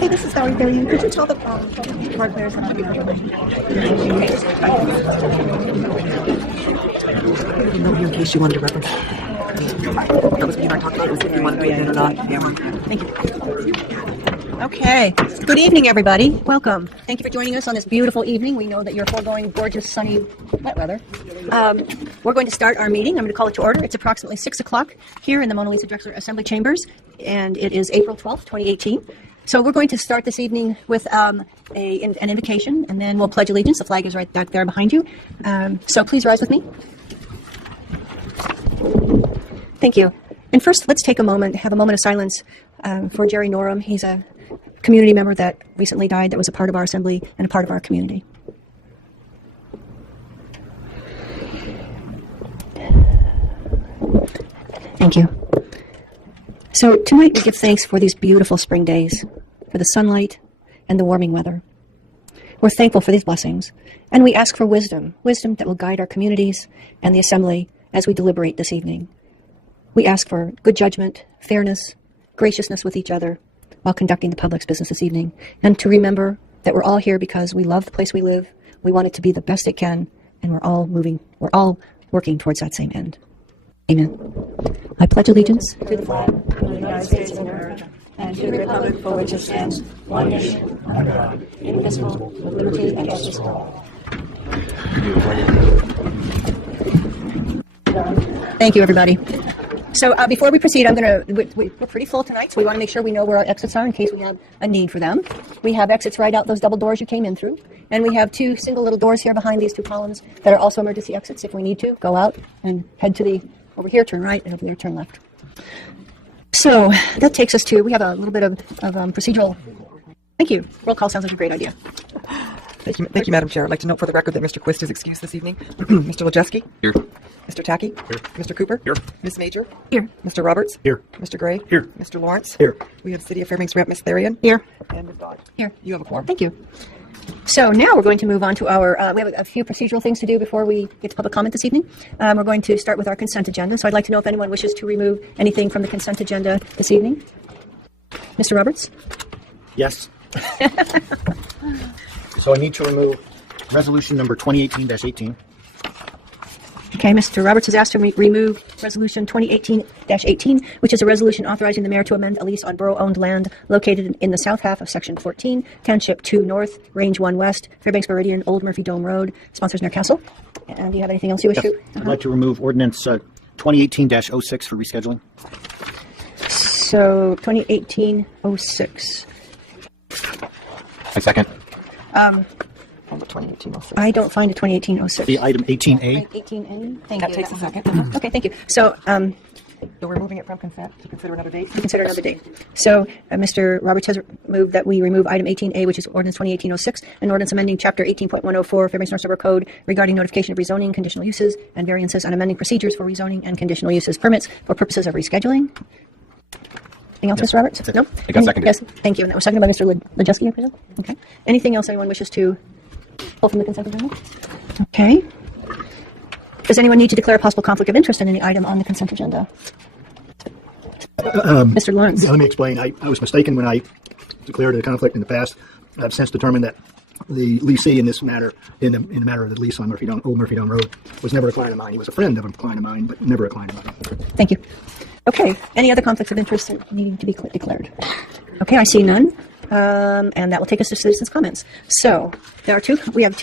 Hey, this is Valerie Billion. Could you tell the card players that I'm here? Note here in case you wanted to reference. That was what you and I talked about, was if you wanted to put it in or not. Thank you. Okay. Good evening, everybody. Welcome. Thank you for joining us on this beautiful evening. We know that you're foregoing gorgeous, sunny, wet weather. We're going to start our meeting. I'm going to call it to order. It's approximately 6 o'clock here in the Mona Lisa Drexler Assembly Chambers, and it is April 12th, 2018. So we're going to start this evening with an invocation, and then we'll pledge allegiance. The flag is right back there behind you. So please rise with me. Thank you. And first, let's take a moment, have a moment of silence for Jerry Norum. He's a community member that recently died that was a part of our assembly and a part of our community. Thank you. So tonight we give thanks for these beautiful spring days, for the sunlight and the warming weather. We're thankful for these blessings, and we ask for wisdom that will guide our communities and the assembly as we deliberate this evening. We ask for good judgment, fairness, graciousness with each other while conducting the public's business this evening, and to remember that we're all here because we love the place we live, we want it to be the best it can, and we're all working towards that same end. Amen. I pledge allegiance to the flag of the United States of America and to the republic for which it stands, one nation, under God, indivisible, with liberty and justice for all. Thank you, everybody. So before we proceed, we're pretty full tonight, so we want to make sure we know where our exits are in case we have a need for them. We have exits right out those double doors you came in through, and we have two single little doors here behind these two columns that are also emergency exits if we need to. Go out and head to over here, turn right, and over there, turn left. So that takes us to, we have a little bit of procedural. Thank you. Roll call sounds like a great idea. Thank you, Madam Chair. I'd like to note for the record that Mr. Quist is excused this evening. Mr. Lejeski? Here. Mr. Tacky? Here. Mr. Cooper? Here. Ms. Major? Here. Mr. Roberts? Here. Mr. Gray? Here. Mr. Lawrence? Here. We have City of Fairbanks Rep. Ms. Therian? Here. And Ms. Dodd? Here. You have a quorum. Thank you. So now we're going to move on to our, we have a few procedural things to do before we get to public comment this evening. We're going to start with our consent agenda. So I'd like to know if anyone wishes to remove anything from the consent agenda this evening. Mr. Roberts? Yes. So I need to remove resolution number 2018-18. Okay, Mr. Roberts has asked to remove resolution 2018-18, which is a resolution authorizing the mayor to amend a lease on borough-owned land located in the south half of Section 14, Township 2 North, Range 1 West, Fairbanks Meridian, Old Murphy Dome Road. Sponsors Newcastle. And do you have anything else you wish to? I'd like to remove ordinance 2018-06 for rescheduling. So 2018-06. I second. On the 2018-06. I don't find a 2018-06. The item 18A. 18A. Thank That you. takes a second. Okay, thank you. So So we're moving it from consent to consider another date? consider another date. So Mr. Roberts has moved that we remove item 18A, which is ordinance 2018-06, an ordinance amending chapter 18.104 Fairbanks North Suburb Code regarding notification of rezoning, conditional uses, and variances, and amending procedures for rezoning and conditional uses permits for purposes of rescheduling. Anything else, Mr. Roberts? No? It got seconded. Yes, thank you. And that was seconded by Mr. Lejeski, I presume? Okay. Anything else anyone wishes to pull from the consent agenda? Okay. Does anyone need to declare a possible conflict of interest in any item on the consent agenda? Mr. Lawrence. Let me explain. I was mistaken when I declared a conflict in the past. I've since determined that the leasee in this matter, in the matter of the lease on Old Murphy Dome Road, was never a client of mine. He was a friend of a client of mine, but never a client of mine. Thank you. Okay. Any other conflicts of interest needing to be declared? Okay, I see none. And that will take us to citizens' comments. So we have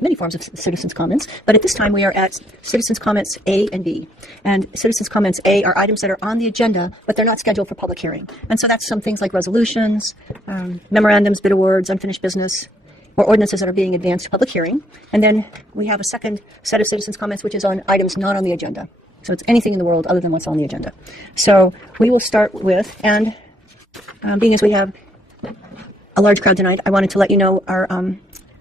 many forms of citizens' comments, but at this time we are at citizens' comments A and B. And citizens' comments A are items that are on the agenda, but they're not scheduled for public hearing. And so that's some things like resolutions, memorandums, bid awards, unfinished business, or ordinances that are being advanced to public hearing. And then we have a second set of citizens' comments, which is on items not on the agenda. So it's anything in the world other than what's on the agenda. So we will start with, and being as we have a large crowd tonight, I wanted to let you know our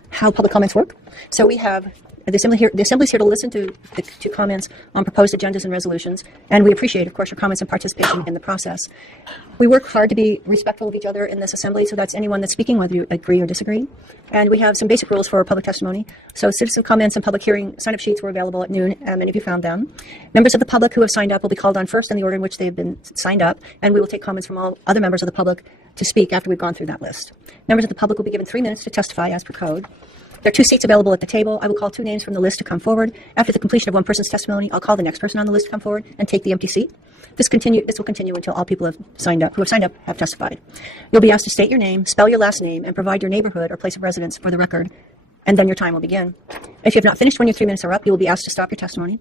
how public comments work. So we have The Assembly is here to listen to comments on proposed agendas and resolutions, and we appreciate, of course, your comments and participation in the process. We work hard to be respectful of each other in this Assembly, so that's anyone that's speaking, whether you agree or disagree. And we have some basic rules for public testimony. So citizen comments and public hearing sign-up sheets were available at noon, and many of you found them. Members of the public who have signed up will be called on first in the order in which they have been signed up, and we will take comments from all other members of the public to speak after we've gone through that list. Members of the public will be given 3 minutes to testify as per code. There are 2 seats available at the table. I will call 2 names from the list to come forward. After the completion of one person's testimony, I'll call the next person on the list to come forward and take the empty seat. This will continue until all people who have signed up have testified. You'll be asked to state your name, spell your last name, and provide your neighborhood or place of residence for the record, and then your time will begin. If you have not finished when your 3 minutes are up, you will be asked to stop your testimony.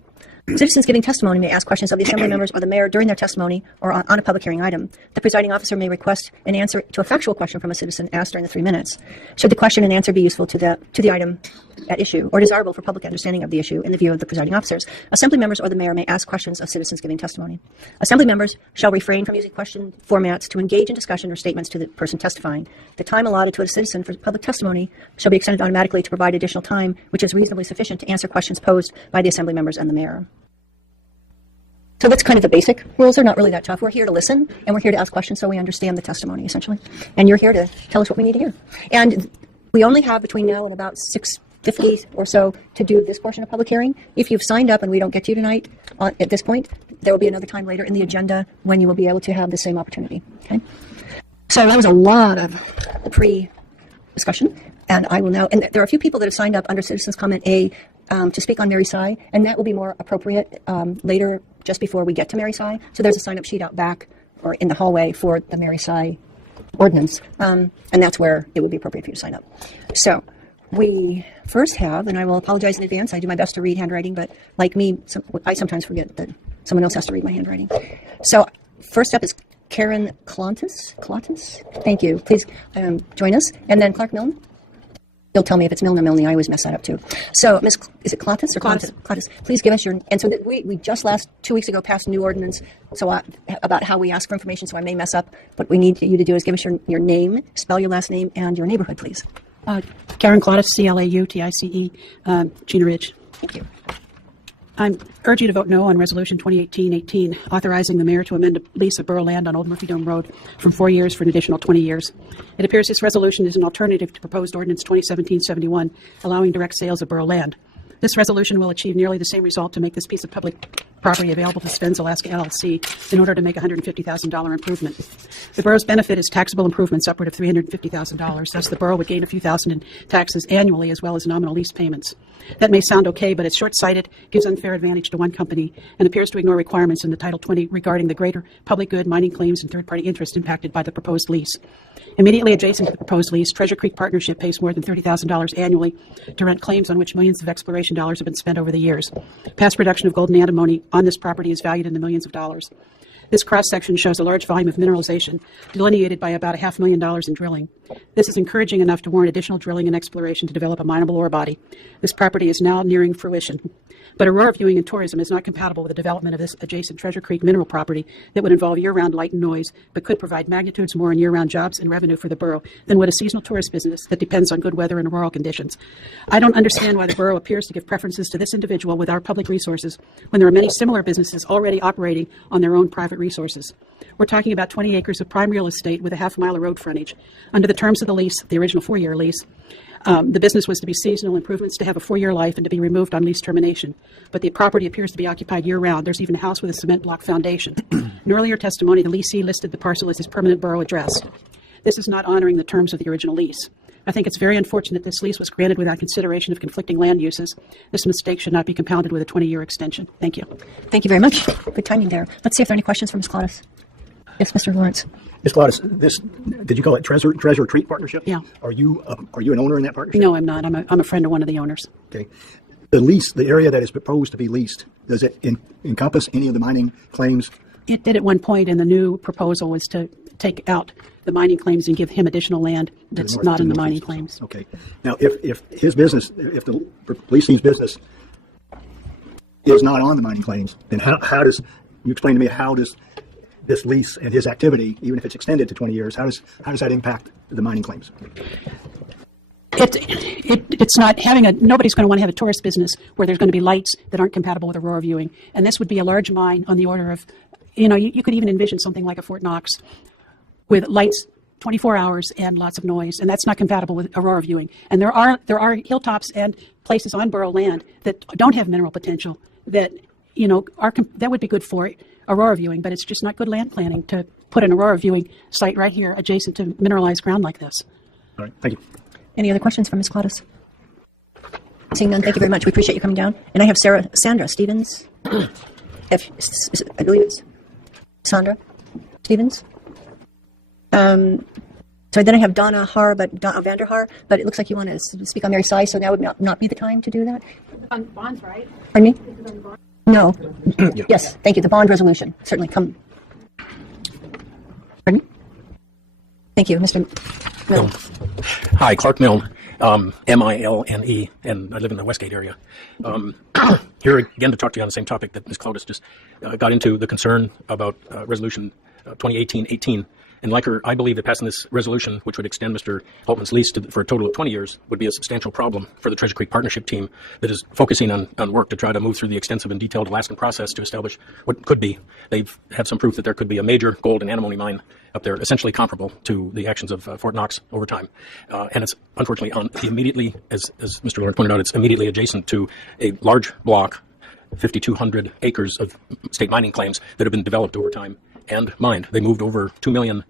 Citizens giving testimony may ask questions of the Assembly members or the mayor during their testimony or on a public hearing item. The presiding officer may request an answer to a factual question from a citizen asked during the 3 minutes. Should the question and answer be useful to the item at issue or desirable for public understanding of the issue in the view of the presiding officers, Assembly members or the mayor may ask questions of citizens giving testimony. Assembly members shall refrain from using question formats to engage in discussion or statements to the person testifying. The time allotted to a citizen for public testimony shall be extended automatically to provide additional time, which is reasonably sufficient to answer questions posed by the Assembly members and the mayor. So that's kind of the basic rules. They're not really that tough. We're here to listen, and we're here to ask questions so we understand the testimony, essentially. And you're here to tell us what we need to hear. And we only have between now and about 6:50 or so to do this portion of public hearing. If you've signed up and we don't get to you tonight at this point, there will be another time later in the agenda when you will be able to have the same opportunity. Okay? So that was a lot of pre-discussion. And I will now, and there are a few people that have signed up under Citizens Comment A to speak on Mary Sy, and that will be more appropriate later, just before we get to Mary Sy. So there's a sign-up sheet out back or in the hallway for the Mary Sy ordinance, and that's where it will be appropriate for you to sign up. So we first have, and I will apologize in advance, I do my best to read handwriting, but like me, I sometimes forget that someone else has to read my handwriting. So first up is Karen Clontis. Thank you. Please join us. And then Clark Milne. You'll tell me if it's Milne or Milne. I always mess that up too. So, is it Clontis or Clontis? Clontis. Please give us your, and so that we just 2 weeks ago passed a new ordinance about how we ask for information, so I may mess up. What we need you to do is give us your name, spell your last name, and your neighborhood, please. Karen Claudice, Clautice, Gina Ridge. Thank you. I urge you to vote no on Resolution 2018-18, authorizing the mayor to amend a lease of borough land on Old Murphy Dome Road from 4 years for an additional 20 years. It appears this resolution is an alternative to proposed Ordinance 2017-71, allowing direct sales of borough land. This resolution will achieve nearly the same result to make this piece of public property available to Sped's Alaska LLC in order to make a $150,000 improvement. The borough's benefit is taxable improvements upward of $350,000. Thus, the borough would gain a few thousand in taxes annually as well as nominal lease payments. That may sound okay, but it's short-sighted, gives unfair advantage to one company, and appears to ignore requirements in the Title 20 regarding the greater public good, mining claims, and third-party interest impacted by the proposed lease. Immediately adjacent to the proposed lease, Treasure Creek Partnership pays more than $30,000 annually to rent claims on which millions of exploration dollars have been spent over the years. Past production of gold and antimony on this property is valued in the millions of dollars. This cross-section shows a large volume of mineralization delineated by about $500,000 in drilling. This is encouraging enough to warrant additional drilling and exploration to develop a mineable ore body. This property is now nearing fruition. But aurora viewing and tourism is not compatible with the development of this adjacent Treasure Creek mineral property that would involve year-round light and noise, but could provide magnitudes more in year-round jobs and revenue for the borough than would a seasonal tourist business that depends on good weather and auroral conditions. I don't understand why the borough appears to give preferences to this individual with our public resources when there are many similar businesses already operating on their own private resources. We're talking about 20 acres of prime real estate with a half-mile of road frontage. Under the terms of the lease, the original 4-year lease, the business was to be seasonal improvements to have a 4-year life and to be removed on lease termination. But the property appears to be occupied year-round. There's even a house with a cement block foundation. In earlier testimony, the leasee listed the parcel as his permanent borough address. This is not honoring the terms of the original lease. I think it's very unfortunate this lease was granted without consideration of conflicting land uses. This mistake should not be compounded with a 20-year extension. Thank you. Thank you very much. Good timing there. Let's see if there are any questions for Ms. Claudice. Yes, Mr. Lawrence. Ms. Claudice, did you call it Treasure Creek Partnership? Yeah. Are you an owner in that partnership? No, I'm not. I'm a friend of one of the owners. Okay. The lease, the area that is proposed to be leased, does it encompass any of the mining claims? It did at one point, and the new proposal was to take out the mining claims and give him additional land that's not in the mining claims. Okay. Now, if his business, if the leasee's business is not on the mining claims, then how does, you explain to me, how does this lease and his activity, even if it's extended to 20 years, how does that impact the mining claims? It's not having nobody's going to want to have a tourist business where there's going to be lights that aren't compatible with aurora viewing. And this would be a large mine on the order of, you could even envision something like a Fort Knox with lights 24 hours and lots of noise, and that's not compatible with aurora viewing. And there are hilltops and places on borough land that don't have mineral potential that that would be good for aurora viewing, but it's just not good land planning to put an aurora viewing site right here adjacent to mineralized ground like this. All right, thank you. Any other questions for Ms. Claudius? Seeing none, thank you very much. We appreciate you coming down. And I have Sandra Stevens. I believe it's Sandra Stevens. So then I have Donna Vanderhaar, but it looks like you want to speak on Mary Sy, so now would not be the time to do that. On bonds, right? Pardon me? No. Yes, thank you. The bond resolution. Certainly come. Pardon me? Thank you, Mr. Milne. Hi, Clark Milne, M-I-L-N-E, and I live in the Westgate area. Here again to talk to you on the same topic that Ms. Claudius just got into, the concern about Resolution 2018-18. And like her, I believe that passing this resolution, which would extend Mr. Holtman's lease for a total of 20 years, would be a substantial problem for the Treasure Creek Partnership team that is focusing on work to try to move through the extensive and detailed Alaskan process to establish what could be. They've had some proof that there could be a major gold and antimony mine up there, essentially comparable to the actions of Fort Knox over time. And it's unfortunately immediately, as Mr. Lawrence pointed out, it's immediately adjacent to a large block, 5,200 acres of state mining claims that have been developed over time and mined. They moved over 2 million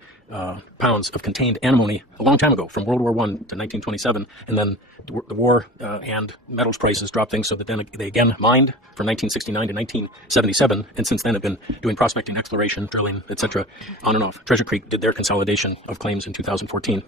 pounds of contained antimony a long time ago, from World War I to 1927, and then the war and metals prices dropped things so that then they again mined from 1969 to 1977, and since then have been doing prospecting, exploration, drilling, etc., on and off. Treasure Creek did their consolidation of claims in 2014.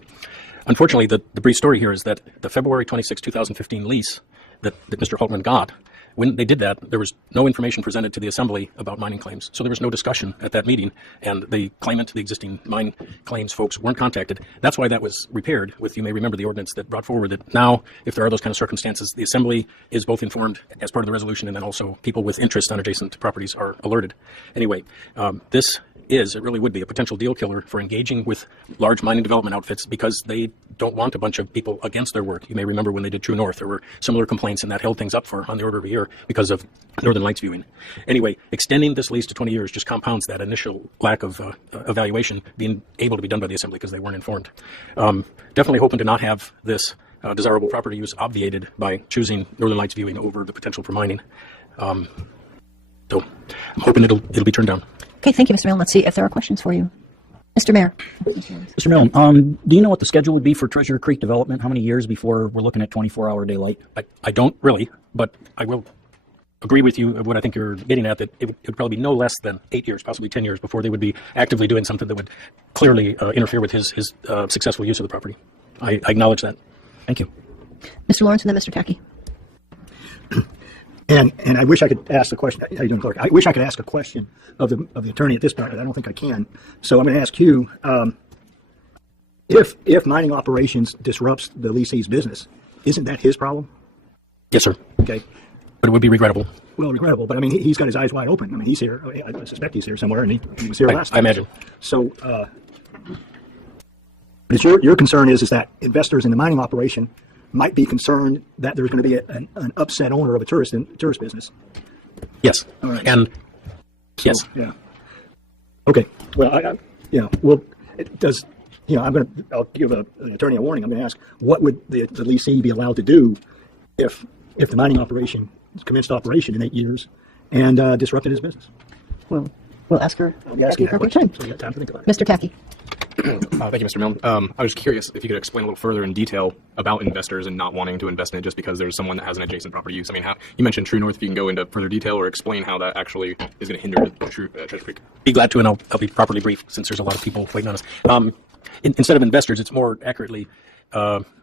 Unfortunately, the brief story here is that the February 26, 2015 lease that Mr. Holtman got, when they did that, there was no information presented to the Assembly about mining claims. So there was no discussion at that meeting, and the claimant to the existing mine claims folks weren't contacted. That's why that was repaired with, you may remember, the ordinance that brought forward that now, if there are those kind of circumstances, the Assembly is both informed as part of the resolution, and then also people with interest on adjacent properties are alerted. Anyway, it really would be a potential deal killer for engaging with large mining development outfits because they don't want a bunch of people against their work. You may remember when they did True North, there were similar complaints, and that held things up for on the order of a year because of Northern Lights viewing. Anyway, extending this lease to 20 years just compounds that initial lack of evaluation being able to be done by the Assembly because they weren't informed. Definitely hoping to not have this desirable property use obviated by choosing Northern Lights viewing over the potential for mining. So I'm hoping it'll be turned down. Okay, thank you, Mr. Milne. Let's see if there are questions for you. Mr. Mayor. Mr. Milne, do you know what the schedule would be for Treasure Creek development? How many years before we're looking at 24-hour daylight? I don't really, but I will agree with you of what I think you're getting at, that it would probably be no less than 8 years, possibly 10 years before they would be actively doing something that would clearly interfere with his successful use of the property. I acknowledge that. Thank you. Mr. Lawrence and then Mr. Tacky. And I wish I could ask the question. How you doing, Clerk? I wish I could ask a question of the attorney at this point, but I don't think I can. So I'm going to ask you: if mining operations disrupts the lessee's business, isn't that his problem? Yes, sir. Okay. But it would be regrettable. Well, regrettable, but I mean, he's got his eyes wide open. I mean, he's here. I suspect he's here somewhere, and he was here last time. I imagine. So, but your concern is that investors in the mining operation might be concerned that there's going to be an upset owner of a tourist business. Yes. All right. And yes. So, yeah. Okay. Well, well, it does. I'll give an attorney a warning. I'm going to ask, what would the lessee be allowed to do if the mining operation commenced operation in 8 years and disrupted his business? Well, we'll ask her. I'll ask you that question. So you got time to think about it. Mr. Tacky. Thank you, Mr. Milne. I was curious if you could explain a little further in detail about investors and not wanting to invest in it just because there's someone that has an adjacent property use. I mean, you mentioned True North. If you can go into further detail or explain how that actually is going to hinder Treasure Creek. Be glad to, and I'll be properly brief since there's a lot of people waiting on us. Instead of investors, it's more accurately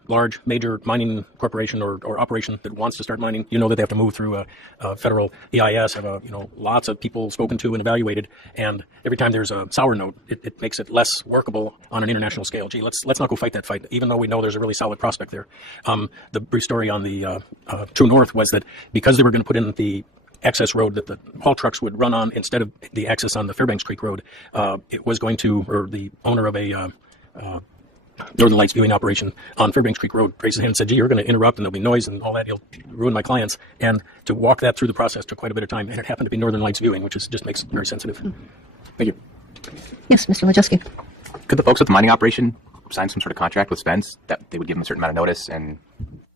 large major mining corporation or operation that wants to start mining. You know that they have to move through a federal EIS, have lots of people spoken to and evaluated, and every time there's a sour note, it makes it less workable on an international scale. Gee, let's not go fight that fight, even though we know there's a really solid prospect there. The brief story on the True North was that because they were going to put in the access road that the haul trucks would run on instead of the access on the Fairbanks Creek Road, it was going to, or the owner of a Northern Lights viewing operation on Fairbanks Creek Road, raises his hand and said, gee, you're going to interrupt and there'll be noise and all that. You'll ruin my clients. And to walk that through the process took quite a bit of time. And it happened to be Northern Lights viewing, which just makes it very sensitive. Thank you. Yes, Mr. Lajewski. Could the folks with the mining operation sign some sort of contract with Spence that they would give them a certain amount of notice and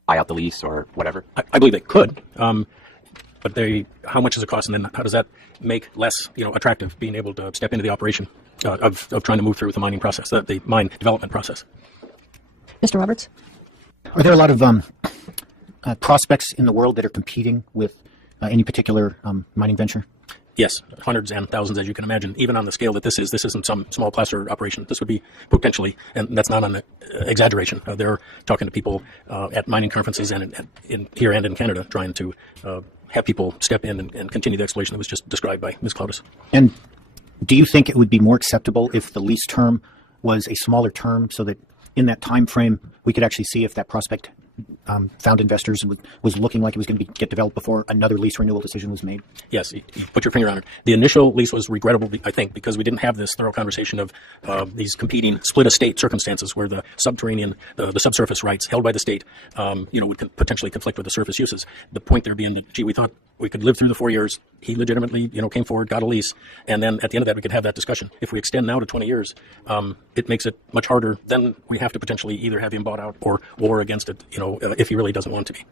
buy out the lease or whatever? I believe they could. But how much does it cost? And then how does that make less, attractive being able to step into the operation of trying to move through with the mining process, the mine development process? Mr. Roberts. Are there a lot of prospects in the world that are competing with any particular mining venture? Yes, hundreds and thousands, as you can imagine. Even on the scale that this isn't some small placer operation. This would be potentially, and that's not an exaggeration. They're talking to people at mining conferences and here and in Canada, trying to have people step in and continue the exploration that was just described by Ms. Cloudis. And do you think it would be more acceptable if the lease term was a smaller term, so that in that time frame we could actually see if that prospect found investors and was looking like it was going to get developed before another lease renewal decision was made? Yes, you put your finger on it. The initial lease was regrettable, I think, because we didn't have this thorough conversation of these competing split estate circumstances where the subterranean, the subsurface rights held by the state, would potentially conflict with the surface uses. The point there being that, we thought we could live through the 4 years. He legitimately, came forward, got a lease, and then at the end of that, we could have that discussion. If we extend now to 20 years, it makes it much harder. Then we have to potentially either have him bought out or war against it, if he really doesn't want to be.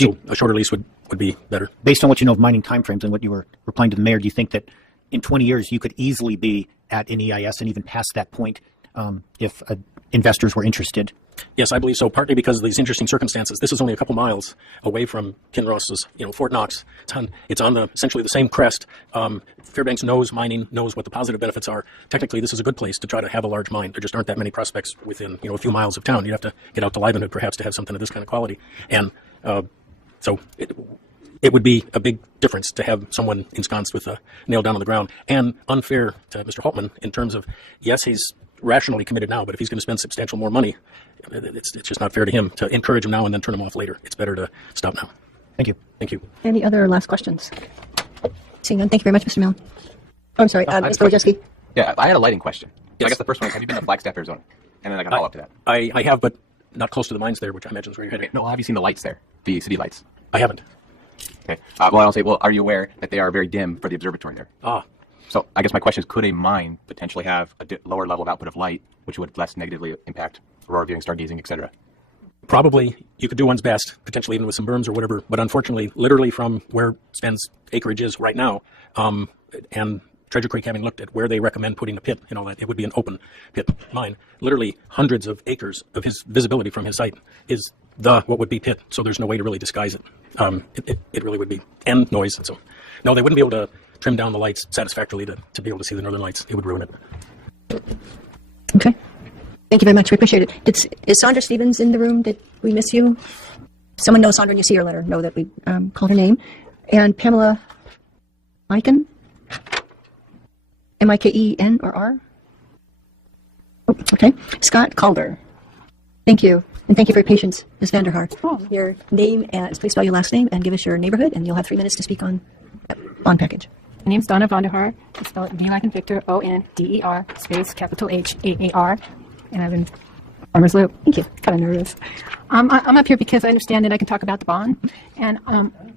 So a shorter lease would be better. Based on what you know of mining timeframes and what you were replying to the mayor, do you think that in 20 years you could easily be at an EIS and even past that point if investors were interested? Yes, I believe so, partly because of these interesting circumstances. This is only a couple miles away from Kinross's, Fort Knox. It's on essentially the same crest. Fairbanks knows mining, knows what the positive benefits are. Technically, this is a good place to try to have a large mine. There just aren't that many prospects within, a few miles of town. You'd have to get out to Livenhood, perhaps, to have something of this kind of quality. And so it would be a big difference to have someone ensconced with a nail down on the ground. And unfair to Mr. Haltman in terms of, yes, he's rationally committed now, but if he's going to spend substantial more money, it's just not fair to him to encourage him now and then turn him off later. It's better to stop now. Thank you. Thank you. Any other last questions? Seeing none, thank you very much, Mr. Milne. Oh, I'm sorry, Mr. Wojcicki. Yeah, I had a lighting question. Yes. I guess the first one is, have you been to Flagstaff, Arizona? And then I got a follow-up to that. I have, but not close to the mines there, which I imagine is where you're heading. No, have you seen the lights there? The city lights? I haven't. Okay. I'll say, are you aware that they are very dim for the observatory there? So I guess my question is, could a mine potentially have a lower level of output of light, which would less negatively impact aurora viewing, stargazing, etc.? Probably you could do one's best, potentially even with some berms or whatever. But unfortunately, literally from where Sped's acreage is right now, and Treasure Creek having looked at where they recommend putting a pit, that it would be an open pit mine. Literally hundreds of acres of his visibility from his site is what would be pit. So there's no way to really disguise it. It really would be, and noise. And so, no, they wouldn't be able to trim down the lights satisfactorily to be able to see the northern lights. It would ruin it. Okay. Thank you very much. We appreciate it. Is Sandra Stevens in the room? Did we miss you? Someone knows Sandra and you see her, let her know that we called her name. And Pamela Miken? Mike or R? Oh, okay. Scott Calder. Thank you. And thank you for your patience, Ms. Vanderhart. Your name, please spell your last name and give us your neighborhood, and you'll have 3 minutes to speak on bond package. My name's Donna Vanderhaar. I spell it V like in Victor, O-N-D-E-R, space, capital H-A-A-R. And I've been Farmers Loop. Thank you. Kind of nervous. I'm up here because I understand that I can talk about the bond. And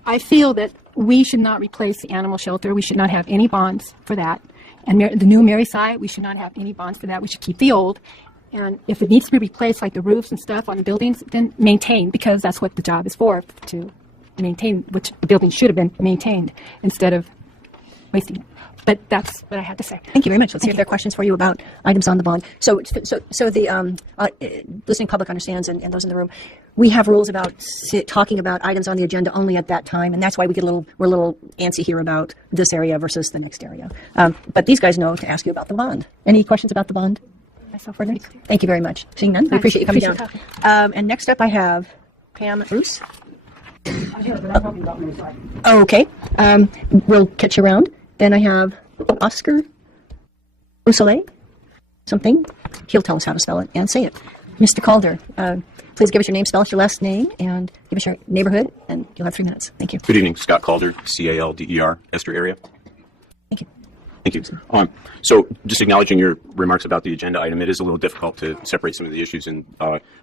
I feel that we should not replace the animal shelter. We should not have any bonds for that. And the new Mary site, we should not have any bonds for that. We should keep the old. And if it needs to be replaced, like the roofs and stuff on the buildings, then maintain, because that's what the job is for, to maintain, which the building should have been maintained instead of wasting. But that's what I had to say. Thank you very much. Let's see if there are questions for you about items on the bond. So the listening public understands, and those in the room, we have rules about talking about items on the agenda only at that time, and that's why we're a little antsy here about this area versus the next area. But these guys know to ask you about the bond. Any questions about the bond? Thank you very much. Seeing none, we appreciate you coming down. And next up, I have Pam Bruce. Okay, we'll catch you around. Then I have Oscar Usolet, something. He'll tell us how to spell it and say it. Mr. Calder, please give us your name, spell us your last name, and give us your neighborhood, and you'll have 3 minutes. Thank you. Good evening, Scott Calder, C-A-L-D-E-R, Esther area. Thank you. Thank you. So just acknowledging your remarks about the agenda item, it is a little difficult to separate some of the issues in,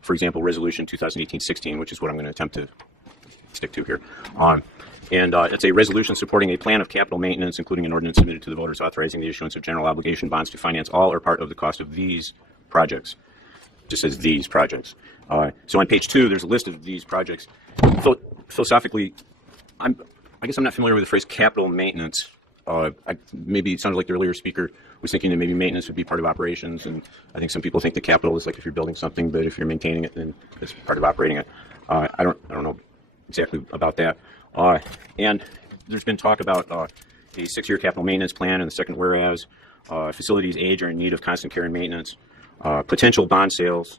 for example, Resolution 2018-16, which is what I'm going to attempt to stick to here. It's a resolution supporting a plan of capital maintenance, including an ordinance submitted to the voters authorizing the issuance of general obligation bonds to finance all or part of the cost of these projects. It just says these projects. So on page 2, there's a list of these projects. Philosophically, I guess I'm not familiar with the phrase capital maintenance. Maybe it sounded like the earlier speaker was thinking that maybe maintenance would be part of operations, and I think some people think the capital is like if you're building something, but if you're maintaining it, then it's part of operating it. I don't know exactly about that. And there's been talk about a 6-year capital maintenance plan, and the second whereas facilities age are in need of constant care and maintenance. Potential bond sales,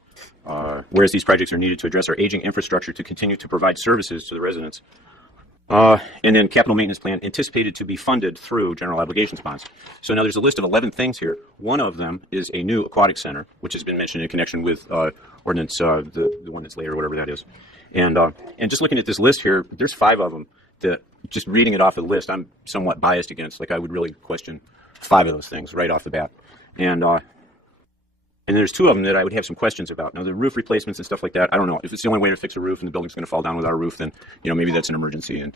whereas these projects are needed to address our aging infrastructure to continue to provide services to the residents. And then capital maintenance plan anticipated to be funded through general obligations bonds. So now there's a list of 11 things here. One of them is a new aquatic center, which has been mentioned in connection with ordinance, the one that's later, whatever that is. And just looking at this list here, there's 5 of them that, just reading it off the list, I'm somewhat biased against. Like, I would really question 5 of those things right off the bat. And there's 2 of them that I would have some questions about. Now, the roof replacements and stuff like that, I don't know. If it's the only way to fix a roof and the building's going to fall down without a roof, then, maybe that's an emergency. And,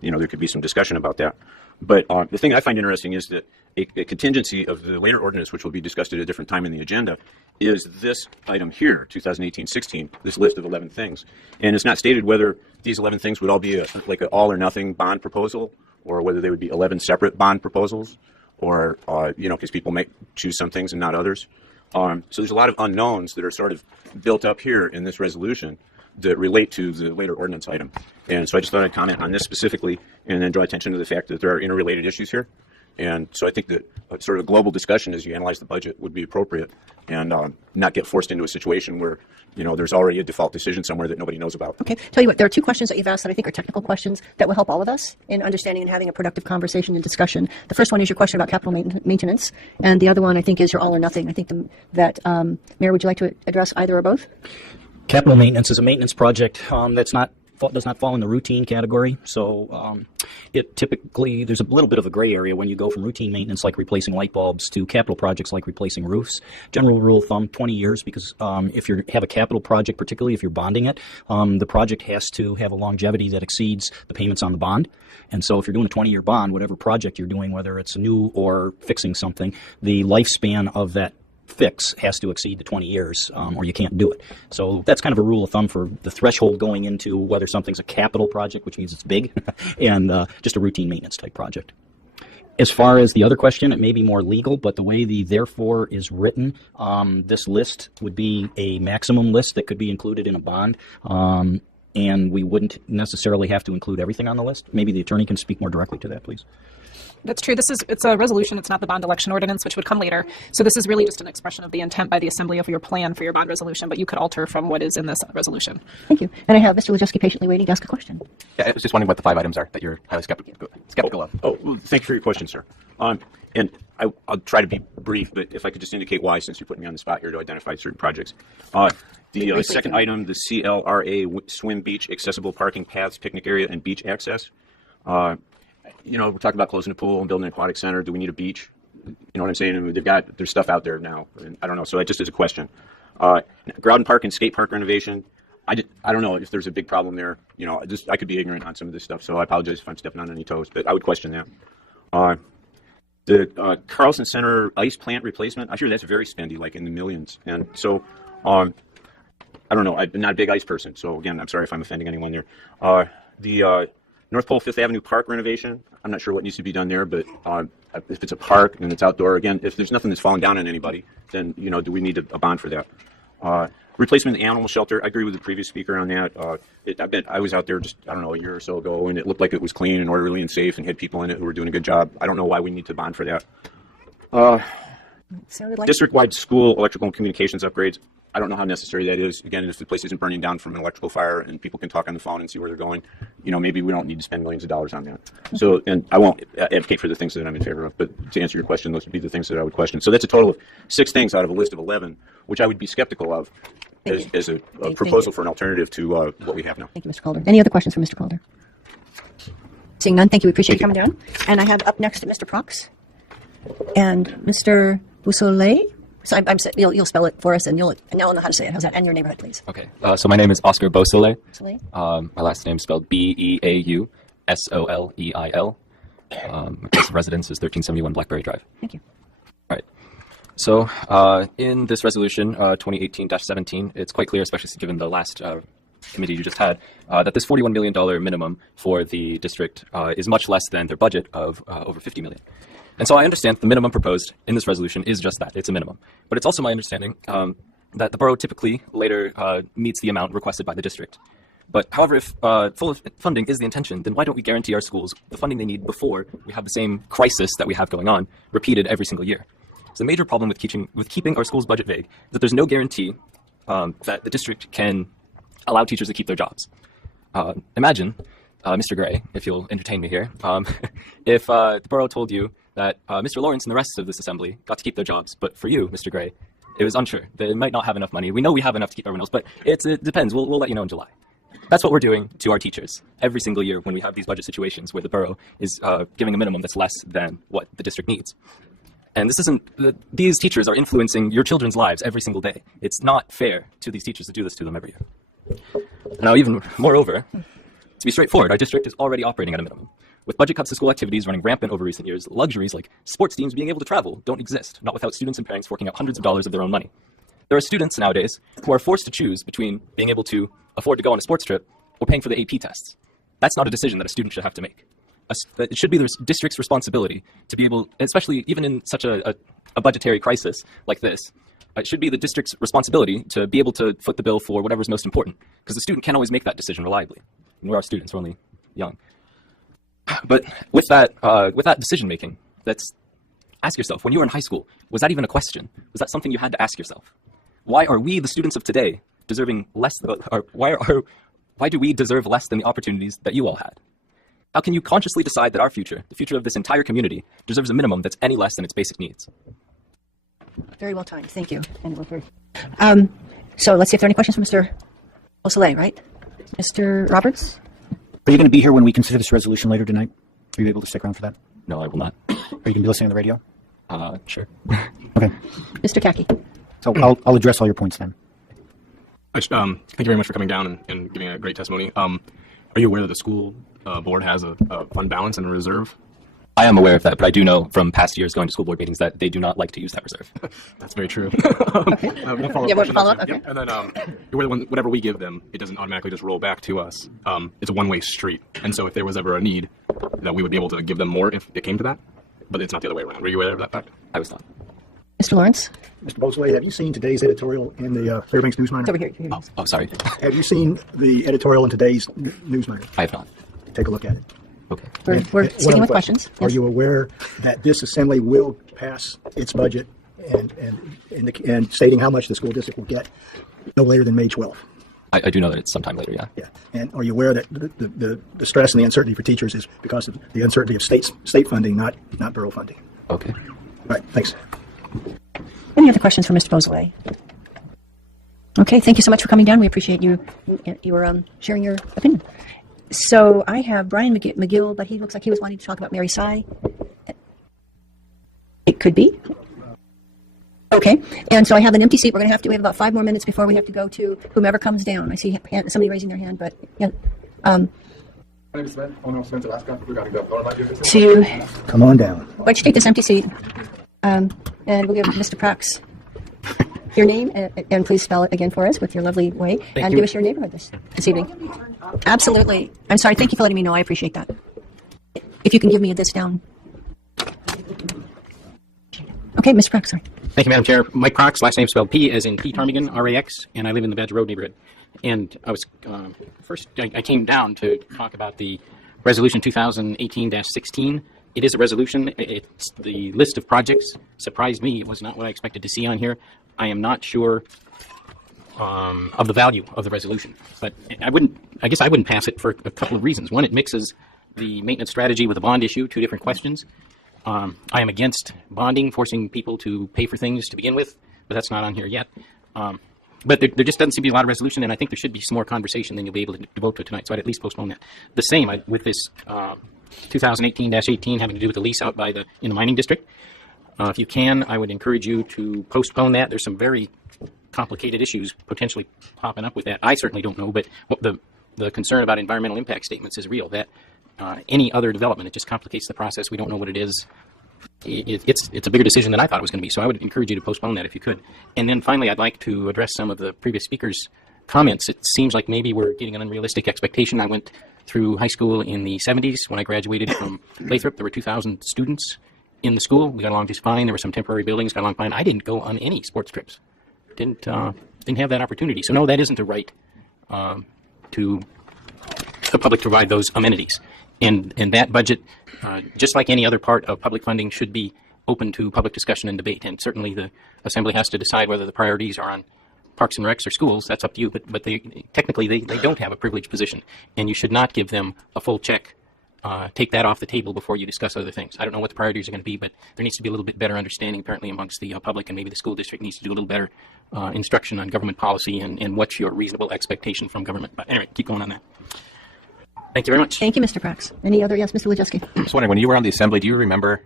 there could be some discussion about that. But the thing I find interesting is that a contingency of the later ordinance, which will be discussed at a different time in the agenda, is this item here, 2018-16, this list of 11 things. And it's not stated whether these 11 things would all be like an all-or-nothing bond proposal, or whether they would be 11 separate bond proposals, or, because people might choose some things and not others. So there's a lot of unknowns that are sort of built up here in this resolution that relate to the later ordinance item. And so I just thought I'd comment on this specifically and then draw attention to the fact that there are interrelated issues here. And so I think that sort of a global discussion as you analyze the budget would be appropriate, and not get forced into a situation where, there's already a default decision somewhere that nobody knows about. Okay. Tell you what, there are 2 questions that you've asked that I think are technical questions that will help all of us in understanding and having a productive conversation and discussion. The first one is your question about capital maintenance, and the other one I think is your all or nothing. I think that, Mayor, would you like to address either or both? Capital maintenance is a maintenance project does not fall in the routine category. So it typically, there's a little bit of a gray area when you go from routine maintenance like replacing light bulbs to capital projects like replacing roofs. General rule of thumb, 20 years, because if you have a capital project, particularly if you're bonding it, the project has to have a longevity that exceeds the payments on the bond. And so if you're doing a 20-year bond, whatever project you're doing, whether it's new or fixing something, the lifespan of that fix has to exceed the 20 years or you can't do it. So that's kind of a rule of thumb for the threshold going into whether something's a capital project, which means it's big, and just a routine maintenance type project. As far as the other question, it may be more legal, but the way the therefore is written, this list would be a maximum list that could be included in a bond. And we wouldn't necessarily have to include everything on the list. Maybe the attorney can speak more directly to that, please. That's true. It's a resolution. It's not the bond election ordinance, which would come later. So this is really just an expression of the intent by the Assembly of your plan for your bond resolution, but you could alter from what is in this resolution. Thank you. And I have Mr. Wojcicki patiently waiting to ask a question. Yeah, I was just wondering what the 5 items are that you're highly skeptical of. Well, thank you for your question, sir. And I'll try to be brief, but if I could just indicate why, since you're putting me on the spot here to identify certain projects. The second item, the CLRA swim beach accessible parking paths, picnic area, and beach access. We're talking about closing a pool and building an aquatic center. Do we need a beach? You know what I'm saying? I mean, there's stuff out there now. And I don't know. So just as a question, Groudon Park and skate park renovation. I don't know if there's a big problem there. I could be ignorant on some of this stuff, so I apologize if I'm stepping on any toes, but I would question that. The Carlson Center ice plant replacement, I hear that's very spendy, like in the millions. And so, I don't know. I'm not a big ice person, so again, I'm sorry if I'm offending anyone there. The North Pole Fifth Avenue Park renovation, I'm not sure what needs to be done there, but if it's a park and it's outdoor, again, if there's nothing that's falling down on anybody, then, do we need a bond for that? Replacement of the animal shelter, I agree with the previous speaker on that. I was out there just, a year or so ago, and it looked like it was clean and orderly and safe and had people in it who were doing a good job. I don't know why we need to bond for that. District-wide school electrical and communications upgrades, I don't know how necessary that is. Again, if the place isn't burning down from an electrical fire and people can talk on the phone and see where they're going, maybe we don't need to spend millions of dollars on that. So, and I won't advocate for the things that I'm in favor of, but to answer your question, those would be the things that I would question. So that's a total of 6 things out of a list of 11, which I would be skeptical of as a proposal for an alternative to what we have now. Thank you, Mr. Calder. Any other questions for Mr. Calder? Seeing none, thank you. We appreciate you coming down. And I have up next Mr. Prox. And Mr. Boussolet? So you'll spell it for us, and now I'll know how to say it. How's that? And your neighborhood, please. Okay. So my name is Oscar Beausoleil. Boussolet? My last name is spelled Beausoleil. My place of residence is 1371 Blackberry Drive. Thank you. All right. So in this resolution, 2018-17, it's quite clear, especially given the last committee you just had, that this $41 million minimum for the district is much less than their budget of over $50 million. And so I understand the minimum proposed in this resolution is just that. It's a minimum. But it's also my understanding that the borough typically later meets the amount requested by the district. But however, if full funding is the intention, then why don't we guarantee our schools the funding they need before we have the same crisis that we have going on repeated every single year? So the major problem with keeping our schools' budget vague is that there's no guarantee that the district can allow teachers to keep their jobs. Imagine, Mr. Gray, if you'll entertain me here, if the borough told you that Mr. Lawrence and the rest of this assembly got to keep their jobs, but for you, Mr. Gray, it was unsure. They might not have enough money. We know we have enough to keep everyone else, but it depends. We'll let you know in July. That's what we're doing to our teachers every single year when we have these budget situations where the borough is giving a minimum that's less than what the district needs. And this isn't, these teachers are influencing your children's lives every single day. It's not fair to these teachers to do this to them every year. Now, even moreover, to be straightforward, our district is already operating at a minimum. With budget cuts to school activities running rampant over recent years, luxuries like sports teams being able to travel don't exist, not without students and parents forking out hundreds of dollars of their own money. There are students nowadays who are forced to choose between being able to afford to go on a sports trip or paying for the AP tests. That's not a decision that a student should have to make. It should be the district's responsibility to be able, especially even in such a budgetary crisis like this, it should be the district's responsibility to be able to foot the bill for whatever's most important, because the student can't always make that decision reliably. And we're students, we're only young. But with that decision making, ask yourself, when you were in high school, was that even a question? Was that something you had to ask yourself? Why are we, the students of today, deserving less, or why do we deserve less than the opportunities that you all had? How can you consciously decide that our future, the future of this entire community, deserves a minimum that's any less than its basic needs? Very well timed. Thank you. So let's see if there are any questions from Mr. Beausoleil, right? Mr. Roberts? Are you going to be here when we consider this resolution later tonight? Are you able to stick around for that? No, I will not. Are you going to be listening to the radio? Sure. Okay. Mr. Kaki? So I'll address all your points then. Thank you very much for coming down and giving a great testimony. Are you aware that the school board has a fund balance and a reserve? I am aware of that, but I do know from past years going to school board meetings that they do not like to use that reserve. That's very true. Okay. One follow-up. Okay. Yep. And then you're aware that whatever we give them, it doesn't automatically just roll back to us. It's a one-way street. And so if there was ever a need, that we would be able to give them more if it came to that. But it's not the other way around. Were you aware of that fact? I was not. Mr. Lawrence? Mr. Beausoleil, have you seen today's editorial in the Fairbanks News Miner? It's over here. Oh, sorry. Have you seen the editorial in today's News Miner? I have not. Take a look at it. Okay. We're sticking with questions. Are you aware that this assembly will pass its budget and stating how much the school district will get no later than May 12th? I do know that it's sometime later, yeah. Yeah. And are you aware that the stress and the uncertainty for teachers is because of the uncertainty of state funding, not borough funding? Okay. All right. Thanks. Any other questions for Mr. Beausoleil? Okay. Thank you so much for coming down. We appreciate you were sharing your opinion. So I have Brian McGill, but he looks like he was wanting to talk about Mary Sy. It could be. Okay. And so I have an empty seat. We have about 5 more minutes before we have to go to whomever comes down. I see somebody raising their hand, but yeah. My name is Sped. Sped, Alaska. We got to go. To come on down. Why don't you take this empty seat? And we'll give Mr. Prax your name and please spell it again for us with your lovely way. Thank and you. give us your neighborhood this evening. Absolutely. I'm sorry. Thank you for letting me know. I appreciate that. If you can give me this down. Okay, Mr. Prax, sorry. Thank you, Madam Chair. Mike Prox, last name spelled P as in P Ptarmigan, R-A-X, and I live in the Badger Road neighborhood. And I was I came down to talk about the Resolution 2018-16. It is a resolution. It's the list of projects surprised me. It was not what I expected to see on here. I am not sure of the value of the resolution, but I guess I wouldn't pass it for a couple of reasons. One, it mixes the maintenance strategy with the bond issue, 2 different questions. I am against bonding, forcing people to pay for things to begin with, but that's not on here yet. But there just doesn't seem to be a lot of resolution, and I think there should be some more conversation than you'll be able to devote to it tonight, so I'd at least postpone that. The same with this 2018-18 having to do with the lease out in the mining district. If you can, I would encourage you to postpone that. There's some very complicated issues potentially popping up with that. I certainly don't know, but what the concern about environmental impact statements is real. That any other development, it just complicates the process. We don't know what it is. It's a bigger decision than I thought it was going to be. So I would encourage you to postpone that if you could. And then finally, I'd like to address some of the previous speakers' comments. It seems like maybe we're getting an unrealistic expectation. I went through high school in the 70s. When I graduated from Lathrop, there were 2,000 students in the school. We got along just fine. There were some temporary buildings, got along fine. I didn't go on any sports trips. Didn't have that opportunity. So no, that isn't a right to the public to provide those amenities. And that budget, just like any other part of public funding, should be open to public discussion and debate. And certainly the Assembly has to decide whether the priorities are on parks and recs or schools. That's up to you. But technically they don't have a privileged position, and you should not give them a full check. Take that off the table before you discuss other things. I don't know what the priorities are going to be, but there needs to be a little bit better understanding apparently amongst the public, and maybe the school district needs to do a little better instruction on government policy and what's your reasonable expectation from government. But anyway, keep going on that. Thank you very much. Thank you, Mr. Prax. Any other? Yes, Mr. Wojcicki. I was wondering, when you were on the Assembly, do you remember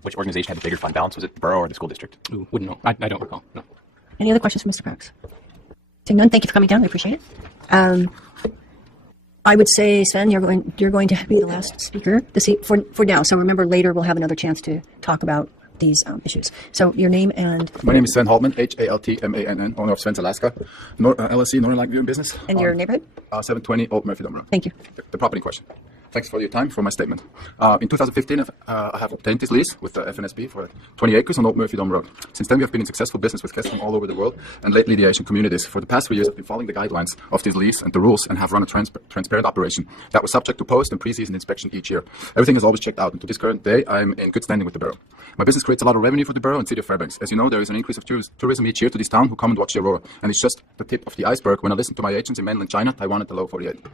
which organization had the bigger fund balance? Was it the borough or the school district? Ooh, wouldn't know. I don't recall. No. Any other questions for Mr. Prax? Seeing none, thank you for coming down. I appreciate it. I would say, Sven, you're going to be the last speaker for now. So remember, later we'll have another chance to talk about these issues. So your name and... My name is Sven Haltman, Haltmann, owner of Sven's Alaska, LLC, Northern Light Viewing Business. And your neighborhood? 720 Old Murphy Dome Road. Thank you. The property question. Thanks for your time, for my statement. In 2015, I have obtained this lease with the FNSB for 20 acres on Old Murphy Dome Road. Since then, we have been in successful business with guests from all over the world and lately the Asian communities. For the past 3 years, I've been following the guidelines of this lease and the rules and have run a transparent operation that was subject to post and pre-season inspection each year. Everything is always checked out, and to this current day, I'm in good standing with the borough. My business creates a lot of revenue for the borough and city of Fairbanks. As you know, there is an increase of tourism each year to this town who come and watch the aurora, and it's just the tip of the iceberg when I listen to my agents in mainland China, Taiwan, and the lower 48.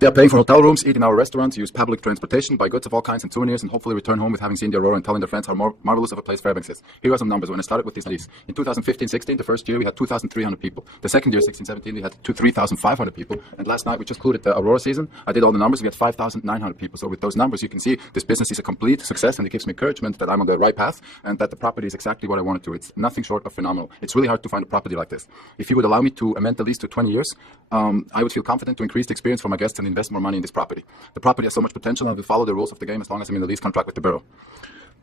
They are paying for hotel rooms, eat in our restaurants, use public transportation, buy goods of all kinds and souvenirs, and hopefully return home with having seen the aurora and telling their friends how marvelous of a place Fairbanks is. Here are some numbers when I started with this lease. In 2015-16, the first year, we had 2,300 people. The second year, 16-17, we had 3,500 people. And last night, we just concluded the aurora season. I did all the numbers. We had 5,900 people. So with those numbers, you can see this business is a complete success, and it gives me encouragement that I'm on the right path and that the property is exactly what I wanted to. It's nothing short of phenomenal. It's really hard to find a property like this. If you would allow me to amend the lease to 20 years, I would feel confident to increase the experience for my guests and invest more money in this property. The property has so much potential, and I will follow the rules of the game as long as I'm in the lease contract with the borough.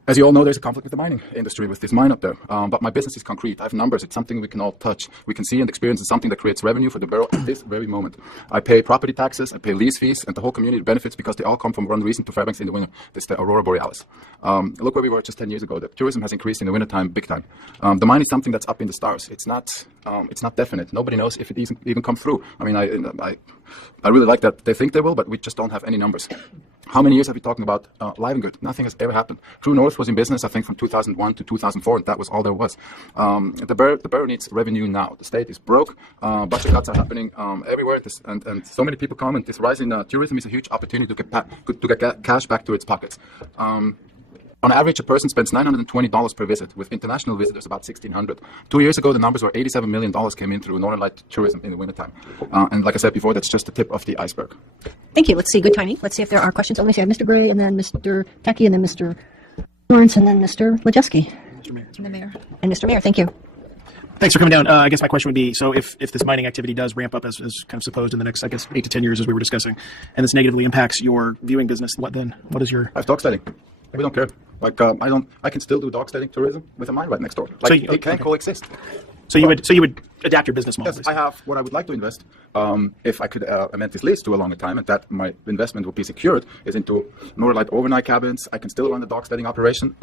As you all know, there's a conflict with the mining industry with this mine up there. But my business is concrete. I have numbers. It's something we can all touch. We can see and experience. It's something that creates revenue for the borough at this very moment. I pay property taxes, I pay lease fees, and the whole community benefits because they all come from one reason to Fairbanks in the winter. This is the aurora borealis. Look where we were just 10 years ago. The tourism has increased in the wintertime big time. The mine is something that's up in the stars. It's not definite. Nobody knows if it even comes through. I mean, I really like that they think they will, but we just don't have any numbers. How many years have we talking about live and good? Nothing has ever happened. True North was in business, I think, from 2001 to 2004, and that was all there was. The borough needs revenue now. The state is broke. Budget cuts are happening everywhere, and so many people come, and this rise in tourism is a huge opportunity to get cash back to its pockets. On average, a person spends $920 per visit, with international visitors about $1,600. 2 years ago, the numbers were $87 million came in through Northern Light tourism in the wintertime. And like I said before, that's just the tip of the iceberg. Thank you. Let's see. Good timing. Let's see if there are questions. Let me see. I have Mr. Gray, and then Mr. Tacky, and then Mr. Lawrence, and then Mr. Wojcicki. Mr. Mayor. And the mayor. And Mr. Mayor, thank you. Thanks for coming down. I guess my question would be, so if this mining activity does ramp up as kind of supposed in the next, I guess, 8 to 10 years, as we were discussing, and this negatively impacts your viewing business, what then? What is your... I have dog steading. We don't care. Like I can still do dog steading tourism with a mine right next door. Like so they can coexist. So you would adapt your business model. Yes, I have what I would like to invest. If I could amend this lease to a longer time, and that my investment would be secured, is into Northern Light overnight cabins. I can still run the dog steading operation.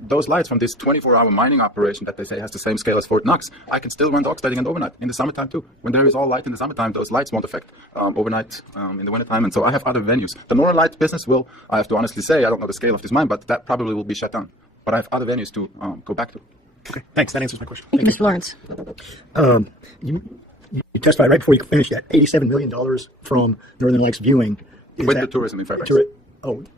Those lights from this 24-hour mining operation that they say has the same scale as Fort Knox, I can still run dog steading and overnight in the summertime too. When there is all light in the summertime, those lights won't affect overnight in the wintertime. And so I have other venues. The Northern Light business will, I have to honestly say, I don't know the scale of this mine, but that probably will be shut down. But I have other venues to go back to. Okay, thanks. That answers my question. Thank you, Mr. Lawrence. You testified right before you finished that $87 million from Northern Lights viewing. With the tourism in Fairbanks.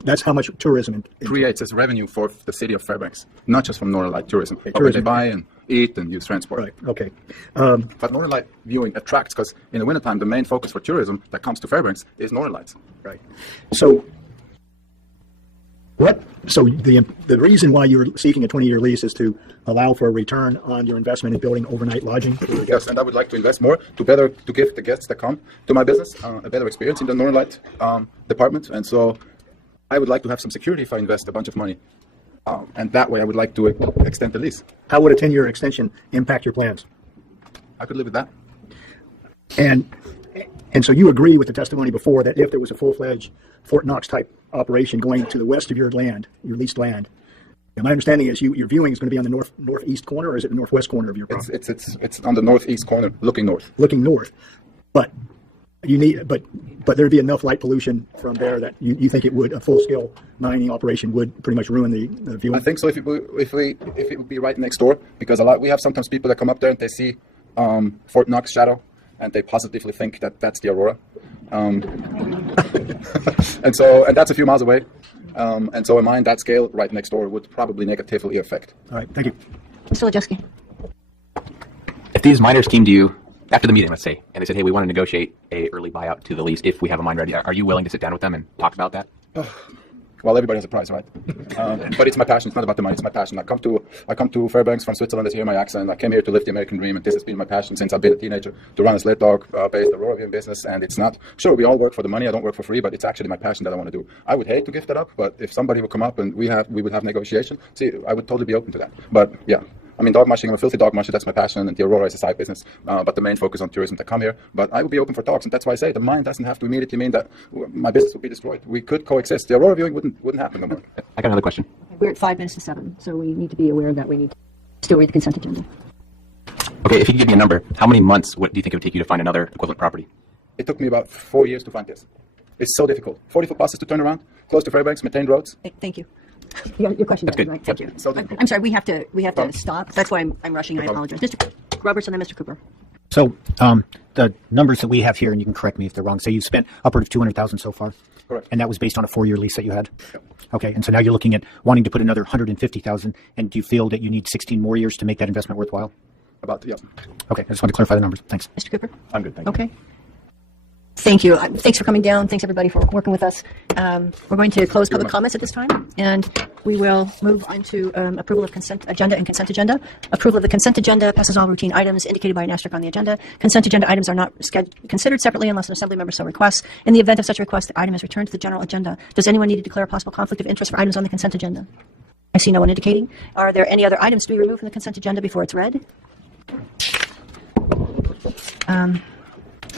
That's how much tourism creates as revenue for the city of Fairbanks, not just from Northern Light tourism. But they buy and eat and use transport. Right, okay. But Northern Light viewing attracts, because in the wintertime, the main focus for tourism that comes to Fairbanks is Northern Lights. Right. So So the reason why you're seeking a 20-year lease is to allow for a return on your investment in building overnight lodging? Yes, and I would like to invest more to give the guests that come to my business a better experience in the Northern Light department. And so I would like to have some security if I invest a bunch of money. And that way I would like to extend the lease. How would a 10-year extension impact your plans? I could live with that. And so you agree with the testimony before that if there was a full-fledged Fort Knox type operation going to the west of your land, your leased land, and my understanding is your viewing is going to be on the northeast corner, or is it the northwest corner of your property? It's on the northeast corner, looking north. Looking north, but there'd be enough light pollution from there that you think a full-scale mining operation would pretty much ruin the viewing? I think so. If it would be right next door, because we have sometimes people that come up there and they see Fort Knox shadow, and they positively think that that's the aurora. And that's a few miles away. And so in mind, that scale right next door would probably negatively affect. All right, thank you. Mr. Lejeski. If these miners came to you after the meeting, let's say, and they said, hey, we want to negotiate a early buyout to the lease if we have a mine ready, are you willing to sit down with them and talk about that? Well, everybody has a price, right? But it's my passion. It's not about the money. It's my passion. I come to Fairbanks from Switzerland to hear my accent. I came here to live the American dream, and this has been my passion since I've been a teenager, to run a sled dog-based aurora viewing business. And it's not, sure, we all work for the money. I don't work for free, but it's actually my passion that I want to do. I would hate to give that up, but if somebody would come up and we would have negotiation, I would totally be open to that. But yeah. I mean, dog mushing, I'm a filthy dog musher, that's my passion, and the aurora is a side business, but the main focus on tourism to come here. But I would be open for talks, and that's why I say the mine doesn't have to immediately mean that my business would be destroyed. We could coexist. The aurora viewing wouldn't happen no more. I got another question. We're at 5 minutes to 7, so we need to be aware that we need to still read the consent agenda. Okay, if you could give me a number, how many months do you think it would take you to find another equivalent property? It took me about 4 years to find this. It's so difficult. 40-foot buses to turn around, close to Fairbanks, maintained roads. Thank you. Your question, That's good. right? Thank you. So I'm sorry. We have to stop. That's why I'm rushing. I apologize, Mr. Robertson and Mr. Cooper. So the numbers that we have here, and you can correct me if they're wrong, say you've spent upward of $200,000 so far. Correct. And that was based on a 4-year lease that you had. Yep. Okay. And so now you're looking at wanting to put another $150,000. And do you feel that you need 16 more years to make that investment worthwhile? Yeah. Okay. I just want to clarify the numbers. Thanks. Mr. Cooper. I'm good. Thank you. Okay. Thank you. Thanks for coming down. Thanks, everybody, for working with us. We're going to close public comments at this time, and we will move on to approval of consent agenda and consent agenda. Approval of the consent agenda passes all routine items indicated by an asterisk on the agenda. Consent agenda items are not considered separately unless an assembly member so requests. In the event of such a request, the item is returned to the general agenda. Does anyone need to declare a possible conflict of interest for items on the consent agenda? I see no one indicating. Are there any other items to be removed from the consent agenda before it's read?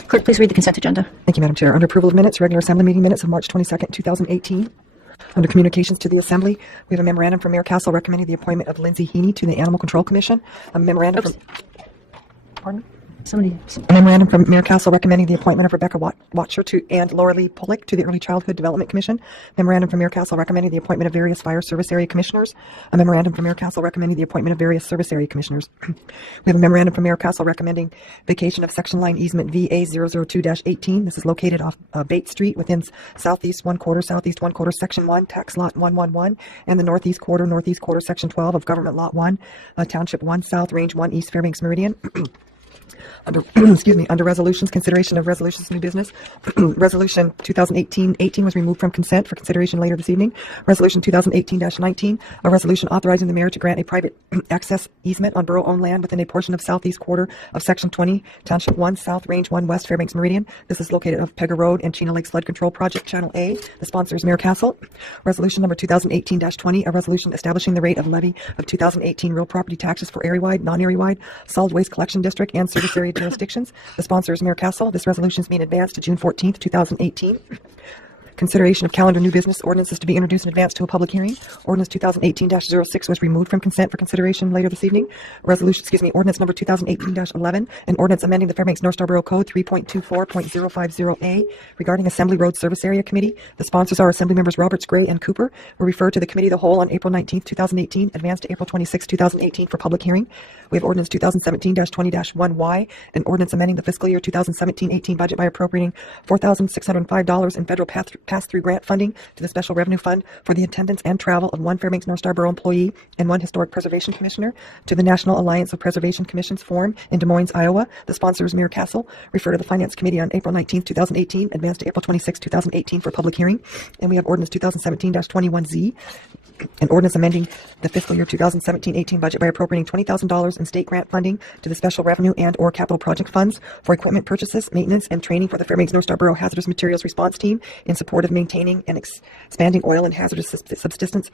Clerk, please read the consent agenda. Thank you, Madam Chair. Under approval of minutes, regular Assembly meeting minutes of March 22nd, 2018. Under communications to the Assembly, we have a memorandum from Mayor Castle recommending the appointment of Lindsay Heaney to the Animal Control Commission. A memorandum from... Pardon? A memorandum from Mayor Castle recommending the appointment of Rebecca Watcher and Laura Lee Pollock to the Early Childhood Development Commission. Memorandum from Mayor Castle recommending the appointment of various fire service area commissioners. A memorandum from Mayor Castle recommending the appointment of various service area commissioners. We have a memorandum from Mayor Castle recommending vacation of section line easement VA002-18. This is located off Bates Street within southeast 1/4, section 1, tax lot 111, and the northeast quarter, section 12 of government lot 1, township 1 south, range 1 east, Fairbanks Meridian. Under resolutions, consideration of resolutions, new business. Resolution 2018-18 was removed from consent for consideration later this evening. Resolution 2018-19, a resolution authorizing the mayor to grant a private access easement on borough-owned land within a portion of southeast quarter of section 20, township 1 south, range 1 west, Fairbanks Meridian. This is located off Pega Road and Chena Lake Flood Control Project, Channel A. The sponsor is Mayor Castle. Resolution number 2018-20, a resolution establishing the rate of levy of 2018 real property taxes for area-wide, non-area-wide, solid waste collection district, and service area jurisdictions. The sponsor is Mayor Castle. This resolution is being advanced to June 14th, 2018. Consideration of calendar new business ordinances to be introduced in advance to a public hearing. Ordinance 2018-06 was removed from consent for consideration later this evening. Ordinance number 2018-11, an ordinance amending the Fairbanks North Star Borough Code 3.24.050A regarding Assembly Road Service Area Committee. The sponsors are Assembly members Roberts, Gray, and Cooper. Were referred to the Committee of the Whole on April 19th, 2018, advanced to April 26th, 2018 for public hearing. We have ordinance 2017-20-1Y, an ordinance amending the fiscal year 2017-18 budget by appropriating $4,605 in federal pass-through grant funding to the Special Revenue Fund for the attendance and travel of one Fairbanks North Star Borough employee and one Historic Preservation Commissioner to the National Alliance of Preservation Commissions Forum in Des Moines, Iowa. The sponsor is Mayor Castle. Refer to the Finance Committee on April 19, 2018, advanced to April 26, 2018 for public hearing. And we have Ordinance 2017-21Z, an ordinance amending the fiscal year 2017-18 budget by appropriating $20,000 in state grant funding to the Special Revenue and or Capital Project Funds for equipment purchases, maintenance, and training for the Fairbanks North Star Borough Hazardous Materials Response Team in support of maintaining and expanding oil and hazardous subsistence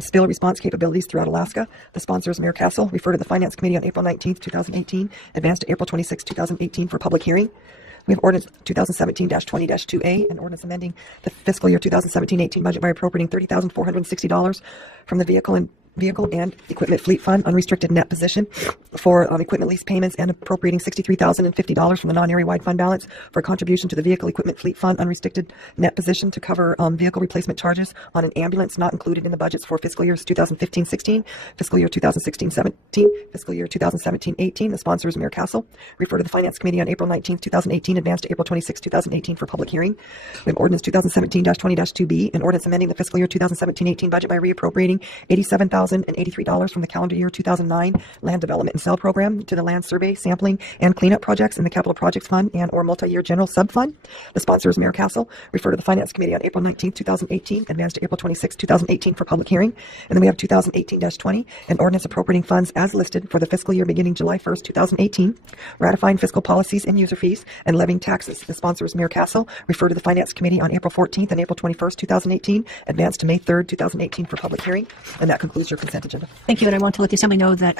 spill response capabilities throughout Alaska. The sponsor is Mayor Castle. Refer to the Finance Committee on April 19, 2018, advanced to April 26, 2018 for public hearing. We have Ordinance 2017-20-2A, an ordinance amending the fiscal year 2017-18 budget by appropriating $30,460 from the Vehicle and Equipment Fleet Fund unrestricted net position for equipment lease payments and appropriating $63,050 from the non-area-wide fund balance for a contribution to the Vehicle Equipment Fleet Fund unrestricted net position to cover vehicle replacement charges on an ambulance not included in the budgets for fiscal years 2015-16, fiscal year 2016-17, fiscal year 2017-18. The sponsor is Mayor Castle. Refer to the Finance Committee on April 19, 2018, advanced to April 26, 2018 for public hearing. We have Ordinance 2017-20-2B, an ordinance amending the fiscal year 2017-18 budget by reappropriating $87,083 from the calendar year 2009 Land Development and Sale Program to the Land Survey, Sampling, and Cleanup Projects in the Capital Projects Fund and or Multi-Year General Subfund. The sponsor is Mayor Castle. Refer to the Finance Committee on April 19, 2018, advanced to April 26, 2018 for public hearing. And then we have 2018-20, an ordinance appropriating funds as listed for the fiscal year beginning July 1st, 2018, ratifying fiscal policies and user fees, and levying taxes. The sponsor is Mayor Castle. Refer to the Finance Committee on April 14th and April 21st, 2018, advanced to May 3rd, 2018 for public hearing. And that concludes your consent agenda. Thank you, and I want to let the Assembly know that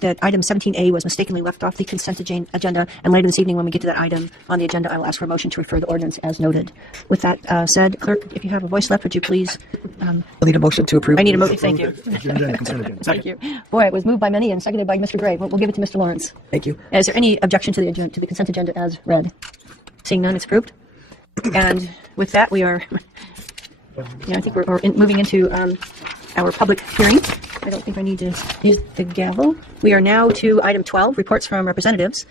that item 17A was mistakenly left off the consent agenda, and later this evening when we get to that item on the agenda, I will ask for a motion to refer the ordinance as noted. With that said, Clerk, if you have a voice left, would you please... I'll need a motion to approve. I need a motion. Thank you. Agenda, consent agenda. Thank you. Boy, it was moved by many and seconded by Mr. Gray. We'll give it to Mr. Lawrence. Thank you. Is there any objection to the consent agenda as read? Seeing none, it's approved. And with that, we are... Yeah, I think we're moving into our public hearing. I don't think I need to use the gavel. We are now to item 12, reports from representatives.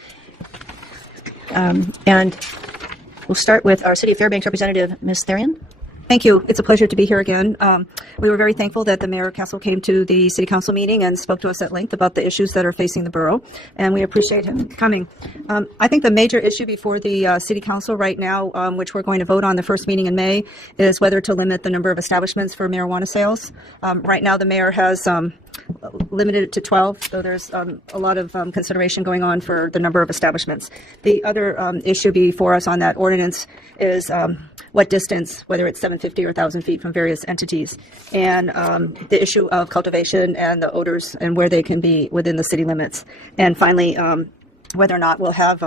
And we'll start with our City of Fairbanks representative, Ms. Therian. Thank you. It's a pleasure to be here again. We were very thankful that the Mayor Castle came to the City Council meeting and spoke to us at length about the issues that are facing the borough, and we appreciate him coming. I think the major issue before the City Council right now, which we're going to vote on the first meeting in May, is whether to limit the number of establishments for marijuana sales. Right now, the Mayor has limited it to 12, so there's a lot of consideration going on for the number of establishments. The other issue before us on that ordinance is what distance, whether it's 750 or 1,000 feet from various entities, and the issue of cultivation and the odors and where they can be within the city limits. And finally, whether or not we'll have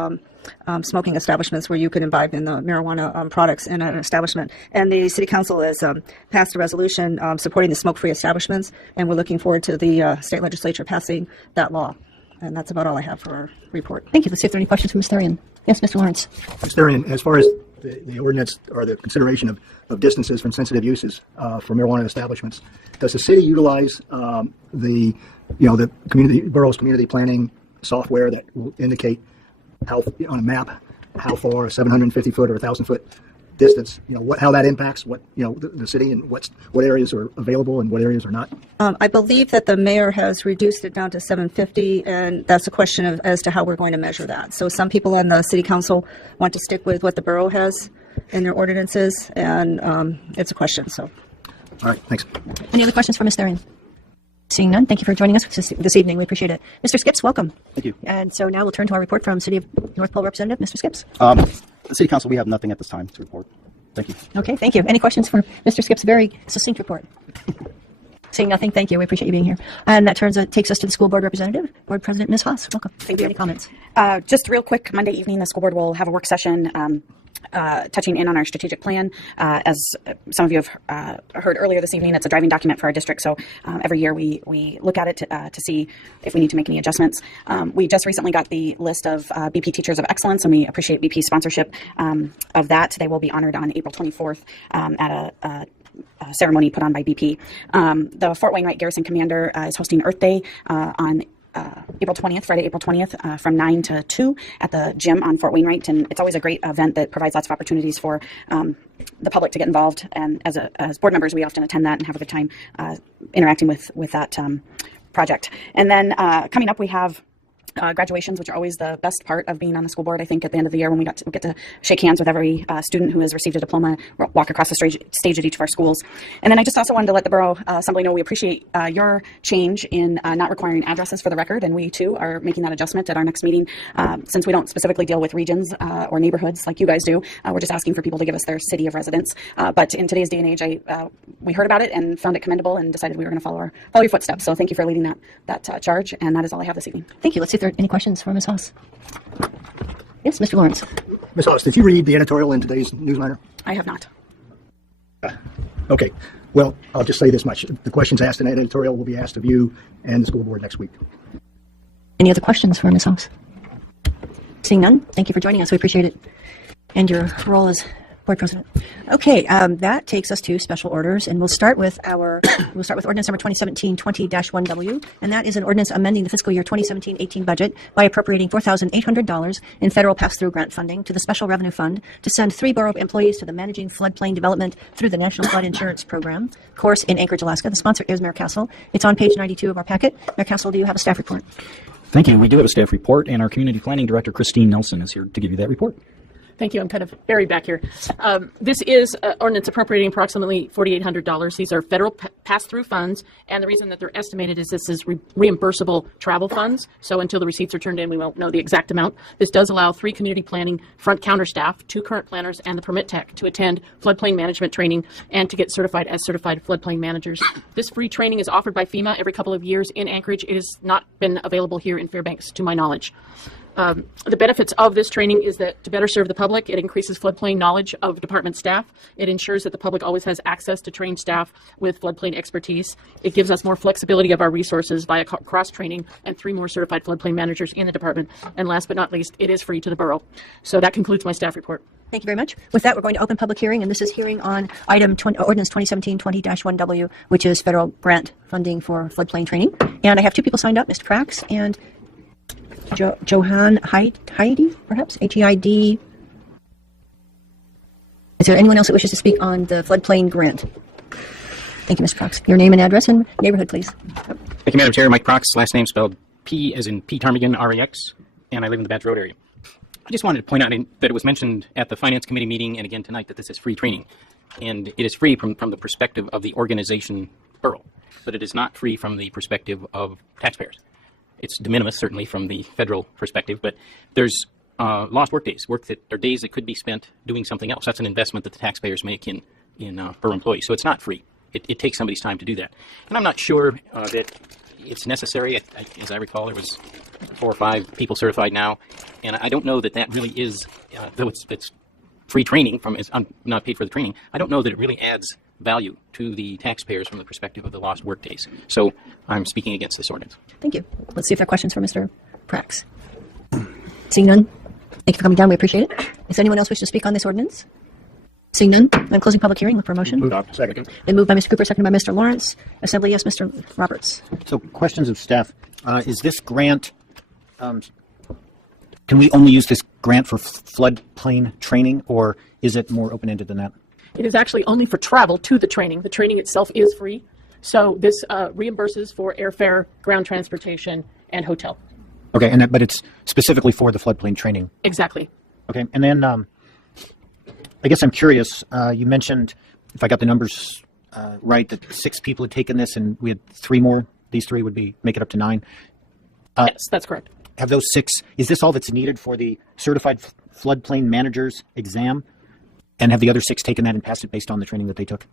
smoking establishments where you could imbibe in the marijuana products in an establishment. And the City Council has passed a resolution supporting the smoke-free establishments, and we're looking forward to the state legislature passing that law. And that's about all I have for our report. Thank you. Let's see if there are any questions from Ms. Therian. Yes, Mr. Lawrence. Ms. Therian, as far as the ordinance or the consideration of distances from sensitive uses for marijuana establishments, does the city utilize the borough's community planning software that will indicate how on a map how far a 750-foot or 1,000-foot distance, how that impacts the city and what areas are available and what areas are not? I believe that the mayor has reduced it down to 750, and that's a question of as to how we're going to measure that. So some people on the City Council want to stick with what the borough has in their ordinances, and it's a question. So, all right, thanks. Any other questions for Ms. Therian? Seeing none, thank you for joining us this evening. We appreciate it. Mr. Skips, welcome. Thank you. And so now we'll turn to our report from City of North Pole Representative, Mr. Skips. The City Council, we have nothing at this time to report. Thank you. Okay, thank you. Any questions for Mr. Skips' very succinct report? Seeing nothing, thank you. We appreciate you being here. And that takes us to the School Board Representative, Board President Ms. Haas. Welcome. Thank you. Any comments? Just real quick, Monday evening, the school board will have a work session touching in on our strategic plan. As some of you have heard earlier this evening, it's a driving document for our district. So every year we look at it to see if we need to make any adjustments. We just recently got the list of BP Teachers of Excellence, and we appreciate BP's sponsorship of that. They will be honored on April 24th at a ceremony put on by BP. The Fort Wainwright Garrison Commander is hosting Earth Day on April 20th, Friday, April 20th, from 9 to 2 at the gym on Fort Wainwright. And it's always a great event that provides lots of opportunities for the public to get involved. And as board members, we often attend that and have a good time interacting with that project. And then coming up, we have graduations, which are always the best part of being on the school board. I think at the end of the year when we get to shake hands with every student who has received a diploma, walk across the stage at each of our schools. And then I just also wanted to let the Borough Assembly know we appreciate your change in not requiring addresses for the record, and we too are making that adjustment at our next meeting. Since we don't specifically deal with regions or neighborhoods like you guys do, we're just asking for people to give us their city of residence. But in today's day and age, we heard about it and found it commendable and decided we were going to follow your footsteps. So thank you for leading that charge, and that is all I have this evening. Thank you. Let's see if there are any questions for Ms. Haas. Yes, Mr. Lawrence. Ms. Haas, did you read the editorial in today's Newsletter? I have not. Okay. Well, I'll just say this much. The questions asked in that editorial will be asked of you and the school board next week. Any other questions for Ms. Haas? Seeing none, thank you for joining us. We appreciate it. And your role as board president. Okay, that takes us to special orders, and we'll start with ordinance number 2017-20-1W, and that is an ordinance amending the fiscal year 2017-18 budget by appropriating $4,800 in federal pass-through grant funding to the Special Revenue Fund to send 3 borough employees to the Managing Floodplain Development through the National Flood Insurance Program course in Anchorage, Alaska. The sponsor is Mayor Castle. It's on page 92 of our packet. Mayor Castle, do you have a staff report? Thank you. We do have a staff report, and our Community Planning Director, Christine Nelson, is here to give you that report. Thank you. I'm kind of buried back here. This is ordinance appropriating approximately $4,800. These are federal pass-through funds, and the reason that they're estimated is this is reimbursable travel funds. So until the receipts are turned in, we won't know the exact amount. This does allow 3 community planning front counter staff, 2 current planners, and the permit tech to attend floodplain management training and to get certified as certified floodplain managers. This free training is offered by FEMA every couple of years in Anchorage. It has not been available here in Fairbanks, to my knowledge. The benefits of this training is that to better serve the public, it increases floodplain knowledge of department staff. It ensures that the public always has access to trained staff with floodplain expertise. It gives us more flexibility of our resources via cross-training and 3 more certified floodplain managers in the department. And last but not least, it is free to the borough. So that concludes my staff report. Thank you very much. With that, we're going to open public hearing, and this is hearing on ordinance 2017-20-1W, which is federal grant funding for floodplain training. And I have 2 people signed up, Mr. Prax and Johan Heidi, perhaps? H-E-I-D. Is there anyone else that wishes to speak on the floodplain grant? Thank you, Mr. Prox. Your name and address and neighborhood, please. Thank you, Madam Chair. Mike Prox, last name spelled P as in P Ptarmigan, R-E-X, and I live in the Badge Road area. I just wanted to point out that it was mentioned at the Finance Committee meeting and again tonight that this is free training. And it is free from the perspective of the organization borough, but it is not free from the perspective of taxpayers. It's de minimis, certainly, from the federal perspective, but there's lost work days, days that could be spent doing something else. That's an investment that the taxpayers make in borough employees. So it's not free. It takes somebody's time to do that. And I'm not sure that it's necessary. As I recall, there was 4 or 5 people certified now, and I don't know that really is, though it's free training not paid for the training, I don't know that it really adds value to the taxpayers from the perspective of the lost work days. So I'm speaking against this ordinance. Thank you. Let's see if there are questions for Mr. Prax. Seeing none, thank you for coming down. We appreciate it. Does anyone else wish to speak on this ordinance? Seeing none, I'm closing public hearing. Look for a motion. Second. Been moved by Mr. Cooper, seconded by Mr. Lawrence. Assembly, yes, Mr. Roberts. So questions of staff. Is this grant, can we only use this grant for floodplain training, or is it more open-ended than that? It is actually only for travel to the training. The training itself is free. So this reimburses for airfare, ground transportation, and hotel. Okay, but it's specifically for the floodplain training. Exactly. Okay, and then I guess I'm curious. You mentioned, if I got the numbers right, that 6 people had taken this, and we had 3 more. These 3 would make it up to 9. Yes, that's correct. Have those 6? Is this all that's needed for the certified floodplain managers exam? And have the other 6 taken that and passed it based on the training that they took?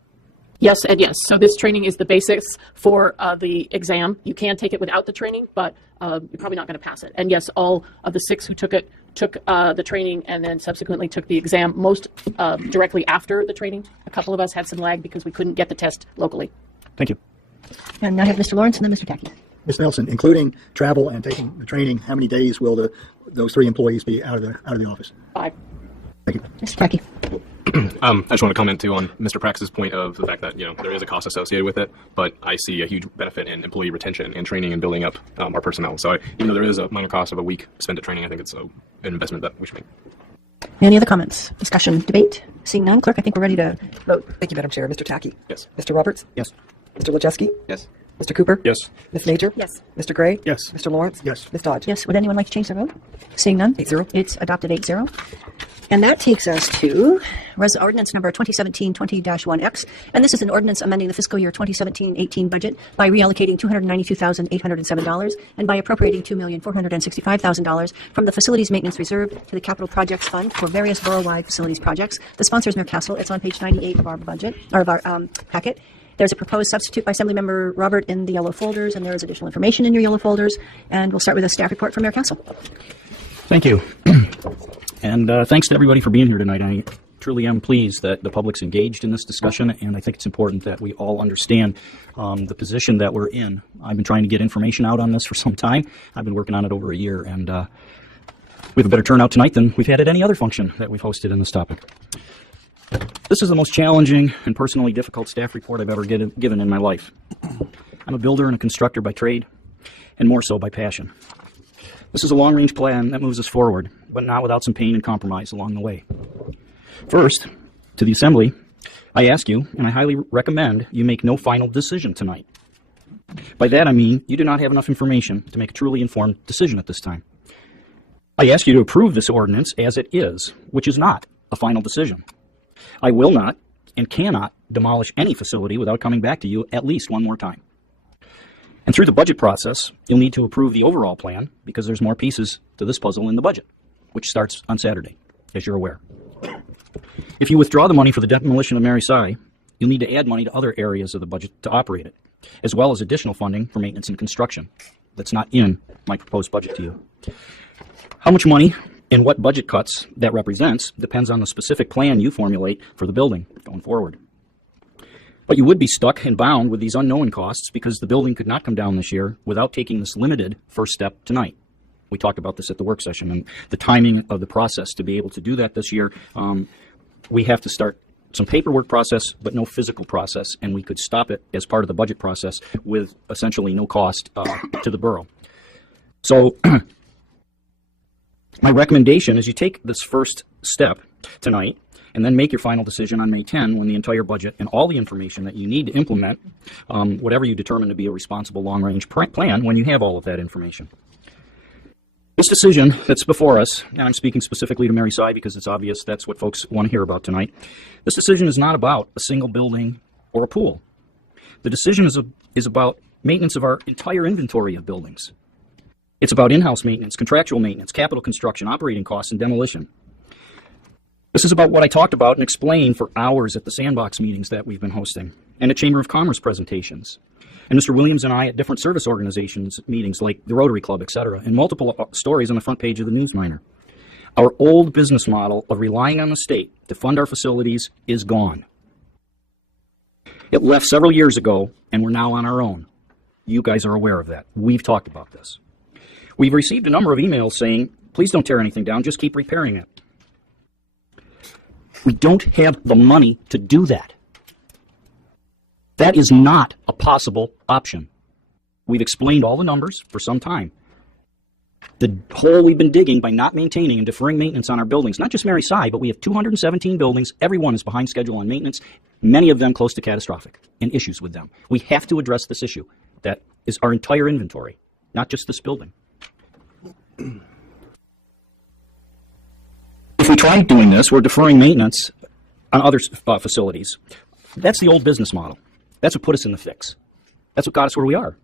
Yes and yes. So this training is the basics for the exam. You can take it without the training, but you're probably not going to pass it. And yes, all of the 6 who took it took the training and then subsequently took the exam, most directly after the training. A couple of us had some lag because we couldn't get the test locally. Thank you. And now I have Mr. Lawrence and then Mr. Tackey. Ms. Nelson, including travel and taking the training, how many days will those 3 employees be out of the office? 5. Mr. Tacky. I just want to comment too on Mr. Prax's point of the fact that there is a cost associated with it, but I see a huge benefit in employee retention and training and building up our personnel. So even though there is a minor cost of a week spent at training, I think it's an investment that we should make. Any other comments, discussion, debate? Seeing none, clerk, I think we're ready to vote. Thank you, Madam Chair. Mr. Tacky? Yes. Mr. Roberts? Yes. Mr. Lajewski? Yes. Mr. Cooper? Yes. Ms. Major? Yes. Mr. Gray? Yes. Mr. Lawrence? Yes. Ms. Dodge? Yes, would anyone like to change their vote? Seeing none? 8-0. It's adopted 8-0. And that takes us to ordinance number 2017-20-1X. And this is an ordinance amending the fiscal year 2017-18 budget by reallocating $292,807 and by appropriating $2,465,000 from the Facilities Maintenance Reserve to the Capital Projects Fund for various borough-wide facilities projects. The sponsor is Mayor Castle. It's on page 98 of our budget, or of our packet. There's a proposed substitute by Assemblymember Robert in the yellow folders, and there is additional information in your yellow folders. And we'll start with a staff report from Mayor Castle. Thank you. And thanks to everybody for being here tonight. I truly am pleased that the public's engaged in this discussion, and I think it's important that we all understand the position that we're in. I've been trying to get information out on this for some time. I've been working on it over a year, and we have a better turnout tonight than we've had at any other function that we've hosted in this topic. This is the most challenging and personally difficult staff report I've ever given in my life. I'm a builder and a constructor by trade, and more so by passion. This is a long-range plan that moves us forward, but not without some pain and compromise along the way. First, to the Assembly, I ask you, and I highly recommend you make no final decision tonight. By that I mean you do not have enough information to make a truly informed decision at this time. I ask you to approve this ordinance as it is, which is not a final decision. I will not and cannot demolish any facility without coming back to you at least one more time. And through the budget process, you'll need to approve the overall plan because there's more pieces to this puzzle in the budget, which starts on Saturday, as you're aware. If you withdraw the money for the demolition of Mary Sy, you'll need to add money to other areas of the budget to operate it, as well as additional funding for maintenance and construction. That's not in my proposed budget to you. How much money and what budget cuts that represents depends on the specific plan you formulate for the building going forward. But you would be stuck and bound with these unknown costs because the building could not come down this year without taking this limited first step tonight. We talked about this at the work session and the timing of the process to be able to do that this year. We have to start some paperwork process, but no physical process, and we could stop it as part of the budget process with essentially no cost to the borough. So my recommendation is you take this first step tonight and then make your final decision on May 10 when the entire budget and all the information that you need to implement whatever you determine to be a responsible long-range plan when you have all of that information. This decision that's before us, and I'm speaking specifically to Mary Sy because it's obvious that's what folks want to hear about tonight, this decision is not about a single building or a pool. The decision is about maintenance of our entire inventory of buildings. It's about in-house maintenance, contractual maintenance, capital construction, operating costs, and demolition. This is about what I talked about and explained for hours at the sandbox meetings that we've been hosting and at Chamber of Commerce presentations. And Mr. Williams and I at different service organizations meetings like the Rotary Club, etc., and multiple stories on the front page of the News Miner. Our old business model of relying on the state to fund our facilities is gone. It left several years ago, and we're now on our own. You guys are aware of that. We've talked about this. We've received a number of emails saying, please don't tear anything down, just keep repairing it. We don't have the money to do that. That is not a possible option. We've explained all the numbers for some time. The hole we've been digging by not maintaining and deferring maintenance on our buildings, not just Mary Sy, but we have 217 buildings. Every one is behind schedule on maintenance, many of them close to catastrophic, and issues with them. We have to address this issue. That is our entire inventory, not just this building. If we try doing this, we're deferring maintenance on other facilities. That's the old business model. That's what put us in the fix. That's what got us where we are.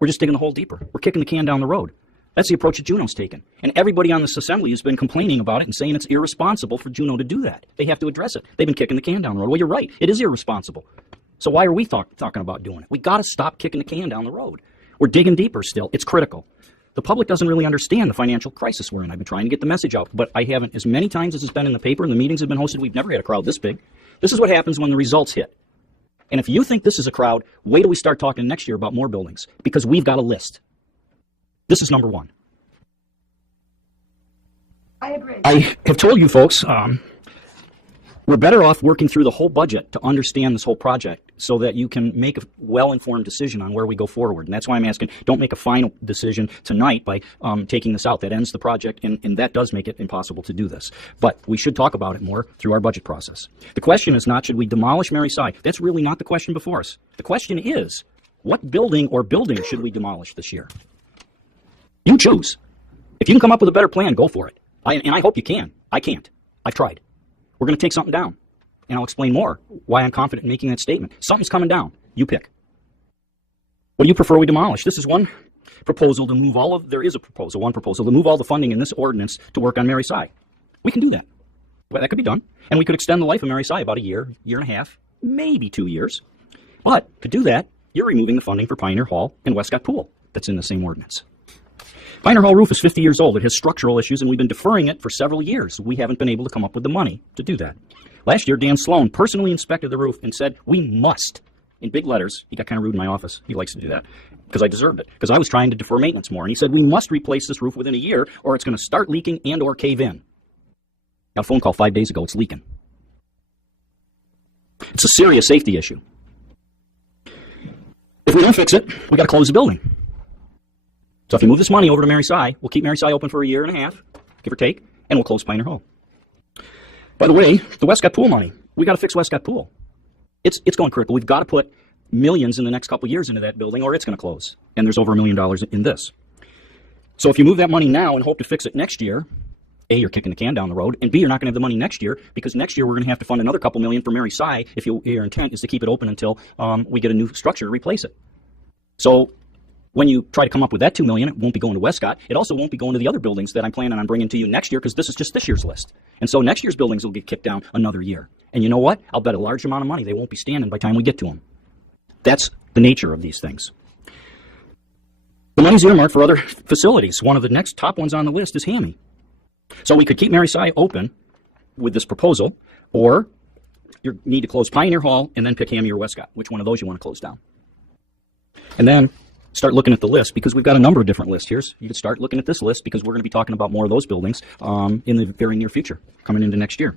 We're just digging the hole deeper. We're kicking the can down the road. That's the approach that Juneau's taken. And everybody on this assembly has been complaining about it and saying it's irresponsible for Juneau to do that. They have to address it. They've been kicking the can down the road. Well, you're right. It is irresponsible. So why are we talking about doing it? We got to stop kicking the can down the road. We're digging deeper still. It's critical. The public doesn't really understand the financial crisis we're in. I've been trying to get the message out, but I haven't. As many times as it's been in the paper and the meetings have been hosted, we've never had a crowd this big. This is what happens when the results hit. And if you think this is a crowd, wait till we start talking next year about more buildings, because we've got a list. This is number one. I agree. I have told you folks We're better off working through the whole budget to understand this whole project so that you can make a well-informed decision on where we go forward. And that's why I'm asking, don't make a final decision tonight by taking this out. That ends the project, and that does make it impossible to do this. But we should talk about it more through our budget process. The question is not, should we demolish Mary Si? That's really not the question before us. The question is, what building or buildings should we demolish this year? You choose. If you can come up with a better plan, go for it. And I hope you can. I can't. I've tried. We're going to take something down. And I'll explain more why I'm confident in making that statement. Something's coming down. You pick. What do you prefer we demolish? This is one proposal to move all of, there is a proposal, one proposal to move all the funding in this ordinance to work on Mary Si. We can do that. Well, that could be done. And we could extend the life of Mary Si about a year, year and a half, maybe 2 years. But to do that, you're removing the funding for Pioneer Hall and Westcott Pool that's in the same ordinance. Pioneer Hall roof is 50 years old. It has structural issues, and we've been deferring it for several years. We haven't been able to come up with the money to do that. Last year, Dan Sloan personally inspected the roof and said, we must, in big letters. He got kind of rude in my office. He likes to do that because I deserved it, because I was trying to defer maintenance more. And he said, we must replace this roof within a year or it's going to start leaking and or cave in. Got a phone call 5 days ago. It's leaking. It's a serious safety issue. If we don't fix it, we got to close the building. So if you move this money over to Mary Si, we'll keep Mary Si open for a year and a half, give or take, and we'll close Pioneer Hall. By the way, the Westcott Pool money, we got to fix Westcott Pool. It's going critical. We've got to put millions in the next couple of years into that building or it's going to close. And there's over $1 million in this. So if you move that money now and hope to fix it next year, A, you're kicking the can down the road, and B, you're not going to have the money next year because next year we're going to have to fund another couple million for Mary Si if your intent is to keep it open until we get a new structure to replace it. So when you try to come up with that $2 million, it won't be going to Westcott. It also won't be going to the other buildings that I'm planning on bringing to you next year because this is just this year's list. And so next year's buildings will get kicked down another year. And you know what? I'll bet a large amount of money they won't be standing by the time we get to them. That's the nature of these things. The money's earmarked for other facilities. One of the next top ones on the list is Hammy. So we could keep Mary Si open with this proposal, or you need to close Pioneer Hall and then pick Hammy or Westcott. Which one of those you want to close down? And then start looking at the list because we've got a number of different lists here. You could start looking at this list because we're going to be talking about more of those buildings in the very near future, coming into next year.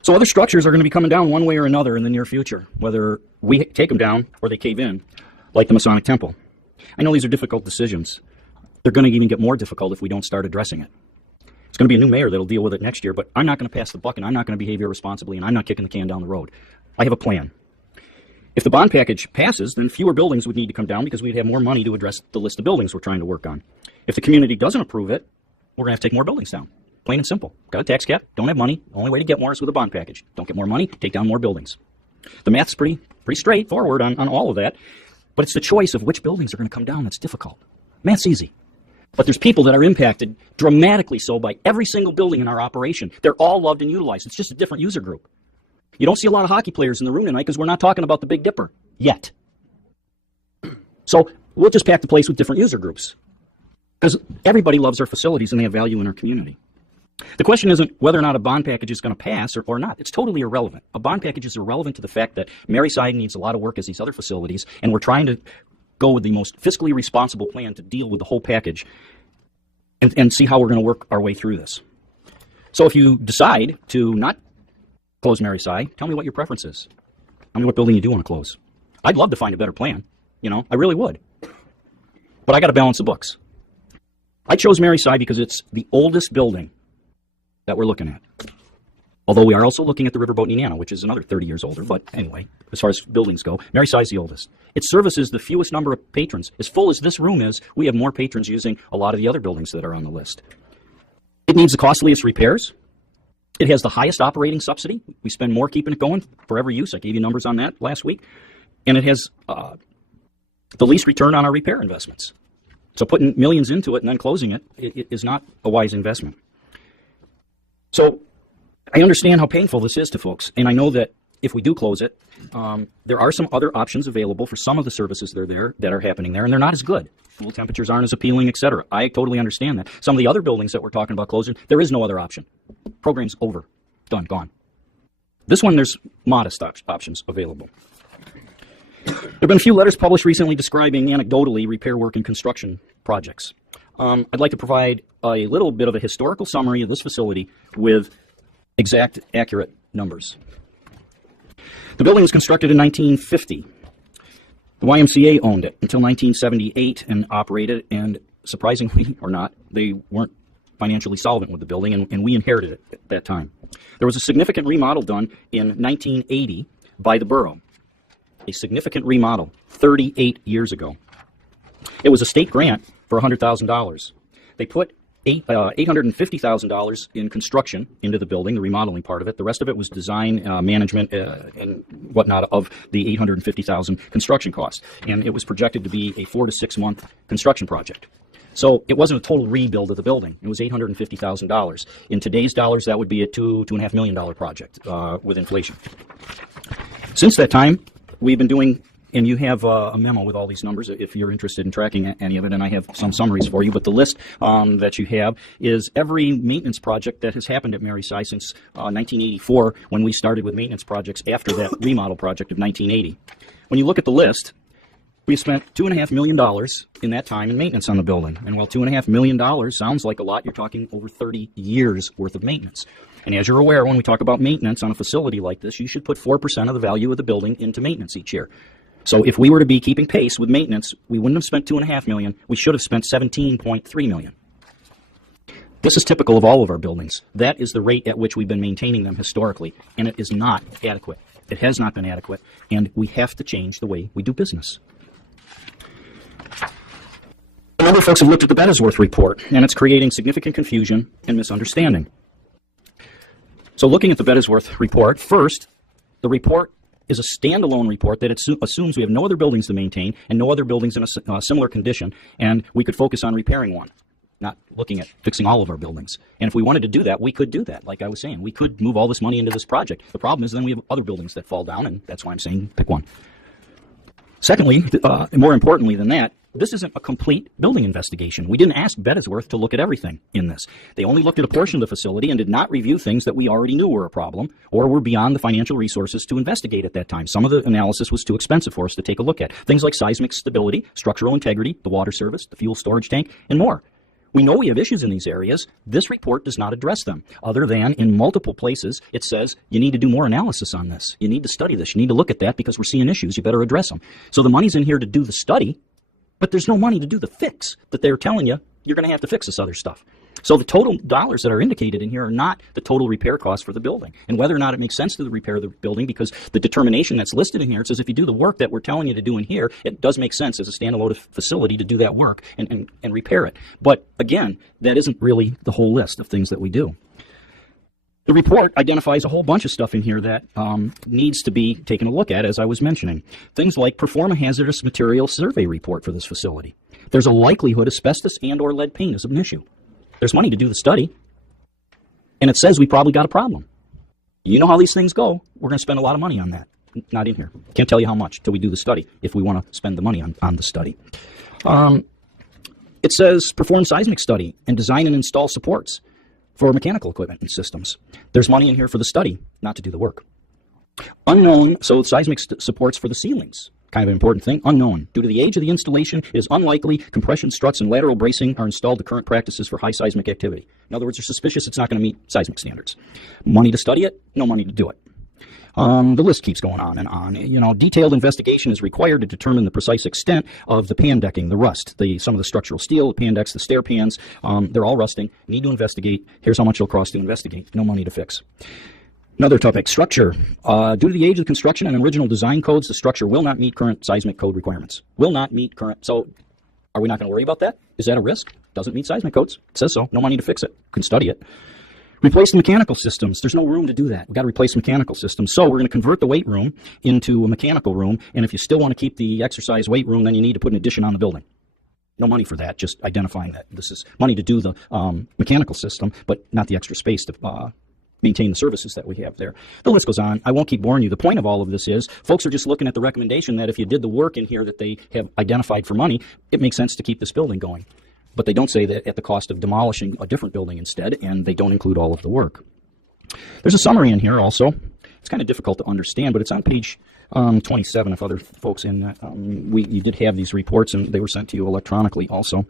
So other structures are going to be coming down one way or another in the near future, whether we take them down or they cave in, like the Masonic Temple. I know these are difficult decisions. They're going to even get more difficult if we don't start addressing it. It's going to be a new mayor that'll deal with it next year, but I'm not going to pass the buck and I'm not going to behave irresponsibly and I'm not kicking the can down the road. I have a plan. If the bond package passes, then fewer buildings would need to come down because we'd have more money to address the list of buildings we're trying to work on. If the community doesn't approve it, we're going to have to take more buildings down. Plain and simple. Got a tax cap, don't have money. The only way to get more is with a bond package. Don't get more money, take down more buildings. The math's pretty straightforward on all of that, but it's the choice of which buildings are going to come down that's difficult. Math's easy. But there's people that are impacted dramatically so by every single building in our operation. They're all loved and utilized. It's just a different user group. You don't see a lot of hockey players in the room tonight because we're not talking about the Big Dipper yet. So we'll just pack the place with different user groups because everybody loves our facilities and they have value in our community. The question isn't whether or not a bond package is going to pass or not. It's totally irrelevant. A bond package is irrelevant to the fact that Mary Si needs a lot of work as these other facilities, and we're trying to go with the most fiscally responsible plan to deal with the whole package and see how we're going to work our way through this. So if you decide to not close Mary Si, tell me what your preference is. Tell me what building you do want to close. I'd love to find a better plan. I really would. But I got to balance the books. I chose Mary Si because it's the oldest building that we're looking at. Although we are also looking at the Riverboat in Indiana, which is another 30 years older. But anyway, as far as buildings go, Mary Si is the oldest. It services the fewest number of patrons. As full as this room is, we have more patrons using a lot of the other buildings that are on the list. It needs the costliest repairs. It has the highest operating subsidy. We spend more keeping it going for every use. I gave you numbers on that last week. And it has the least return on our repair investments. So putting millions into it and then closing it is not a wise investment. So I understand how painful this is to folks. And I know that if we do close it, there are some other options available for some of the services that are happening there, and they're not as good. Pool temperatures aren't as appealing, et cetera. I totally understand that. Some of the other buildings that we're talking about closing, there is no other option. Program's over. Done. Gone. This one, there's modest options available. There have been a few letters published recently describing anecdotally repair work and construction projects. I'd like to provide a little bit of a historical summary of this facility with exact, accurate numbers. The building was constructed in 1950. The YMCA owned it until 1978 and operated, and surprisingly or not, they weren't financially solvent with the building, and we inherited it at that time. There was a significant remodel done in 1980 by the borough. A significant remodel 38 years ago. It was a state grant for $100,000. They put $850,000 in construction into the building, the remodeling part of it. The rest of it was design, management, and whatnot of the $850,000 construction cost. And it was projected to be a 4 to 6 month construction project. So it wasn't a total rebuild of the building. It was $850,000. In today's dollars, that would be a $2.5 million project with inflation. Since that time, we've been doing, and you have a memo with all these numbers if you're interested in tracking any of it, and I have some summaries for you, but the list that you have is every maintenance project that has happened at Mary Si since 1984, when we started with maintenance projects after that remodel project of 1980. When you look at the list, we spent $2.5 million in that time in maintenance on the building. And while $2.5 million sounds like a lot, you're talking over 30 years worth of maintenance. And as you're aware, when we talk about maintenance on a facility like this, you should put 4% of the value of the building into maintenance each year. So if we were to be keeping pace with maintenance, we wouldn't have spent $2.5 million. We should have spent $17.3 million. This is typical of all of our buildings. That is the rate at which we've been maintaining them historically, and it is not adequate. It has not been adequate, and we have to change the way we do business. A number of folks have looked at the Bettesworth report, and it's creating significant confusion and misunderstanding. So looking at the Bettesworth report, first, the report is a standalone report that assumes we have no other buildings to maintain and no other buildings in a similar condition, and we could focus on repairing one, not looking at fixing all of our buildings. And if we wanted to do that, we could do that. Like I was saying, we could move all this money into this project. The problem is then we have other buildings that fall down, and that's why I'm saying pick one. Secondly, more importantly than that, this isn't a complete building investigation. We didn't ask Bettesworth to look at everything in this. They only looked at a portion of the facility and did not review things that we already knew were a problem or were beyond the financial resources to investigate at that time. Some of the analysis was too expensive for us to take a look at. Things like seismic stability, structural integrity, the water service, the fuel storage tank, and more. We know we have issues in these areas. This report does not address them, other than in multiple places it says you need to do more analysis on this. You need to study this. You need to look at that because we're seeing issues. You better address them. So the money's in here to do the study, but there's no money to do the fix that they're telling you you're going to have to fix this other stuff. So the total dollars that are indicated in here are not the total repair cost for the building. And whether or not it makes sense to repair the building, because the determination that's listed in here, it says if you do the work that we're telling you to do in here, it does make sense as a standalone facility to do that work and repair it. But again, that isn't really the whole list of things that we do. The report identifies a whole bunch of stuff in here that needs to be taken a look at, as I was mentioning. Things like perform a hazardous material survey report for this facility. There's a likelihood asbestos and or lead paint is an issue. There's money to do the study, and it says we probably got a problem. You know how these things go. We're going to spend a lot of money on that. Not in here. Can't tell you how much till we do the study, if we want to spend the money on the study. It says perform seismic study and design and install supports for mechanical equipment and systems. There's money in here for the study, not to do the work. Unknown, so seismic supports for the ceilings. Kind of an important thing. Unknown. Due to the age of the installation, it is unlikely compression struts and lateral bracing are installed to current practices for high seismic activity. In other words, they're suspicious it's not going to meet seismic standards. Money to study it, no money to do it. The list keeps going on and on. You know, detailed investigation is required to determine the precise extent of the pan decking, the rust, some of the structural steel, the pan decks, the stair pans. They're all rusting. Need to investigate. Here's how much it'll cost to investigate. No money to fix. Another topic, structure. Due to the age of the construction and original design codes, the structure will not meet current seismic code requirements. Will not meet current. So are we not going to worry about that? Is that a risk? Doesn't meet seismic codes. It says so. No money to fix it. Can study it. Replace the mechanical systems. There's no room to do that. We've got to replace mechanical systems. So we're going to convert the weight room into a mechanical room. And if you still want to keep the exercise weight room, then you need to put an addition on the building. No money for that. Just identifying that this is money to do the mechanical system, but not the extra space to maintain the services that we have there. The list goes on. I won't keep boring you. The point of all of this is folks are just looking at the recommendation that if you did the work in here that they have identified for money, it makes sense to keep this building going. But they don't say that at the cost of demolishing a different building instead, and they don't include all of the work. There's a summary in here also. It's kind of difficult to understand, but it's on page 27 if other folks in that. You did have these reports, and they were sent to you electronically also.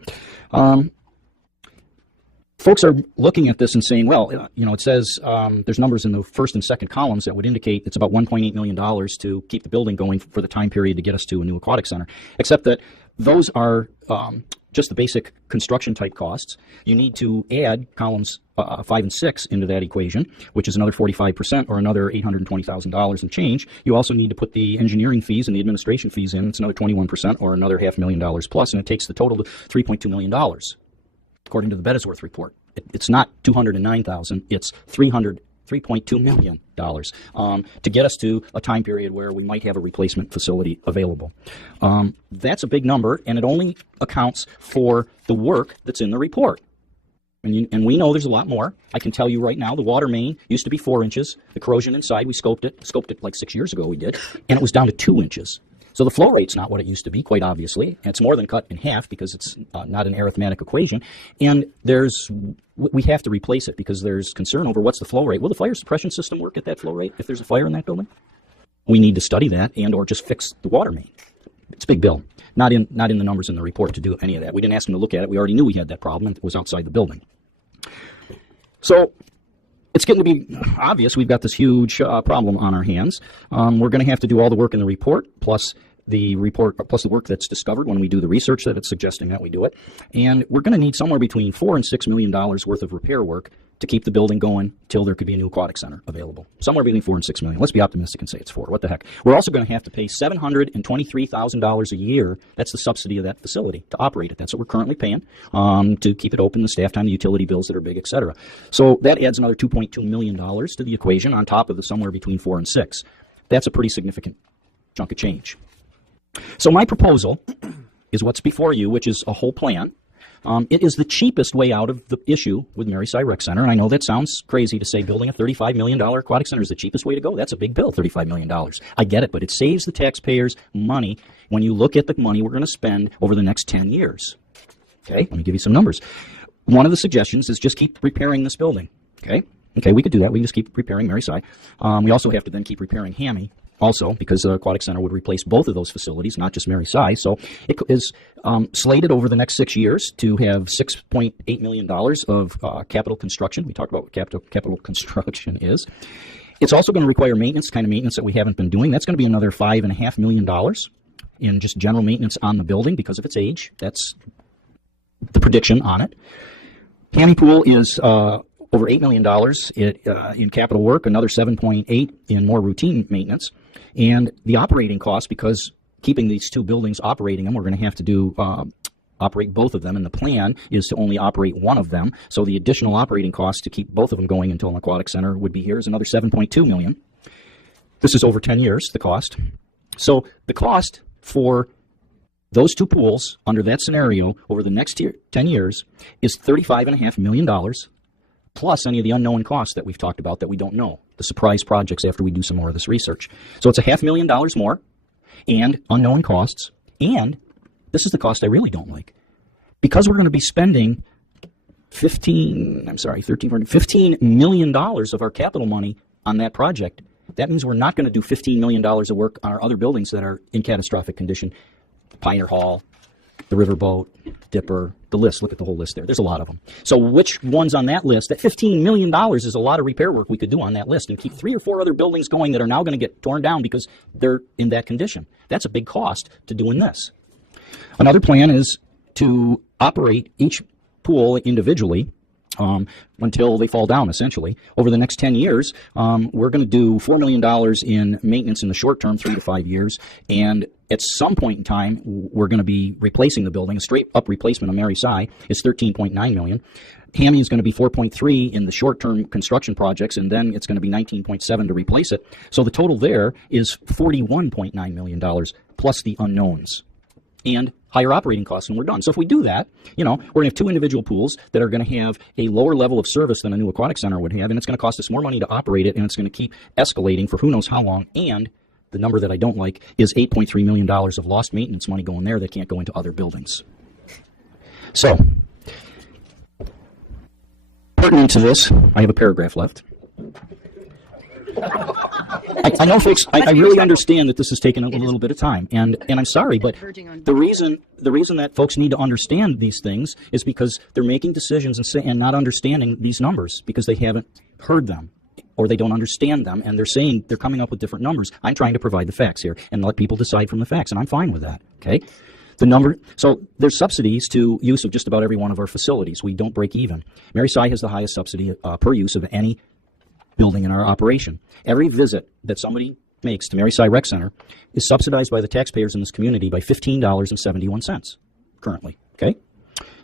folks are looking at this and saying, well, it says there's numbers in the first and second columns that would indicate it's about $1.8 million to keep the building going for the time period to get us to a new aquatic center, except that those are just the basic construction type costs. You need to add columns 5 and 6 into that equation, which is another 45% or another $820,000 and change. You also need to put the engineering fees and the administration fees in. It's another 21% or another $500,000 plus, and it takes the total to $3.2 million, according to the Bettesworth report. It's not $209,000, it's $3.2 million to get us to a time period where we might have a replacement facility available. That's a big number, and it only accounts for the work that's in the report. And we know there's a lot more. I can tell you right now, the water main used to be 4 inches. The corrosion inside, we scoped it like 6 years ago we did, and it was down to 2 inches. So the flow rate's not what it used to be, quite obviously, and it's more than cut in half because it's not an arithmetic equation. And we have to replace it because there's concern over what's the flow rate. Will the fire suppression system work at that flow rate if there's a fire in that building? We need to study that and or just fix the water main. It's a big bill. Not in the numbers in the report to do any of that. We didn't ask them to look at it. We already knew we had that problem, and it was outside the building. So it's getting to be obvious we've got this huge problem on our hands. We're going to have to do all the work in the report, plus the work that's discovered when we do the research that it's suggesting that we do it. And we're going to need somewhere between $4 and $6 million worth of repair work to keep the building going till there could be a new aquatic center available. Somewhere between $4 and $6 million. Let's be optimistic and say it's 4. What the heck? We're also going to have to pay $723,000 a year. That's the subsidy of that facility to operate it. That's what we're currently paying to keep it open, the staff time, the utility bills that are big, et cetera. So that adds another $2.2 million to the equation on top of the somewhere between 4 and 6. That's a pretty significant chunk of change. So my proposal is what's before you, which is a whole plan. It is the cheapest way out of the issue with Mary Sy Rec Center, and I know that sounds crazy to say building a $35 million aquatic center is the cheapest way to go. That's a big bill, $35 million. I get it, but it saves the taxpayers money when you look at the money we're going to spend over the next 10 years. Okay, let me give you some numbers. One of the suggestions is just keep repairing this building. Okay, we could do that. We can just keep repairing Mary Sy. We also have to then keep repairing Hammy. Also, because the aquatic center would replace both of those facilities, not just Mary Sy. So it is slated over the next 6 years to have $6.8 million of capital construction. We talked about what capital construction is. It's also going to require maintenance, kind of maintenance that we haven't been doing. That's going to be another $5.5 million in just general maintenance on the building because of its age. That's the prediction on it. Hammy Pool is over $8 million in capital work, another $7.8 in more routine maintenance. And the operating costs, because keeping these two buildings operating them, we're going to have to do operate both of them, and the plan is to only operate one of them. So the additional operating costs to keep both of them going until an aquatic center would be here is another $7.2 million. This is over 10 years, the cost. So the cost for those two pools under that scenario over the next 10 years is $35.5 million, plus any of the unknown costs that we've talked about that we don't know, the surprise projects after we do some more of this research. So it's $500,000 more and unknown costs, and this is the cost I really don't like. Because we're going to be spending $15 million of our capital money on that project, that means we're not going to do $15 million of work on our other buildings that are in catastrophic condition. Pioneer Hall, the Riverboat, Dipper, the list. Look at the whole list there. There's a lot of them. So which ones on that list? That $15 million is a lot of repair work we could do on that list and keep 3 or 4 other buildings going that are now going to get torn down because they're in that condition. That's a big cost to doing this. Another plan is to operate each pool individually until they fall down, essentially. Over the next 10 years, we're going to do $4 million in maintenance in the short term, 3 to 5 years, and at some point in time, we're going to be replacing the building. A straight-up replacement of Mary Sy is $13.9 million. Hammy is going to be 4.3 in the short-term construction projects, and then it's going to be 19.7 to replace it. So the total there is $41.9 million, plus the unknowns and higher operating costs when we're done. So if we do that, we're going to have 2 individual pools that are going to have a lower level of service than a new aquatic center would have, and it's going to cost us more money to operate it, and it's going to keep escalating for who knows how long. And the number that I don't like is $8.3 million of lost maintenance money going there that can't go into other buildings. So, pertinent to this, I have a paragraph left. I know, folks. I really understand that this has taken a little bit of time, and I'm sorry, but the reason that folks need to understand these things is because they're making decisions and not understanding these numbers because they haven't heard them or they don't understand them, and they're saying they're coming up with different numbers. I'm trying to provide the facts here and let people decide from the facts, and I'm fine with that. Okay. So there's subsidies to use of just about every one of our facilities. We don't break even. Mary Si has the highest subsidy per use of any building in our operation. Every visit that somebody makes to Mary Si Rec Center is subsidized by the taxpayers in this community by $15.71 currently. Okay,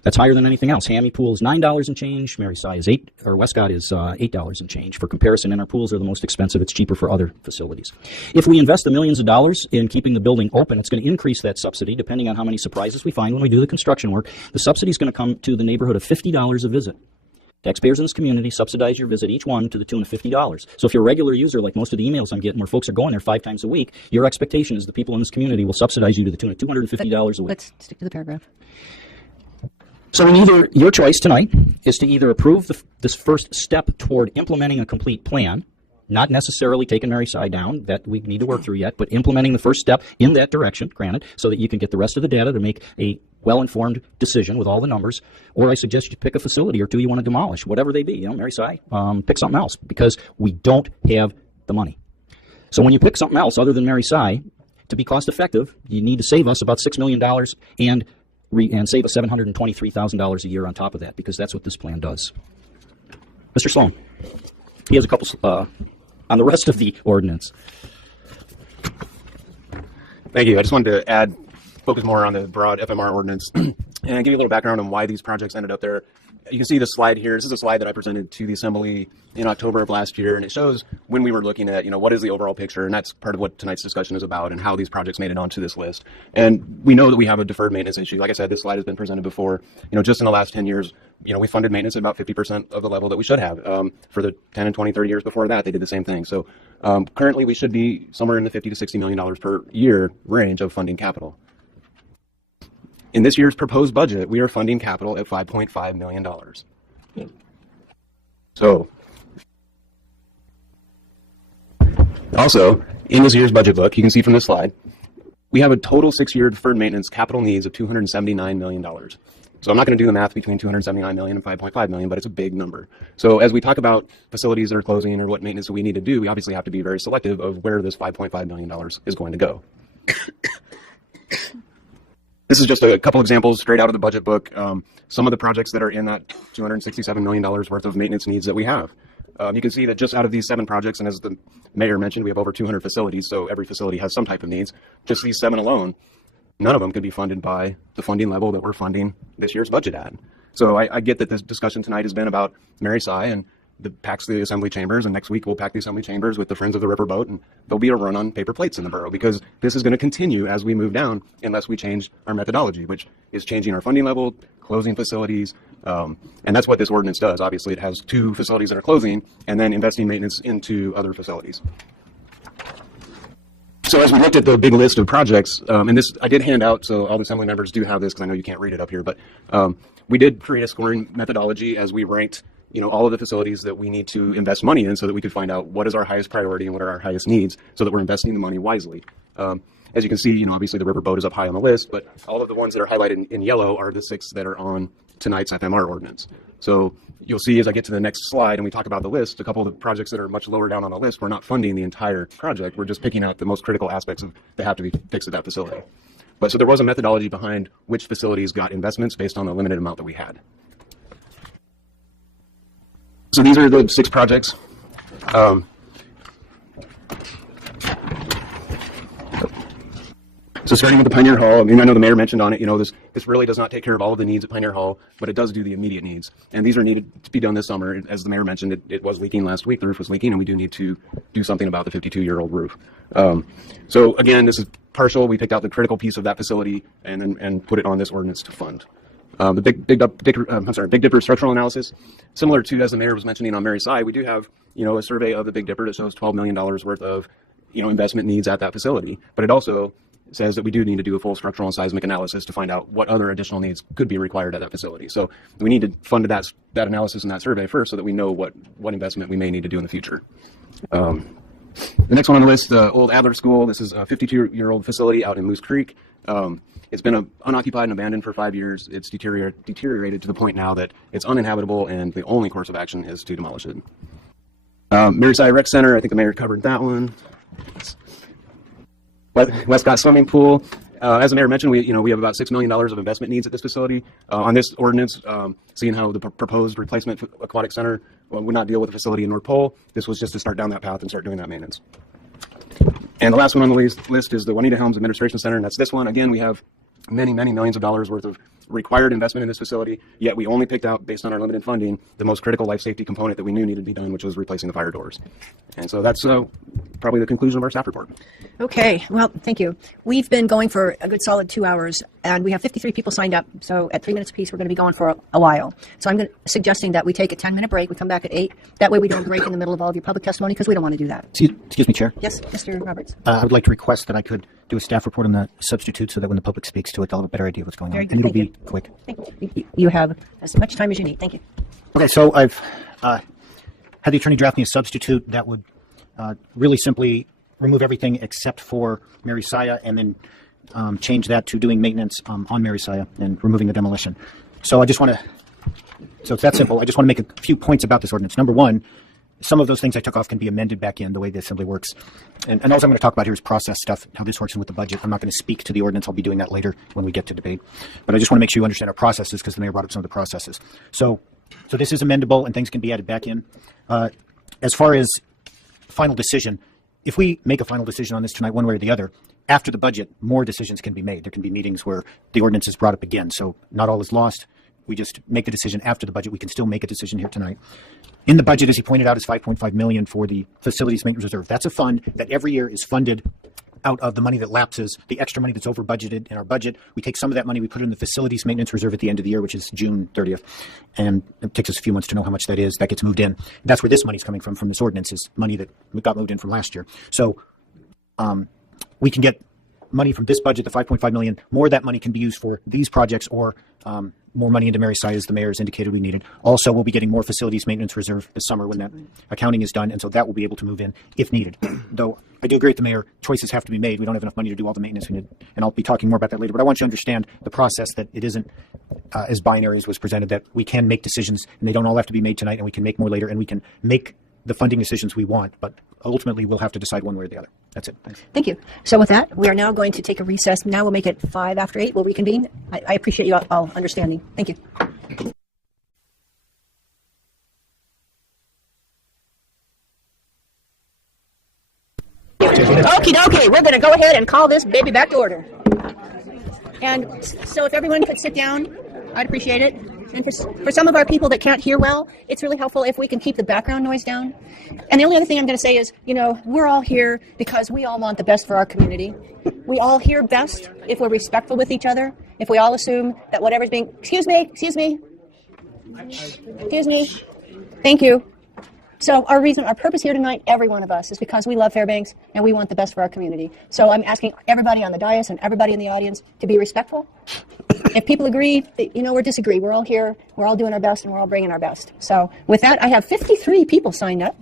that's higher than anything else. Hammy Pool is $9 and change. Mary Si is Westcott is $8 and change. For comparison, and our pools are the most expensive. It's cheaper for other facilities. If we invest the millions of dollars in keeping the building open, it's going to increase that subsidy depending on how many surprises we find when we do the construction work. The subsidy is going to come to the neighborhood of $50 a visit. Taxpayers in this community subsidize your visit, each one, to the tune of $50. So if you're a regular user, like most of the emails I'm getting where folks are going there 5 times a week, your expectation is the people in this community will subsidize you to the tune of $250 a week. Let's stick to the paragraph. So your choice tonight is to either approve this first step toward implementing a complete plan, not necessarily taking Mary Si down, that we need to work through yet, but implementing the first step in that direction, granted, so that you can get the rest of the data to make a well-informed decision with all the numbers. Or I suggest you pick a facility or two you want to demolish, whatever they be. Mary Si, pick something else, because we don't have the money. So when you pick something else other than Mary Si, to be cost-effective, you need to save us about $6 million and save us $723,000 a year on top of that, because that's what this plan does. Mr. Sloan, he has a couple on the rest of the ordinance. Thank you. I just wanted to focus more on the broad FMR ordinance and give you a little background on why these projects ended up there. You can see the slide here. This is a slide that I presented to the Assembly in October of last year, and it shows when we were looking at, what is the overall picture, and that's part of what tonight's discussion is about and how these projects made it onto this list. And we know that we have a deferred maintenance issue. Like I said, this slide has been presented before. Just in the last 10 years, we funded maintenance at about 50% of the level that we should have. For the 10 and 20, 30 years before that, they did the same thing. So currently we should be somewhere in the $50 to $60 million per year range of funding capital. In this year's proposed budget, we are funding capital at $5.5 million. So, also, in this year's budget book, you can see from this slide, we have a total 6-year deferred maintenance capital needs of $279 million. So I'm not going to do the math between $279 million and $5.5 million, but it's a big number. So as we talk about facilities that are closing or what maintenance we need to do, we obviously have to be very selective of where this $5.5 million is going to go. This is just a couple examples straight out of the budget book. Some of the projects that are in that $267 million worth of maintenance needs that we have. You can see that just out of these 7 projects, and as the mayor mentioned, we have over 200 facilities, so every facility has some type of needs. Just these 7 alone, none of them could be funded by the funding level that we're funding this year's budget at. So I get that this discussion tonight has been about Mary Si and packs the assembly chambers, and next week we'll pack the assembly chambers with the Friends of the Riverboat, and there'll be a run on paper plates in the borough, because this is going to continue as we move down unless we change our methodology, which is changing our funding level, closing facilities, and that's what this ordinance does. Obviously, it has 2 facilities that are closing, and then investing maintenance into other facilities. So as we looked at the big list of projects, and this I did hand out, so all the assembly members do have this, because I know you can't read it up here, but we did create a scoring methodology as we ranked all of the facilities that we need to invest money in, so that we could find out what is our highest priority and what are our highest needs, so that we're investing the money wisely. As you can see, obviously the Riverboat is up high on the list, but all of the ones that are highlighted in yellow are the 6 that are on tonight's FMR ordinance. So you'll see as I get to the next slide and we talk about the list, a couple of the projects that are much lower down on the list, we're not funding the entire project. We're just picking out the most critical aspects that have to be fixed at that facility. But so there was a methodology behind which facilities got investments based on the limited amount that we had. So these are the 6 projects. So starting with the Pioneer Hall, I know the mayor mentioned on it, this really does not take care of all of the needs at Pioneer Hall, but it does do the immediate needs. And these are needed to be done this summer. As the mayor mentioned, it was leaking last week. The roof was leaking, and we do need to do something about the 52-year-old roof. So again, this is partial. We picked out the critical piece of that facility and put it on this ordinance to fund. The Big Dipper structural analysis, similar to as the mayor was mentioning on Mary Si, we do have a survey of the Big Dipper that shows $12 million worth of investment needs at that facility, but it also says that we do need to do a full structural and seismic analysis to find out what other additional needs could be required at that facility. So we need to fund that analysis and that survey first, so that we know what investment we may need to do in the future. The next one on the list, Old Adler School. This is a 52-year-old facility out in Moose Creek. It's been unoccupied and abandoned for 5 years. It's deteriorated to the point now that it's uninhabitable, and the only course of action is to demolish it. Maryside Rec Center, I think the mayor covered that one. Westcott Swimming Pool. As the mayor mentioned, we have about $6 million of investment needs at this facility. On this ordinance, seeing how the proposed replacement aquatic center would not deal with the facility in North Pole, this was just to start down that path and start doing that maintenance. And the last one on the list is the Juanita Helms Administration Center, and that's this one. Again, we have many millions of dollars worth of required investment in this facility, yet we only picked out, based on our limited funding, the most critical life safety component that we knew needed to be done, which was replacing the fire doors. And so that's probably the conclusion of our staff report. Okay, well, thank you. We've been going for a good solid 2 hours, and we have 53 people signed up. So at 3 minutes apiece, we're going to be going for a while. So I'm suggesting that we take a 10-minute break. We come back at 8. That way we don't break in the middle of all of your public testimony, because we don't want to do that. Excuse me, Chair. Yes, Mr. Roberts. I would like to request that I could do a staff report on the substitute so that when the public speaks to it, they'll have a better idea of what's going on. Very good, And it'll thank be quick. Thank you. You have as much time as you need. Thank you. Okay, so I've had the attorney draft me a substitute that would really simply remove everything except for Mary Saya, and then change that to doing maintenance on Mary Saya and removing the demolition. So I just want to, so it's that simple. I just want to make a few points about this ordinance. Number one, some of those things I took off can be amended back in the way the assembly works. And all I'm going to talk about here is process stuff, how this works in with the budget. I'm not going to speak to the ordinance. I'll be doing that later when we get to debate. But I just want to make sure you understand our processes, because the mayor brought up some of the processes. So this is amendable and things can be added back in. As far as final decision, if we make a final decision on this tonight, one way or the other, after the budget, more decisions can be made. There can be meetings where the ordinance is brought up again. So not all is lost. We just make the decision after the budget. We can still make a decision here tonight. In the budget, as he pointed out, is $5.5 million for the facilities maintenance reserve. That's a fund that every year is funded out of the money that lapses, the extra money that's over budgeted in our budget. We take some of that money, we put it in the facilities maintenance reserve at the end of the year, which is June 30th. And it takes us a few months to know how much that is. That gets moved in. That's where this money's coming from this ordinance, is money that got moved in from last year. So we can get money from this budget, the $5.5 million. More of that money can be used for these projects, or more money into Mary Saya, as the mayor has indicated we needed. Also, we'll be getting more facilities maintenance reserve this summer when that accounting is done, and so that will be able to move in if needed. Though I do agree with the mayor, choices have to be made. We don't have enough money to do all the maintenance we need, and I'll be talking more about that later. But I want you to understand the process, that it isn't as binary as was presented, that we can make decisions, and they don't all have to be made tonight, and we can make more later, and we can make the funding decisions we want, but ultimately we'll have to decide one way or the other. That's it. Thanks. Thank you. So with that, we are now going to take a recess. Now we'll make it 5 after 8. We'll reconvene. I appreciate you all understanding. Thank you. Okie dokie, we're going to go ahead and call this baby back to order. And so if everyone could sit down, I'd appreciate it. And for some of our people that can't hear well, it's really helpful if we can keep the background noise down. And the only other thing I'm going to say is, we're all here because we all want the best for our community. We all hear best if we're respectful with each other, if we all assume that whatever's being... Excuse me. Thank you. So our purpose here tonight, every one of us, is because we love Fairbanks and we want the best for our community. So I'm asking everybody on the dais and everybody in the audience to be respectful. If people agree, or disagree, we're all here, we're all doing our best, and we're all bringing our best. So with that, I have 53 people signed up.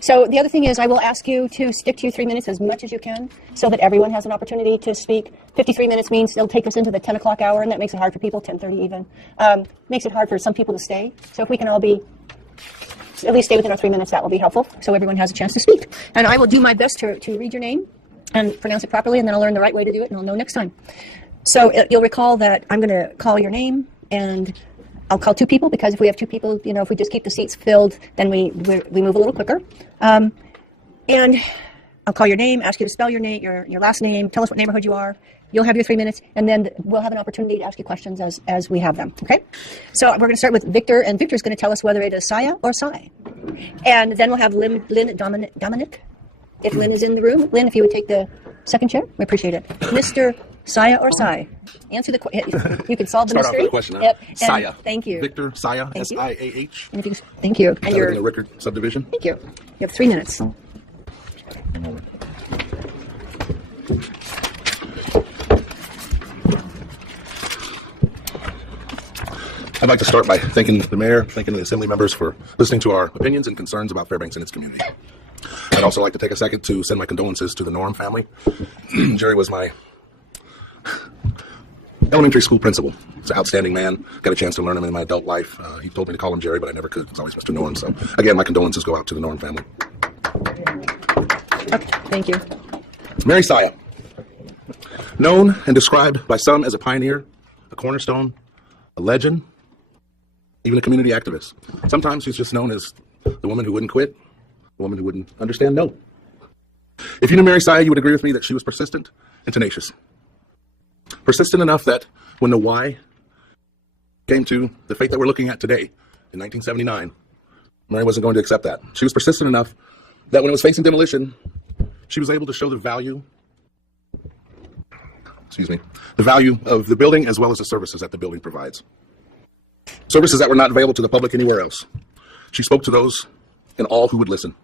So the other thing is, I will ask you to stick to your 3 minutes as much as you can, so that everyone has an opportunity to speak. 53 minutes means it'll take us into the 10 o'clock hour, and that makes it hard for people, 10:30 even. Makes it hard for some people to stay. So if we can all be... at least stay within our 3 minutes, that will be helpful, so everyone has a chance to speak. And I will do my best to read your name and pronounce it properly, and then I'll learn the right way to do it, and I'll know next time. So you'll recall that I'm going to call your name, and I'll call 2 people, because if we have 2 people, if we just keep the seats filled, then we move a little quicker. And I'll call your name, ask you to spell your name, your last name, tell us what neighborhood you are. You'll have your 3 minutes, and then we'll have an opportunity to ask you questions as we have them, okay? So we're going to start with Victor, and Victor's going to tell us whether it is Saya or Sai. And then we'll have Lynn Dominic, if Lynn is in the room. Lynn, if you would take the second chair, we appreciate it. Mr. Saya or Sai? Answer the question. You can solve the mystery. Start off with the question. Yep. Saya. Thank you. Victor Saya, Thank you. S-I-A-H. And thank you. And you're in the Rickard subdivision. Thank you. You have 3 minutes. I'd like to start by thanking the mayor, thanking the assembly members for listening to our opinions and concerns about Fairbanks and its community. I'd also like to take a second to send my condolences to the Norm family. Jerry was my elementary school principal. He's an outstanding man. Got a chance to learn him in my adult life. He told me to call him Jerry, but I never could. It's always Mr. Norm. So, again, my condolences go out to the Norm family. Thank you. Mary Saya, known and described by some as a pioneer, a cornerstone, a legend, even a community activist. Sometimes she's just known as the woman who wouldn't quit, the woman who wouldn't understand no. If you knew Mary Saya, you would agree with me that she was persistent and tenacious. Persistent enough that when the why came to the fate that we're looking at today, in 1979, Mary wasn't going to accept that. She was persistent enough that when it was facing demolition, she was able to show the value of the building as well as the services that the building provides. Services that were not available to the public anywhere else. She spoke to those and all who would listen.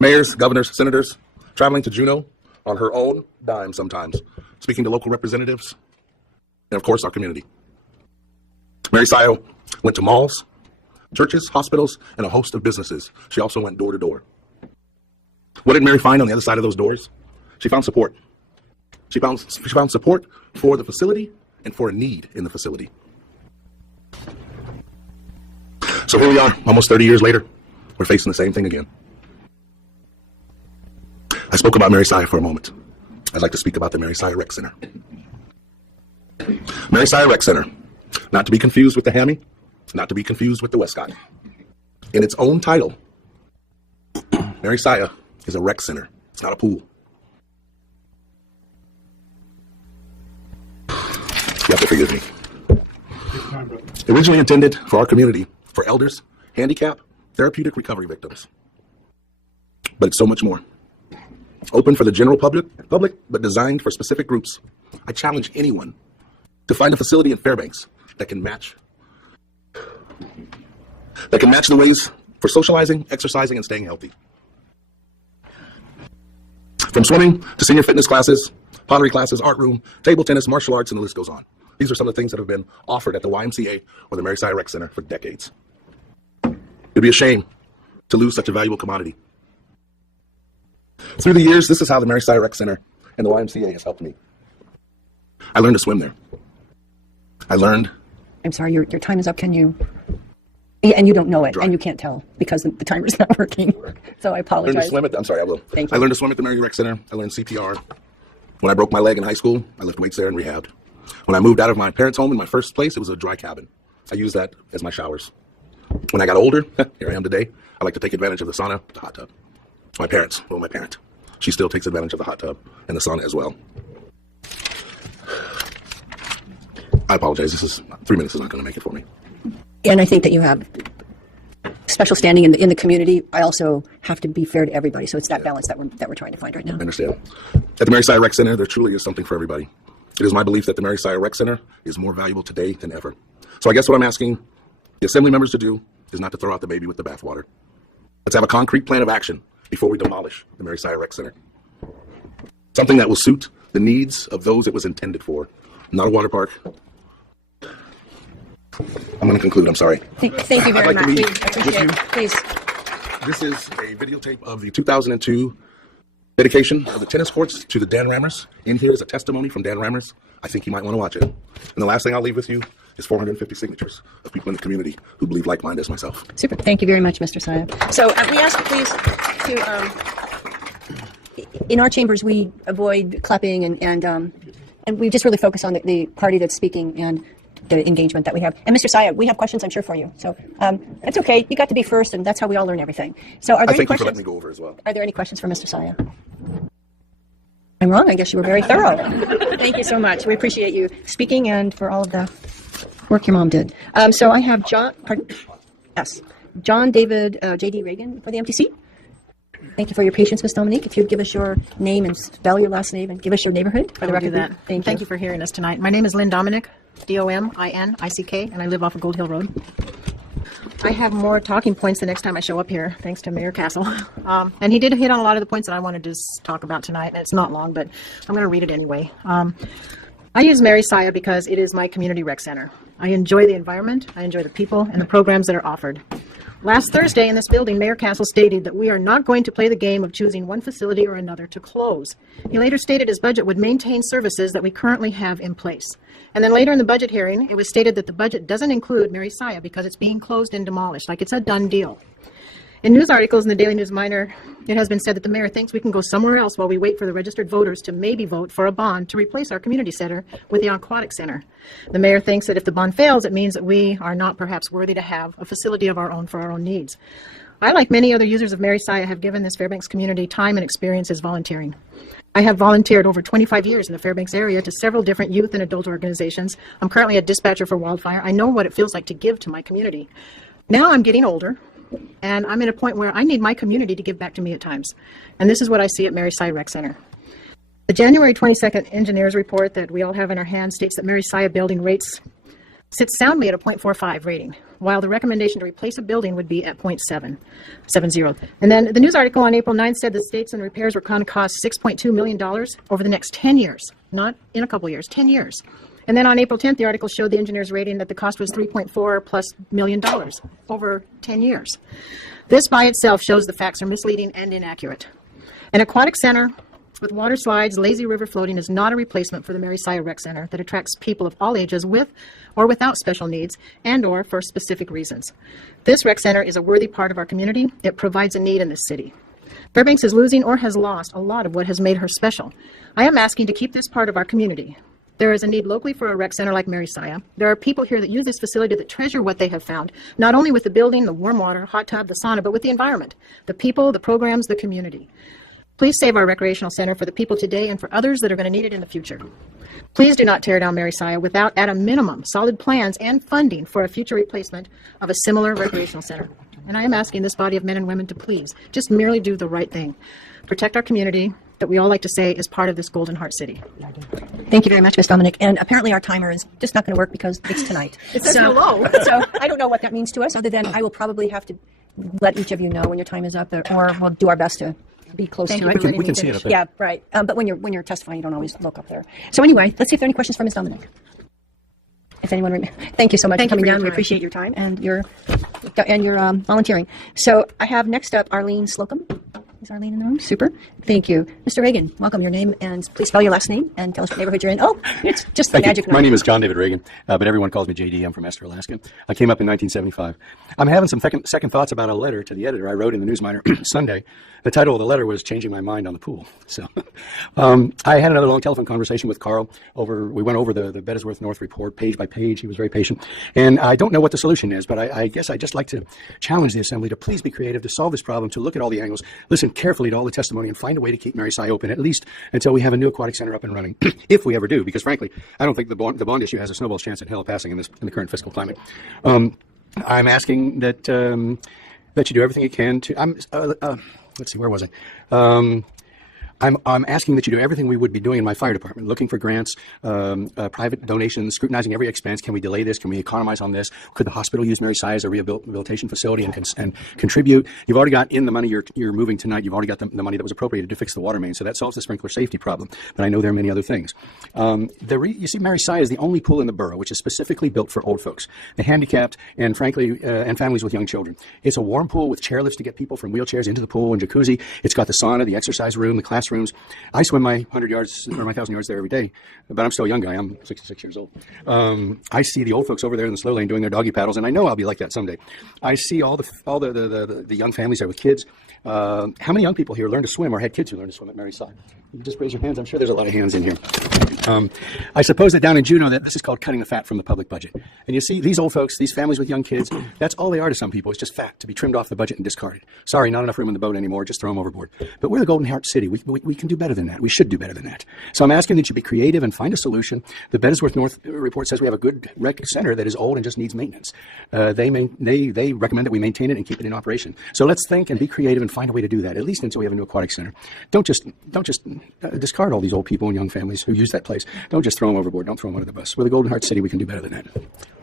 Mayors, governors, senators, traveling to Juneau on her own dime sometimes, speaking to local representatives, and of course our community. Mary Saya went to malls, churches, hospitals, and a host of businesses. She also went door to door. What did Mary find on the other side of those doors? She found support. She found support for the facility and for a need in the facility. So here we are, almost 30 years later. We're facing the same thing again. I spoke about Mary Saya for a moment. I'd like to speak about the Mary Saya Rec Center. Mary Saya Rec Center, not to be confused with the Hammy, not to be confused with the Westcott. In its own title, Mary Saya is a rec center. It's not a pool. You have to forgive me. Originally intended for our community, for elders, handicap, therapeutic recovery victims. But it's so much more. Open for the general public, but designed for specific groups. I challenge anyone to find a facility in Fairbanks that can match the ways for socializing, exercising, and staying healthy. From swimming to senior fitness classes, pottery classes, art room, table tennis, martial arts, and the list goes on. These are some of the things that have been offered at the YMCA or the Mary Saya Rec Center for decades. It'd be a shame to lose such a valuable commodity. Through the years, this is how the Mary Saya Rec Center and the YMCA has helped me. I learned to swim there. I'm sorry, your time is up. Can you? Yeah, and you don't know it, and you can't tell because the timer's not working. So I apologize. I learned to swim I'm sorry, I will. Thank you. I learned to swim at the Mary Rec Center. I learned CPR. When I broke my leg in high school, I lifted weights there and rehabbed. When I moved out of my parents' home in my first place, it was a dry cabin. I used that as my showers. When I got older, here I am today, I like to take advantage of the sauna, the hot tub. My parent, she still takes advantage of the hot tub and the sauna as well. I apologize. 3 minutes is not going to make it for me. And I think that you have special standing in the community. I also have to be fair to everybody, so it's that balance that we're trying to find right now. I understand. At the Mary Saya Rec Center, there truly is something for everybody. It is my belief that the Mary Saya Rec Center is more valuable today than ever. So I guess what I'm asking the assembly members to do is not to throw out the baby with the bathwater. Let's have a concrete plan of action before we demolish the Mary Saya Rec Center. Something that will suit the needs of those it was intended for, not a water park. I'm going to conclude. I'm sorry. Thank you very much. We appreciate it. Please. This is a videotape of the 2002 dedication of the tennis courts to the Dan Rammers. In here is a testimony from Dan Rammers. I think you might want to watch it. And the last thing I'll leave with you is 450 signatures of people in the community who believe like-minded as myself. Super. Thank you very much, Mr. Saya. So we ask please to, in our chambers, we avoid clapping and we just really focus on the party that's speaking and the engagement that we have. And Mr. Saya, we have questions, I'm sure, for you. So that's okay. You got to be first, and that's how we all learn everything. So are there any questions? I thank you for letting me go over as well. Are there any questions for Mr. Saya? I'm wrong. I guess you were very thorough. Thank you so much. We appreciate you speaking and for all of the work your mom did. So I have John David J.D. Reagan for the MTC. Thank you for your patience, Ms. Dominique. If you'd give us your name and spell your last name and give us your neighborhood for the record. Thank you for hearing us tonight. My name is Lynn Dominic, D-O-M-I-N-I-C-K, and I live off of Gold Hill Road. I have more talking points the next time I show up here, thanks to Mayor Castle. And he did hit on a lot of the points that I wanted to talk about tonight, and it's not long, but I'm going to read it anyway. I use Mary Saya because it is my community rec center. I enjoy the environment, I enjoy the people, and the programs that are offered. Last Thursday in this building, Mayor Castle stated that we are not going to play the game of choosing one facility or another to close. He later stated his budget would maintain services that we currently have in place. And then later in the budget hearing, it was stated that the budget doesn't include Mary Saya because it's being closed and demolished, like it's a done deal. In news articles in the Daily News Miner, it has been said that the mayor thinks we can go somewhere else while we wait for the registered voters to maybe vote for a bond to replace our community center with the aquatic center. The mayor thinks that if the bond fails, it means that we are not perhaps worthy to have a facility of our own for our own needs. I, like many other users of Mary Saya, have given this Fairbanks community time and experience as volunteering. I have volunteered over 25 years in the Fairbanks area to several different youth and adult organizations. I'm currently a dispatcher for Wildfire. I know what it feels like to give to my community. Now I'm getting older, and I'm at a point where I need my community to give back to me at times. And this is what I see at Mary Saya Rec Center. The January 22nd engineers report that we all have in our hands states that Mary Saya building sits soundly at a 0.45 rating, while the recommendation to replace a building would be at 0.770. And then the news article on April 9th said that states and repairs were going to cost $6.2 million over the next 10 years, not in a couple years, 10 years. And then on April 10th, the article showed the engineers rating that the cost was $3.4 plus million over 10 years. This by itself shows the facts are misleading and inaccurate. An aquatic center with water slides, lazy river floating is not a replacement for the Mary Saya Rec Center that attracts people of all ages with or without special needs and or for specific reasons. This rec center is a worthy part of our community. It provides a need in this city. Fairbanks is losing or has lost a lot of what has made her special. I am asking to keep this part of our community. There is a need locally for a rec center like Mary Saya. There are people here that use this facility that treasure what they have found, not only with the building, the warm water, hot tub, the sauna, but with the environment, the people, the programs, the community. Please save our recreational center for the people today and for others that are going to need it in the future. Please do not tear down Mary Saya without, at a minimum, solid plans and funding for a future replacement of a similar recreational center. And I am asking this body of men and women to please just merely do the right thing. Protect our community that we all like to say is part of this Golden Heart City. Thank you very much, Ms. Dominic. And apparently our timer is just not going to work because it's tonight. It says hello. So I don't know what that means to us, other than I will probably have to let each of you know when your time is up, or we'll do our best to be close to it. We can see it up there. Yeah, right. But when you're testifying, you don't always look up there. So anyway, let's see if there are any questions for Ms. Dominic. If anyone, thank you so much for coming down. We appreciate your time and your volunteering. So I have next up Arlene Slocum. Is Arlene in the room? Super. Thank you. Mr. Reagan, welcome. Your name, and please spell your last name and tell us what neighborhood you're in. Oh, it's just the magic number. My name is John David Reagan, but everyone calls me JD. I'm from Esther, Alaska. I came up in 1975. I'm having some second thoughts about a letter to the editor I wrote in the News Miner Sunday. The title of the letter was Changing My Mind on the Pool. So I had another long telephone conversation with Carl. We went over the Bettesworth North report page by page. He was very patient. And I don't know what the solution is, but I guess I'd just like to challenge the Assembly to please be creative, to solve this problem, to look at all the angles, listen carefully to all the testimony, and find a way to keep Mary Saya open, at least until we have a new aquatic center up and running, if we ever do, because frankly, I don't think the bond issue has a snowball's chance in hell of passing in the current fiscal climate. I'm asking that you do everything you can to. Let's see, where was I? I'm asking that you do everything we would be doing in my fire department, looking for grants, private donations, scrutinizing every expense. Can we delay this? Can we economize on this? Could the hospital use Mary Saya as a rehabilitation facility and contribute? You've already got in the money you're moving tonight. You've already got the money that was appropriated to fix the water main, so that solves the sprinkler safety problem. But I know there are many other things. You see, Mary Saya is the only pool in the borough which is specifically built for old folks, the handicapped, and frankly, and families with young children. It's a warm pool with chairlifts to get people from wheelchairs into the pool and jacuzzi. It's got the sauna, the exercise room, the classrooms. I swim my 100 yards or my 1,000 yards there every day, but I'm still a young guy. I'm 66 years old. I see the old folks over there in the slow lane doing their doggy paddles, and I know I'll be like that someday. I see all the young families there with kids. How many young people here learn to swim or had kids who learned to swim at Mary Saya? You can just raise your hands. I'm sure there's a lot of hands in here. I suppose that down in Juneau that this is called cutting the fat from the public budget. And you see, these old folks, these families with young kids, that's all they are to some people. It's just fat to be trimmed off the budget and discarded. Sorry, not enough room in the boat anymore. Just throw them overboard. But we're the Golden Heart City. We can do better than that. We should do better than that. So I'm asking that you be creative and find a solution. The Bettesworth North report says we have a good rec center that is old and just needs maintenance. They recommend that we maintain it and keep it in operation. So let's think and be creative and find a way to do that, at least until we have a new aquatic center. Don't just discard all these old people and young families who use that place. Don't just throw them overboard. Don't throw them under the bus. We're the Golden Heart City. We can do better than that.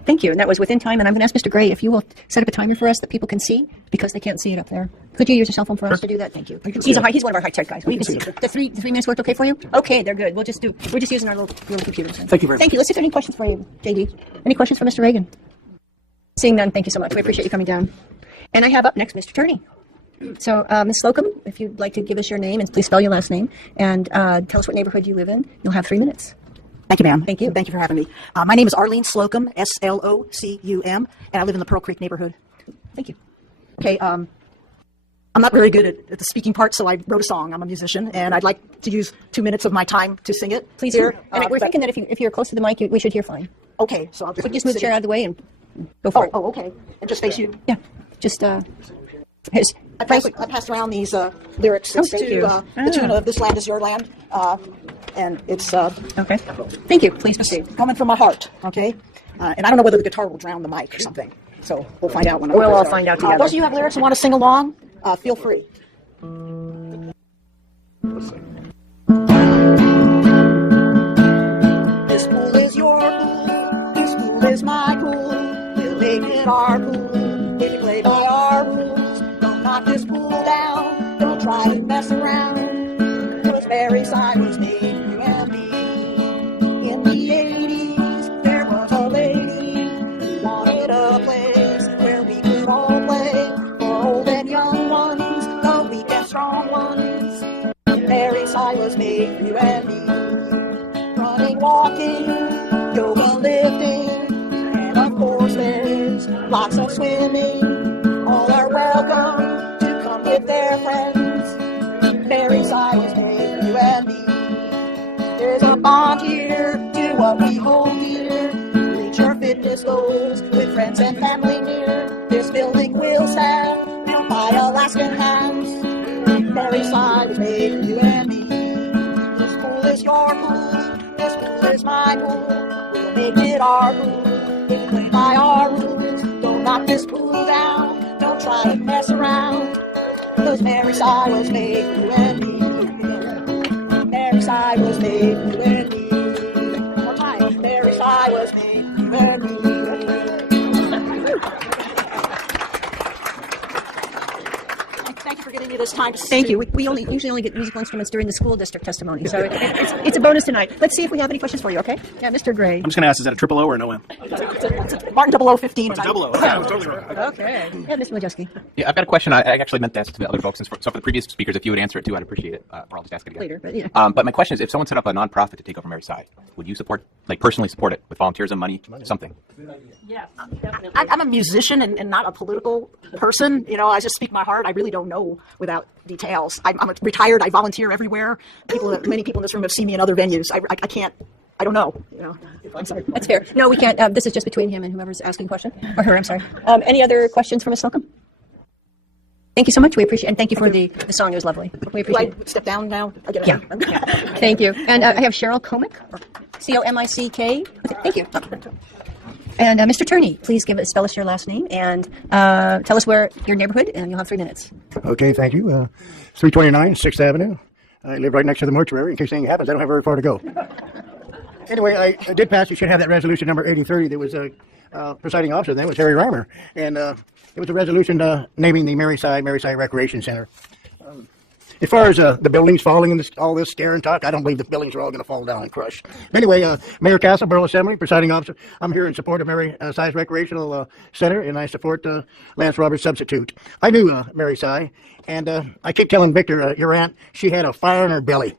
Thank you. And that was within time. And I'm going to ask Mr. Gray if you will set up a timer for us that people can see, because they can't see it up there. Could you use your cell phone for us to do that? Thank you. He's one of our high-tech guys. We can see it. The three minutes worked okay for you? Okay, they're good. We're just using our little computers. Thank you very much. Thank you. Let's see if there are any questions for you, JD. Any questions for Mr. Reagan? Seeing none, thank you so much. We appreciate you coming down. And I have up next Mr. Turney. So, Ms. Slocum, if you'd like to give us your name, and please spell your last name, and tell us what neighborhood you live in, you'll have 3 minutes. Thank you, ma'am. Thank you. Thank you for having me. My name is Arlene Slocum, Slocum, and I live in the Pearl Creek neighborhood. Thank you. Okay, I'm not very good at the speaking part, so I wrote a song. I'm a musician, and I'd like to use 2 minutes of my time to sing it. Please here. do. And we're thinking that if you're close to the mic, we should hear fine. Okay, so I'll Just move the chair out of the way and go for it. Oh, okay. And just face you. Yeah. Just, here's... I passed around these lyrics. Oh, It's thank to you. the tune of "This Land Is Your Land," and it's okay. Thank you. Please proceed. Coming from my heart. Okay, and I don't know whether the guitar will drown the mic or something. So we'll find out when We'll all find out together. Those of you who have lyrics and want to sing along, feel free. This pool is your pool. This pool is my pool. We'll make it our pool. If you play by our rules, don't knock this pool down. Don't try to mess around. Cause Mary Side was made you and me. In the 80s, there was a lady who wanted a place where we could all play. For old and young ones, the weak and strong ones. Mary Side was made for you and me. Running, walking, yoga, lifting, and of course there's lots of swimming. All are welcome to come with their friends. Mary Side was made for you and me. There's a bond here to what we hold dear. Reach your fitness goals with friends and family near. This building will stand built by Alaskan hands. Mary Side was made for you and me. This pool is your pool. This pool is my pool. We'll make it our pool. If you play by our rules, don't knock this pool down. Don't try to mess around. Cause Mary Side was made for you and me. Mary Side was made for you and me. One more time. Mary Side was made for you and me. Thank you for giving me this time to Thank you. We usually only get musical instruments during the school district testimony, so it's a bonus tonight. Let's see if we have any questions for you, okay? Yeah, Mr. Gray. I'm just going to ask, is that a triple O or an OM? It's a Martin 0015. It's a double O. Okay, I was totally wrong. Okay. Yeah, Mr. Majewski. Yeah, I've got a question. I actually meant to ask to the other folks. So for the previous speakers, if you would answer it too, I'd appreciate it. Or I'll just ask it again. Later, but yeah. But my question is, if someone set up a nonprofit to take over Mary's Side, would you support, like personally support it with volunteersome, money, something? Yeah, I'm a musician and not a political person. You know, I just speak my heart. I really don't know without details. I'm retired. I volunteer everywhere. Many people in this room have seen me in other venues. I can't. I don't know. You know, I'm sorry. That's fair. No, we can't. This is just between him and whoever's asking a question. Or her, I'm sorry. Any other questions for Ms. Slocum? Thank you so much. We appreciate it. And thank you for the song. It was lovely. We appreciate it. Step down now? Yeah. Thank you. And I have Cheryl Comick. Comick. Thank you. And Mr. Turney, please spell us your last name and tell us where your neighborhood, and you'll have 3 minutes. Okay, thank you. 329 6th Avenue. I live right next to the mortuary. In case anything happens, I don't have very far to go. Anyway, I did pass. You should have that resolution number 8030. There was a presiding officer then, was Harry Reimer. And it was a resolution naming the Maryside Recreation Center. As far as the buildings falling and all this scare and talk, I don't believe the buildings are all going to fall down and crush. But anyway, Mayor Castle, Borough Assembly, presiding officer, I'm here in support of Maryside Recreational Center, and I support Lance Roberts' substitute. I knew Maryside, and I keep telling Victor, your aunt, she had a fire in her belly.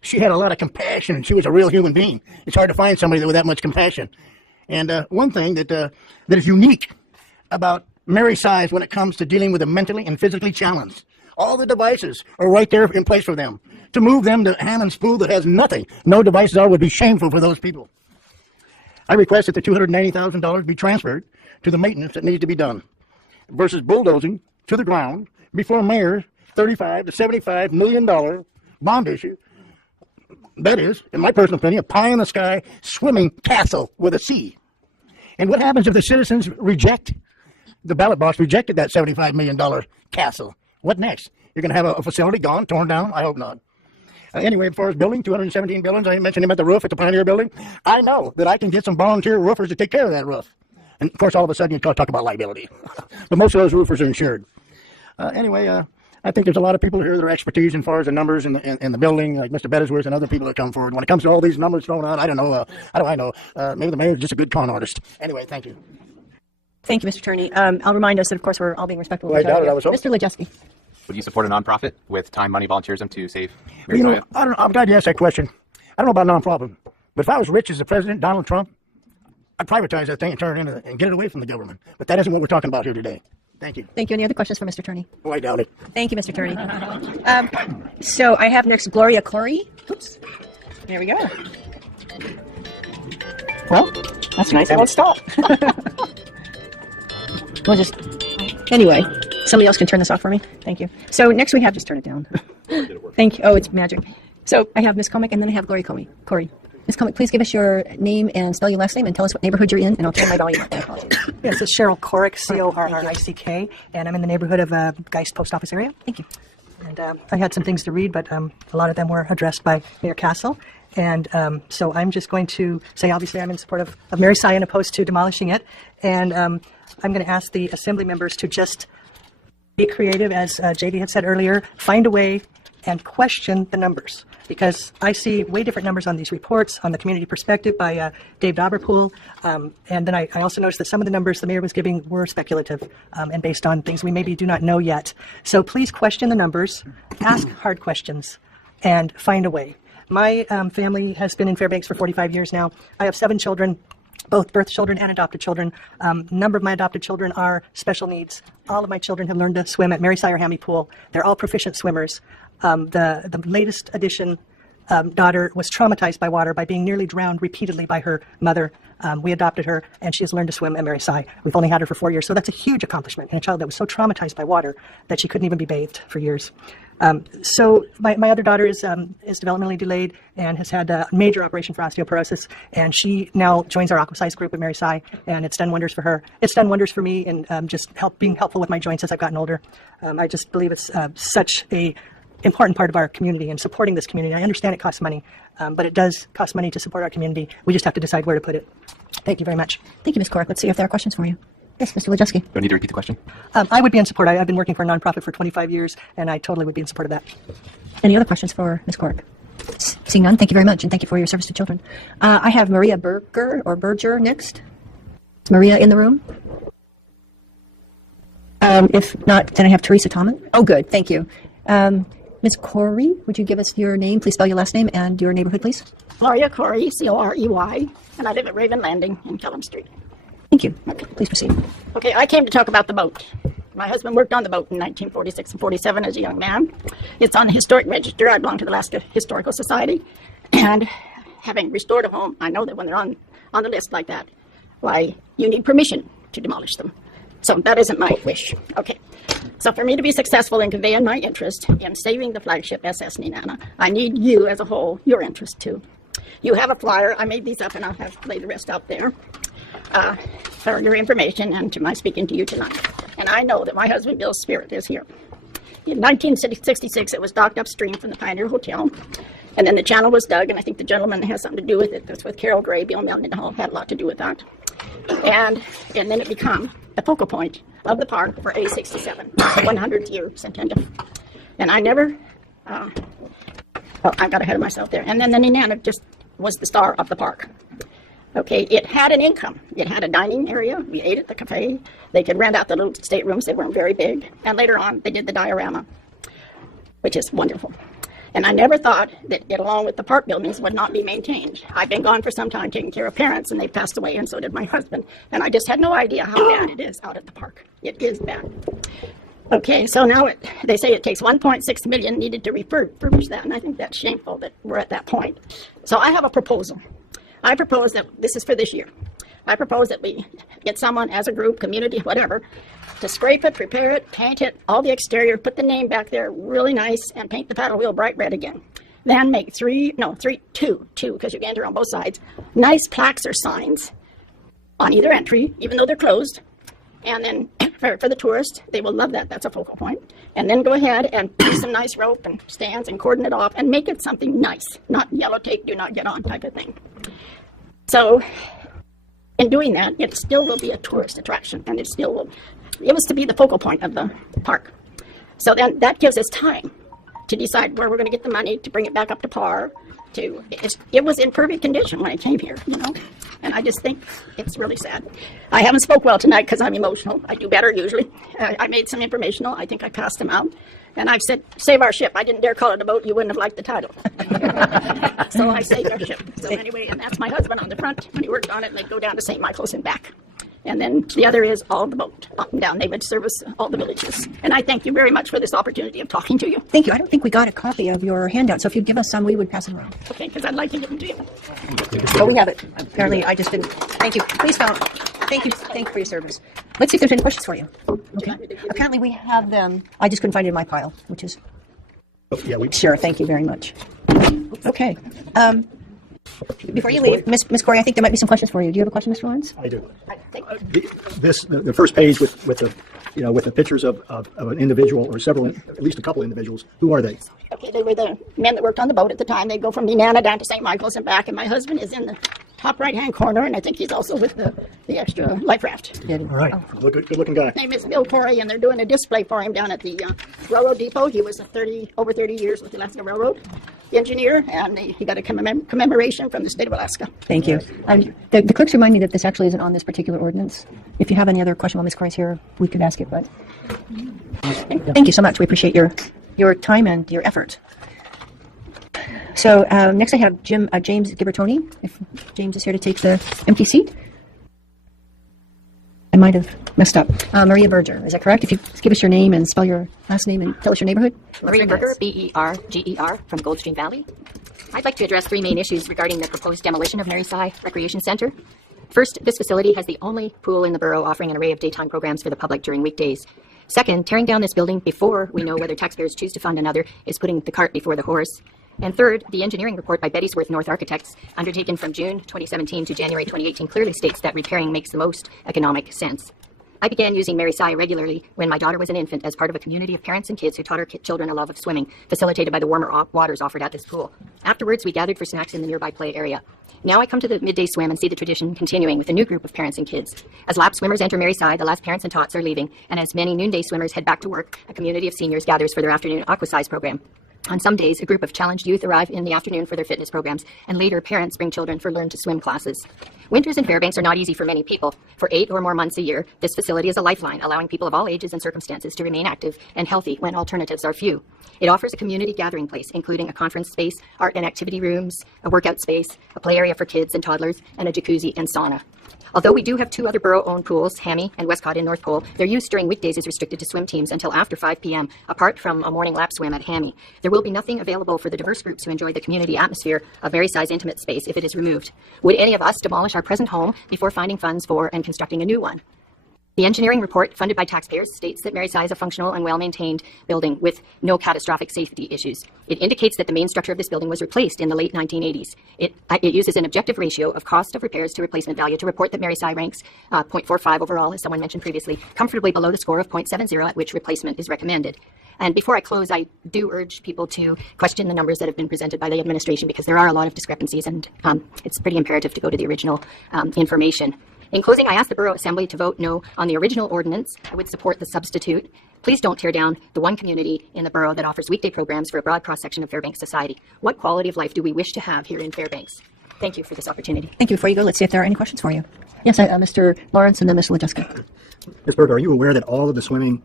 She had a lot of compassion, and she was a real human being. It's hard to find somebody with that much compassion. And one thing that is unique about Maryside when it comes to dealing with the mentally and physically challenged, all the devices are right there in place for them. To move them to Hammond Spool that has nothing, no devices would be shameful for those people. I request that the $290,000 be transferred to the maintenance that needs to be done versus bulldozing to the ground before mayor's $35 to $75 million bond issue. That is, in my personal opinion, a pie-in-the-sky swimming castle with a C. And what happens if the citizens reject, the ballot box rejected that $75 million castle? What next? You're going to have a facility gone, torn down? I hope not. Anyway, as far as building, 217 buildings, I mentioned him at the roof at the Pioneer Building. I know that I can get some volunteer roofers to take care of that roof. And, of course, all of a sudden you talk about liability. But most of those roofers are insured. Anyway, I think there's a lot of people here that are expertise as far as the numbers in the building, like Mr. Bettesworth and other people that come forward. When it comes to all these numbers thrown out, I don't know. How do I know? Maybe the mayor's just a good con artist. Anyway, thank you. Thank you, Mr. Attorney. I'll remind us that, of course, we're all being respectful. Well, I doubt it. I was hoping. Mr. Lejeski. Would you support a nonprofit with time, money, volunteerism to save You know, I don't know. I'm glad you asked that question. I don't know about nonprofit, but if I was rich as the president, Donald Trump, I'd privatize that thing and turn it into and get it away from the government. But that isn't what we're talking about here today. Thank you. Thank you. Any other questions for Mr. Attorney? Oh, I doubt it. Thank you, Mr. Attorney. So I have next Gloria Corey. Oops. There we go. Well, that's nice. I won't stop. We'll just... Anyway, somebody else can turn this off for me. Thank you. So next we have... Just turn it down. Thank you. Oh, it's magic. So I have Ms. Comic and then I have Gloria Corey. Ms. Comic, please give us your name and spell your last name and tell us what neighborhood you're in, and I'll turn my volume up. Yes, it's Cheryl Corrick, Corrick, and I'm in the neighborhood of Geist Post Office area. Thank you. And I had some things to read, but a lot of them were addressed by Mayor Castle. And so I'm just going to say, obviously, I'm in support of Mary Cy and opposed to demolishing it. And I'm going to ask the assembly members to just be creative, as JD had said earlier, find a way and question the numbers. Because I see way different numbers on these reports, on the community perspective by Dave Dauberpool. And then I also noticed that some of the numbers the mayor was giving were speculative and based on things we maybe do not know yet. So please question the numbers, ask hard questions, and find a way. My family has been in Fairbanks for 45 years now. I have 7 children, both birth children and adopted children. A number of my adopted children are special needs. All of my children have learned to swim at Mary Cy or Hammy Pool. They're all proficient swimmers. The latest addition daughter was traumatized by water by being nearly drowned repeatedly by her mother. We adopted her, and she has learned to swim at Mary Cy. We've only had her for 4 years, so that's a huge accomplishment in a child that was so traumatized by water that she couldn't even be bathed for years. So my other daughter is developmentally delayed and has had a major operation for osteoporosis, and she now joins our Aquasize group at Mary Cy, and it's done wonders for her. It's done wonders for me, and just being helpful with my joints as I've gotten older. I just believe it's such a important part of our community and supporting this community. I understand it costs money, but it does cost money to support our community. We just have to decide where to put it. Thank you very much. Thank you, Ms. Corrick. Let's see if there are questions for you. Yes, Mr. Lejeski. Do I need to repeat the question? I would be in support. I've been working for a nonprofit for 25 years, and I totally would be in support of that. Any other questions for Ms. Corrick? Seeing none, thank you very much, and thank you for your service to children. I have Maria Berger next. Is Maria in the room? If not, then I have Teresa Thomas. Oh, good. Thank you. Ms. Corey, would you give us your name? Please spell your last name and your neighborhood, please. Gloria Corey, Corey, and I live at Raven Landing in Kellum Street. Thank you. Okay, please proceed. Okay, I came to talk about the boat. My husband worked on the boat in 1946 and 47 as a young man. It's on the historic register. I belong to the Alaska Historical Society. And having restored a home, I know that when they're on the list like that, why, you need permission to demolish them. So that isn't my wish. Okay. So for me to be successful in conveying my interest in saving the flagship SS Nenana, I need you as a whole, your interest too. You have a flyer. I made these up and I'll have lay the rest out there for your information and to my speaking to you tonight. And I know that my husband Bill's spirit is here. In 1966, it was docked upstream from the Pioneer Hotel. And then the channel was dug, and I think the gentleman that has something to do with it, that's with Carol Gray, Bill Mendenhall, had a lot to do with that. And then it became the focal point of the park for A67, the 100th year centennial. And I never, I got ahead of myself there. And then the Nenana just was the star of the park. Okay, it had an income. It had a dining area. We ate at the cafe. They could rent out the little staterooms. They weren't very big. And later on, they did the diorama, which is wonderful. And I never thought that it, along with the park buildings, would not be maintained. I've been gone for some time taking care of parents, and they passed away, and so did my husband. And I just had no idea how bad it is out at the park. It is bad. Okay, so now they say it takes $1.6 million needed to refurbish that, and I think that's shameful that we're at that point. So I have a proposal. I propose that, this is for this year, I propose that we get someone as a group, community, whatever, to scrape it, prepare it, paint it, all the exterior, put the name back there really nice, and paint the paddle wheel bright red again. Then make two, because you can enter on both sides, nice plaques or signs on either entry, even though they're closed. And then for the tourists, they will love that. That's a focal point. And then go ahead and put some nice rope and stands and cordon it off and make it something nice, not yellow tape, do not get on type of thing. So in doing that, it still will be a tourist attraction, and it still will. It was to be the focal point of the park. So then that gives us time to decide where we're going to get the money to bring it back up to par. It was in perfect condition when I came here, you know. And I just think it's really sad. I haven't spoke well tonight because I'm emotional. I do better usually. I made some informational. I think I passed them out. And I've said, save our ship. I didn't dare call it a boat. You wouldn't have liked the title. So I saved our ship. So anyway, and that's my husband on the front. When he worked on it, and they'd go down to St. Michael's and back. And then the other is all the boat, up and down. They would service all the villages. And I thank you very much for this opportunity of talking to you. Thank you. I don't think we got a copy of your handout, so if you'd give us some, we would pass it around. Okay, because I'd like to give them to you. Oh, we have it. Apparently, I just didn't. Thank you. Please don't. Thank you. Thank you for your service. Let's see if there's any questions for you. Okay. Apparently, we have them. I just couldn't find it in my pile, which is. Oh, yeah, Sure. Thank you very much. Okay. Before you leave, Miss Corey, I think there might be some questions for you. Do you have a question, Mr. Lawrence? I do. The first page with the pictures of an individual or several, at least a couple individuals. Who are they? Okay, they were the men that worked on the boat at the time. They go from Nenana down to St. Michael's and back. And my husband is in the top right-hand corner, and I think he's also with the extra life raft. All right. Good-looking guy. His name is Bill Corey, and they're doing a display for him down at the railroad depot. He was over 30 years with the Alaska Railroad engineer, and he got a commemoration from the state of Alaska. Thank you. The clerks remind me that this actually isn't on this particular ordinance. If you have any other question while Ms. Corey's here, we could ask it. But thank you so much. We appreciate your time and your effort. So next I have James Gibertoni. If James is here to take the empty seat. I might have messed up. Maria Berger, is that correct? If you give us your name and spell your last name and tell us your neighborhood. Maria Berger, Berger, from Goldstream Valley. I'd like to address three main issues regarding the proposed demolition of Marysci Recreation Center. First, this facility has the only pool in the borough offering an array of daytime programs for the public during weekdays. Second, tearing down this building before we know whether taxpayers choose to fund another is putting the cart before the horse. And third, the engineering report by Bettysworth North Architects, undertaken from June 2017 to January 2018, clearly states that repairing makes the most economic sense. I began using Marysci regularly when my daughter was an infant as part of a community of parents and kids who taught our children a love of swimming, facilitated by the warmer waters offered at this pool. Afterwards, we gathered for snacks in the nearby play area. Now I come to the midday swim and see the tradition continuing with a new group of parents and kids. As lap swimmers enter Marysci, the last parents and tots are leaving, and as many noonday swimmers head back to work, a community of seniors gathers for their afternoon aquasize program. On some days, a group of challenged youth arrive in the afternoon for their fitness programs, and later parents bring children for learn to swim classes. Winters in Fairbanks are not easy for many people. For 8 or more months a year, this facility is a lifeline, allowing people of all ages and circumstances to remain active and healthy when alternatives are few. It offers a community gathering place, including a conference space, art and activity rooms, a workout space, a play area for kids and toddlers, and a jacuzzi and sauna. Although we do have 2 other borough-owned pools, Hammy and Westcott in North Pole, their use during weekdays is restricted to swim teams until after 5 p.m., apart from a morning lap swim at Hammy. There will be nothing available for the diverse groups who enjoy the community atmosphere of very size intimate space if it is removed. Would any of us demolish our present home before finding funds for and constructing a new one? The engineering report, funded by taxpayers, states that Marysci is a functional and well-maintained building with no catastrophic safety issues. It indicates that the main structure of this building was replaced in the late 1980s. It uses an objective ratio of cost of repairs to replacement value to report that Marysci ranks 0.45 overall, as someone mentioned previously, comfortably below the score of 0.70 at which replacement is recommended. And before I close, I do urge people to question the numbers that have been presented by the administration, because there are a lot of discrepancies, and it's pretty imperative to go to the original information. In closing, I ask the Borough Assembly to vote no on the original ordinance. I would support the substitute. Please don't tear down the one community in the borough that offers weekday programs for a broad cross-section of Fairbanks society. What quality of life do we wish to have here in Fairbanks? Thank you for this opportunity. Thank you. Before you go, let's see if there are any questions for you. Yes, Mr. Lawrence and then Ms. Lejeska. Ms. Berger, are you aware that all of the swimming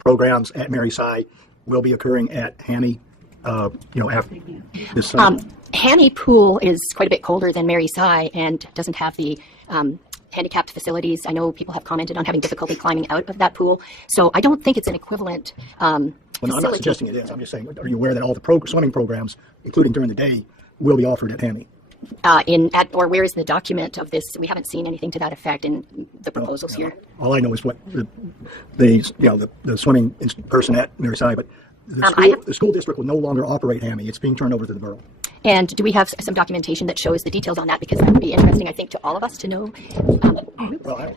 programs at Marysci will be occurring at Hammy, after this summer? Hammy Pool is quite a bit colder than Marysci and doesn't have the handicapped facilities. I know people have commented on having difficulty climbing out of that pool, so I don't think it's an equivalent Well, no, I'm not suggesting it is. I'm just saying, are you aware that all the swimming programs, including during the day, will be offered at Hammy? Or where is the document of this? We haven't seen anything to that effect in the proposals here. All I know is what the swimming person at Marysci, but the school district will no longer operate Hammy. It's being turned over to the borough. And do we have some documentation that shows the details on that? Because that would be interesting, I think, to all of us to know. I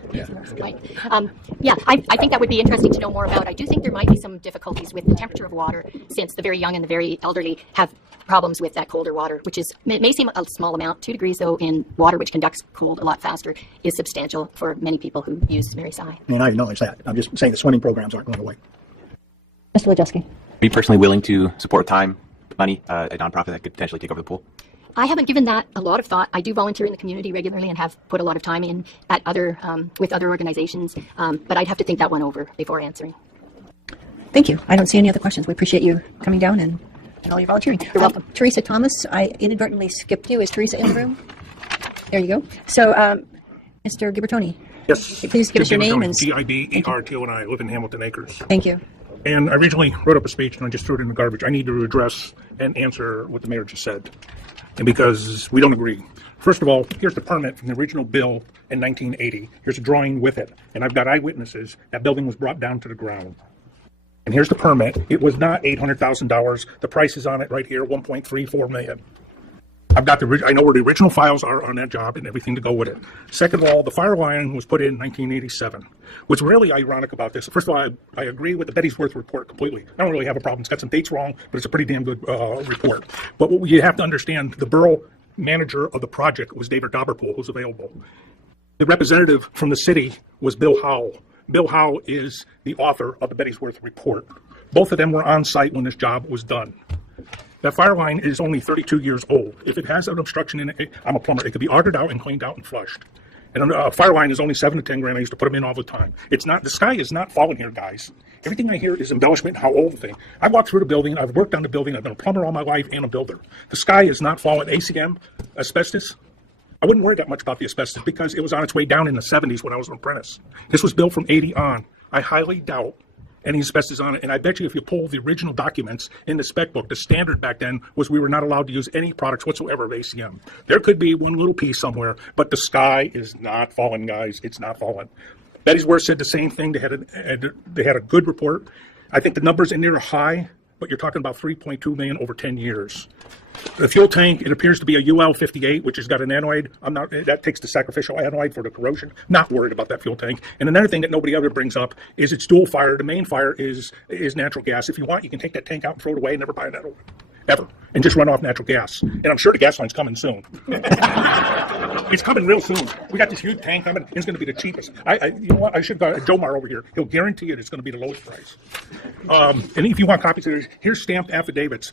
think that would be interesting to know more about. I do think there might be some difficulties with the temperature of water, since the very young and the very elderly have problems with that colder water, which is, it may seem a small amount. 2 degrees, though, in water which conducts cold a lot faster is substantial for many people who use Marysci. And I acknowledge that. I'm just saying the swimming programs aren't going away. Mr. Lejeski. Are you personally willing to support time, money, a nonprofit that could potentially take over the pool? I haven't given that a lot of thought. I do volunteer in the community regularly and have put a lot of time in at other with other organizations, but I'd have to think that one over before answering. Thank you. I don't see any other questions. We appreciate you coming down and all your volunteering. You're welcome. Teresa Thomas, I inadvertently skipped you. Is Teresa in the room? There you go. So, Mr. Gibertoni. Yes. Please give us your name and. Giberto, and I live in Hamilton Acres. Thank you. And I originally wrote up a speech and I just threw it in the garbage. I need to address and answer what the mayor just said, and because we don't agree. First of all, here's the permit from the original bill in 1980. Here's a drawing with it, and I've got eyewitnesses. That building was brought down to the ground. And here's the permit. It was not $800,000. The price is on it right here, $1.34 million. I've got I know where the original files are on that job and everything to go with it. Second of all, the fire line was put in 1987. What's really ironic about this, first of all, I agree with the Bettysworth report completely. I don't really have a problem. It's got some dates wrong, but it's a pretty damn good report. But what you have to understand, the borough manager of the project was David Dobberpool, who's available. The representative from the city was Bill Howell. Bill Howell is the author of the Bettysworth report. Both of them were on site when this job was done. That fire line is only 32 years old. If it has an obstruction in it, I'm a plumber, it could be artered out and cleaned out and flushed. And a fire line is only 7 to 10 grand. I used to put them in all the time. It's not, the sky is not falling here, guys. Everything I hear is embellishment, how old the thing. I walked through the building, I've worked on the building, I've been a plumber all my life and a builder. The sky is not falling. ACM, asbestos, I wouldn't worry that much about the asbestos because it was on its way down in the 70s when I was an apprentice. This was built from 80 on. I highly doubt any asbestos on it, and I bet you if you pull the original documents in the spec book, the standard back then was we were not allowed to use any products whatsoever of ACM. There could be one little piece somewhere, but the sky is not falling, guys. It's not falling. Bettysworth said the same thing. They had a good report. I think the numbers in there are high, but you're talking about 3.2 million over 10 years. The fuel tank, it appears to be a UL58, which has got an anoid. That takes the sacrificial anoid for the corrosion. Not worried about that fuel tank. And another thing that nobody ever brings up is it's dual fire. The main fire is natural gas. If you want, you can take that tank out and throw it away and never buy another one. Ever. And just run off natural gas. And I'm sure the gas line's coming soon. It's coming real soon. We got this huge tank coming. It's going to be the cheapest. You know what? I should go Joe Mar over here. He'll guarantee it. It's going to be the lowest price. And if you want copies of this, here's stamped affidavits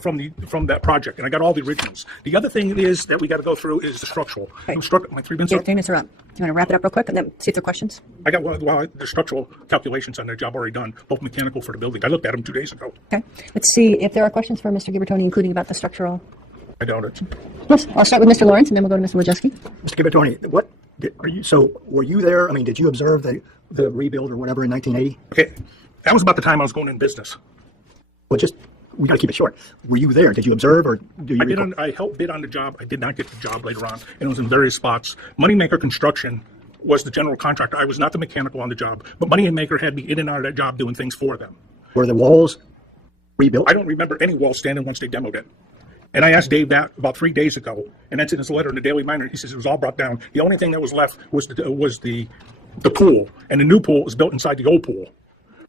from that project. And I got all the originals. The other thing is that we got to go through is the structural. Okay.3 minutes are up. Do you want to wrap it up real quick and then see if there are questions? I got the structural calculations on the job already done, both mechanical for the building. I looked at them 2 days ago. Okay. Let's see if there are questions for Mr. Gibertoni, including about the structural. I doubt it. Yes, I'll start with Mr. Lawrence, and then we'll go to Mr. Wojcicki. Mr. Gibertoni, so were you there? I mean, did you observe the rebuild or whatever in 1980? Okay, that was about the time I was going in business. Well, we got to keep it short. Were you there? Did you observe or do you? I helped bid on the job. I did not get the job later on, and it was in various spots. Moneymaker Construction was the general contractor. I was not the mechanical on the job, but Moneymaker had me in and out of that job doing things for them. Were the walls rebuilt? I don't remember any walls standing once they demoed it. And I asked Dave that about 3 days ago, and that's in his letter in the Daily Miner. He says it was all brought down. The only thing that was left was the pool, and the new pool was built inside the old pool.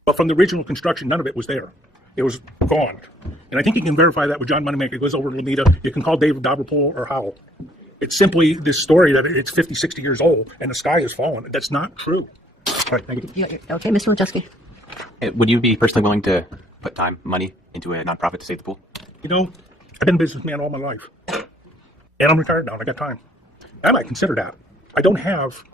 But from the original construction, none of it was there. It was gone. And I think you can verify that with John Moneymaker. He goes over to Lomita. You can call David Dobberpool or Howell. It's simply this story that it's 50, 60 years old, and the sky is falling. That's not true. All right, thank you. Okay, Mr. Wojcicki. Would you be personally willing to put time, money into a nonprofit to save the pool? You know, I've been a businessman all my life. And I'm retired now, and I got time. I might consider that. I don't have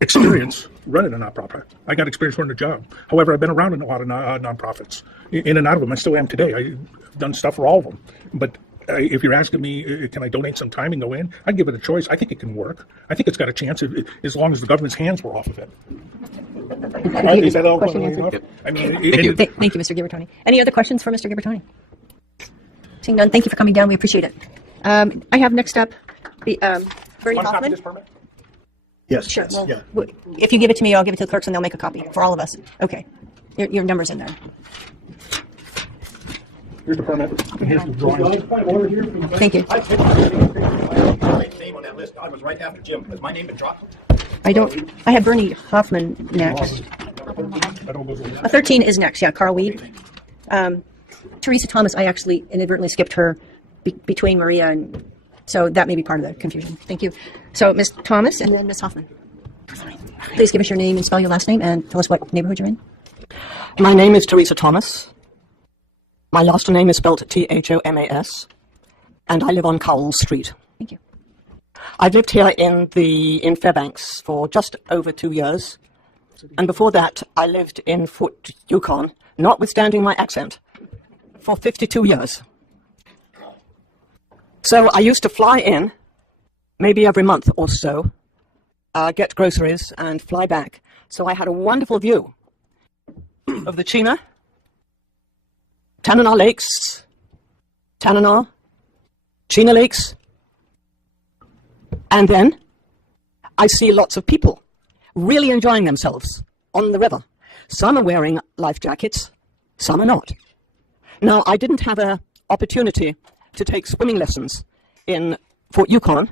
experience running a nonprofit. I got experience running a job. However, I've been around in a lot of nonprofits. In and out of them, I still am today. I've done stuff for all of them. But if you're asking me, can I donate some time and go in? I'd give it a choice. I think it can work. I think it's got a chance as long as the government's hands were off of it. Is that all? Yep. I mean, Thank you, Mr. Gibertoni. Any other questions for Mr. Gibertoni? Seeing none, thank you for coming down. We appreciate it. I have next up Bernie Hoffman. Yes. Sure. Yes, Well, if you give it to me, I'll give it to the clerks and they'll make a copy for all of us. Okay. Your number's in there. Here's the permit. And here's the drawing. Thank you. My name on that list. I was right after Jim. Has my name been dropped? I have Bernie Hoffman next. 13 is next. Yeah, Carl Weed. Teresa Thomas, I actually inadvertently skipped her between Maria and, so that may be part of the confusion. Thank you. So Ms. Thomas and then Ms. Hoffman. Please give us your name and spell your last name and tell us what neighborhood you're in. My name is Teresa Thomas. My last name is spelled Thomas. and I live on Cowell Street. Thank you. I've lived here in Fairbanks for just over 2 years, and before that I lived in Fort Yukon, notwithstanding my accent, for 52 years. So I used to fly in maybe every month or so, get groceries and fly back. So I had a wonderful view of the Chena, Tanana Lakes, Tanana, Chena Lakes, and then I see lots of people really enjoying themselves on the river. Some are wearing life jackets, some are not. Now, I didn't have an opportunity to take swimming lessons in Fort Yukon,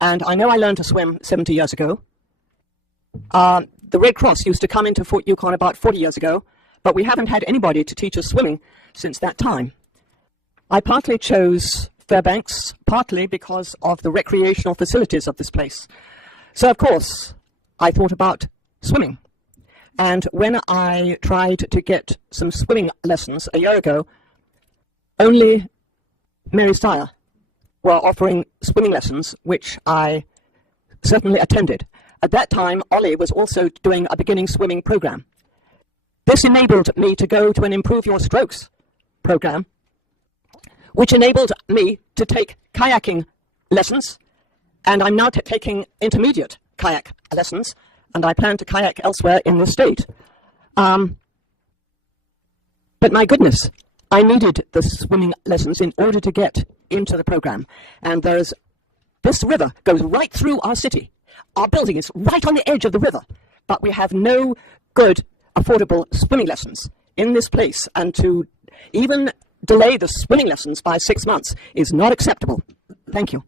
and I know I learned to swim 70 years ago. The Red Cross used to come into Fort Yukon about 40 years ago, but we haven't had anybody to teach us swimming since that time. I partly chose Fairbanks, partly because of the recreational facilities of this place. So, of course, I thought about swimming. And when I tried to get some swimming lessons a year ago, only Mary Sire were offering swimming lessons, which I certainly attended. At that time, Ollie was also doing a beginning swimming program. This enabled me to go to an Improve Your Strokes program, which enabled me to take kayaking lessons, and I'm now taking intermediate kayak lessons, and I plan to kayak elsewhere in the state. But my goodness, I needed the swimming lessons in order to get into the program. And this river goes right through our city. Our building is right on the edge of the river, but we have no good, affordable swimming lessons in this place. And to even delay the swimming lessons by 6 months is not acceptable. Thank you.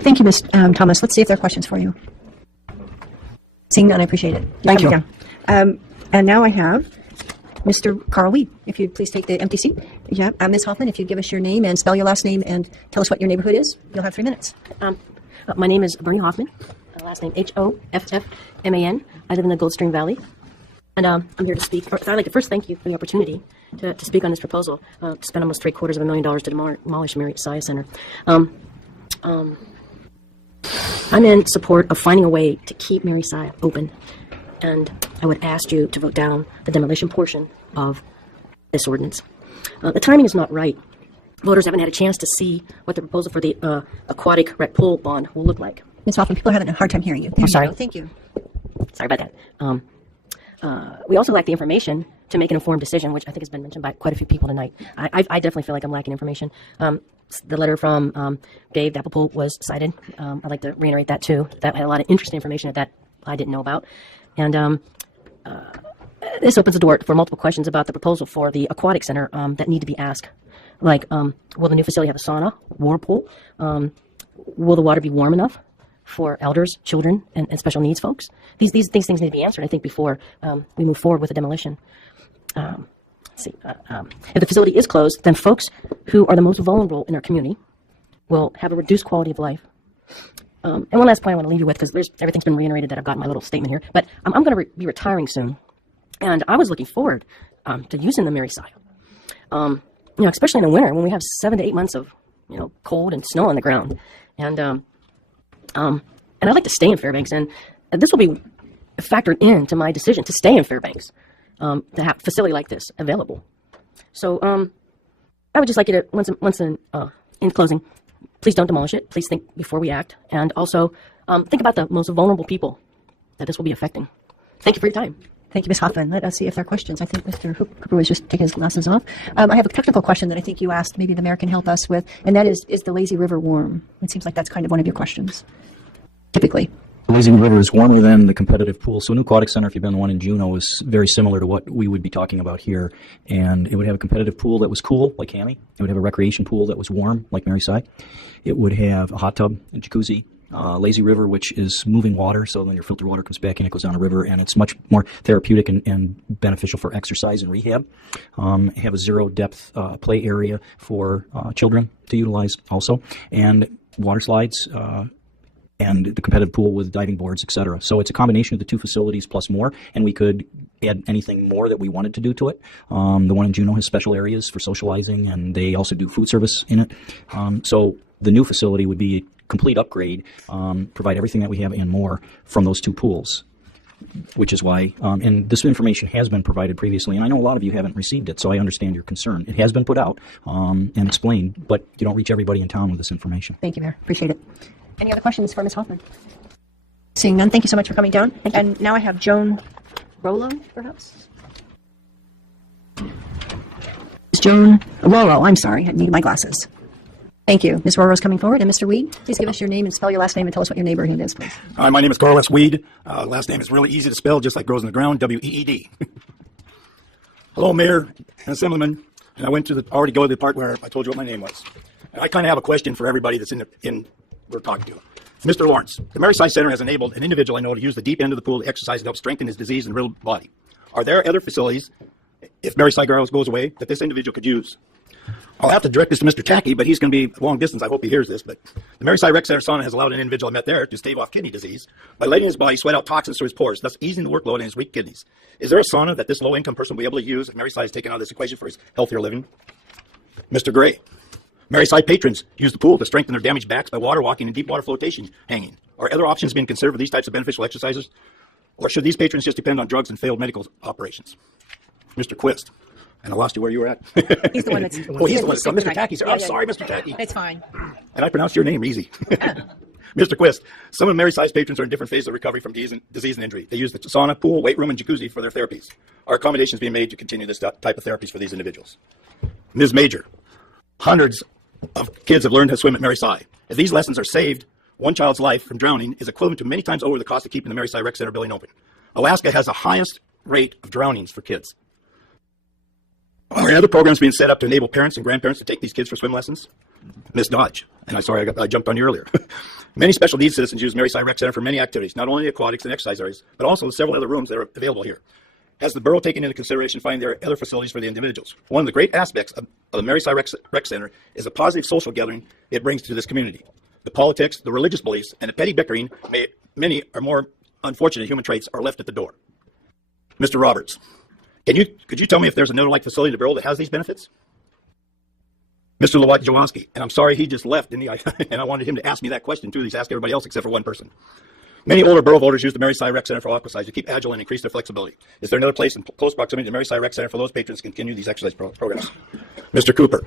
Thank you, Ms. Thomas. Let's see if there are questions for you. Seeing none, I appreciate it. Thank you. And now I have Mr. Carl Weed. If you'd please take the empty seat. Yeah. Ms. Hoffman, if you'd give us your name and spell your last name and tell us what your neighborhood is, you'll have 3 minutes. My name is Bernie Hoffman. Last name Hoffman. I live in the Goldstream Valley. And I'm here to speak. I'd like to first thank you for the opportunity to speak on this proposal, to spend almost $750,000 to demolish Marriott Science Center. I'm in support of finding a way to keep Mary Sci open, and I would ask you to vote down the demolition portion of this ordinance. The timing is not right. Voters haven't had a chance to see what the proposal for the aquatic rec pool bond will look like. Ms. Hoffman, people are having a hard time hearing you. There I'm you sorry. go. Thank you. Sorry about that. We also lack the information to make an informed decision, which I think has been mentioned by quite a few people tonight. I definitely feel like I'm lacking information. The letter from Dave Dapplepool was cited. I'd like to reiterate that too. That had a lot of interesting information that I didn't know about. And this opens the door for multiple questions about the proposal for the aquatic center that need to be asked. Like, will the new facility have a sauna, whirlpool? Will the water be warm enough for elders, children, and special needs folks? These things need to be answered, I think, before we move forward with the demolition. If the facility is closed, then folks who are the most vulnerable in our community will have a reduced quality of life. And one last point I want to leave you with, because everything's been reiterated that I've got in my little statement here, but I'm going to be retiring soon, and I was looking forward to using the Mary Sci. Especially in the winter when we have 7 to 8 months of cold and snow on the ground, and I'd like to stay in Fairbanks, and this will be factored into my decision to stay in Fairbanks. To have a facility like this available. So I would just like you to, in closing, please don't demolish it. Please think before we act. And also think about the most vulnerable people that this will be affecting. Thank you for your time. Thank you, Ms. Hoffman. Let us see if there are questions. I think Mr. Cooper was just taking his glasses off. I have a technical question that I think you asked. Maybe the mayor can help us with, and that is the lazy river warm? It seems like that's kind of one of your questions, typically. The lazy river is warmer than the competitive pool. So a new aquatic center, if you've been the one in Juneau, is very similar to what we would be talking about here. And it would have a competitive pool that was cool, like Hammy. It would have a recreation pool that was warm, like Mary Sci. It would have a hot tub, a jacuzzi, lazy river, which is moving water. So when your filtered water comes back in, it goes down a river, and it's much more therapeutic and beneficial for exercise and rehab. Have a zero depth play area for children to utilize also, and water slides, and the competitive pool with diving boards, etc. So it's a combination of the two facilities plus more, and we could add anything more that we wanted to do to it. The one in Juneau has special areas for socializing, and they also do food service in it. So the new facility would be a complete upgrade, provide everything that we have and more from those two pools, which is why, and this information has been provided previously, and I know a lot of you haven't received it, so I understand your concern. It has been put out and explained, but you don't reach everybody in town with this information. Thank you, Mayor. Appreciate it. Any other questions for Ms. Hoffman? Seeing none, thank you so much for coming down. And now I have Joan Rolo, perhaps? Ms. Joan Rolo, I'm sorry, I need my glasses. Thank you. Ms. Roro's coming forward. And Mr. Weed, please give us your name and spell your last name and tell us what your neighborhood is, please. Hi, my name is Carlos Weed. Last name is really easy to spell, just like grows in the ground, W-E-E-D. Hello, Mayor and Assemblyman. And I went to already go to the part where I told you what my name was. And I kind of have a question for everybody that's we're talking to. Mr. Lawrence, the Mary Sy Center has enabled an individual I know to use the deep end of the pool to exercise and help strengthen his diseased and riddled body. Are there other facilities, if Mary Sy goes away, that this individual could use? I'll have to direct this to Mr. Tacky, but he's going to be long distance. I hope he hears this. But the Mary Sy Rec Center sauna has allowed an individual I met there to stave off kidney disease by letting his body sweat out toxins through his pores, thus easing the workload on his weak kidneys. Is there a sauna that this low-income person will be able to use if Mary Sy is taken out of this equation for his healthier living? Mr. Gray, Mary Sy patrons use the pool to strengthen their damaged backs by water walking and deep water flotation hanging. Are other options being considered for these types of beneficial exercises? Or should these patrons just depend on drugs and failed medical operations? Mr. Quist, and I lost you where you were at. He's the one that's... Oh, he's the one that's... Mr. Tacky, sir. I'm sorry, Mr. Tacky. It's fine. And I pronounced your name easy. Mr. Quist, some of Mary Sy's patrons are in different phases of recovery from disease and injury. They use the sauna, pool, weight room, and jacuzzi for their therapies. Are accommodations being made to continue this type of therapies for these individuals? Ms. Major, hundreds of kids have learned how to swim at Mary Sy. If these lessons are saved, one child's life from drowning is equivalent to many times over the cost of keeping the Mary Sy Rec Center building open. Alaska has the highest rate of drownings for kids. Are other programs being set up to enable parents and grandparents to take these kids for swim lessons? Ms. Dodge, and I'm sorry I jumped on you earlier. Many special needs citizens use Mary Sy Rec Center for many activities, not only aquatics and exercise areas, but also several other rooms that are available here. Has the borough taken into consideration finding there are other facilities for the individuals? One of the great aspects of the Mary Sy Rec Center is a positive social gathering it brings to this community. The politics, the religious beliefs, and the petty bickering, many are more unfortunate human traits, are left at the door. Mr. Roberts, could you tell me if there's another like facility in the borough that has these benefits? Mr. Jawanski, and I'm sorry he just left, didn't he? And I wanted him to ask me that question too. He's asked everybody else except for one person. Many older borough voters use the Mary Sy Rec Center for exercise to keep agile and increase their flexibility. Is there another place in close proximity to the Mary Sy Rec Center for those patrons to continue these exercise programs? Mr. Cooper,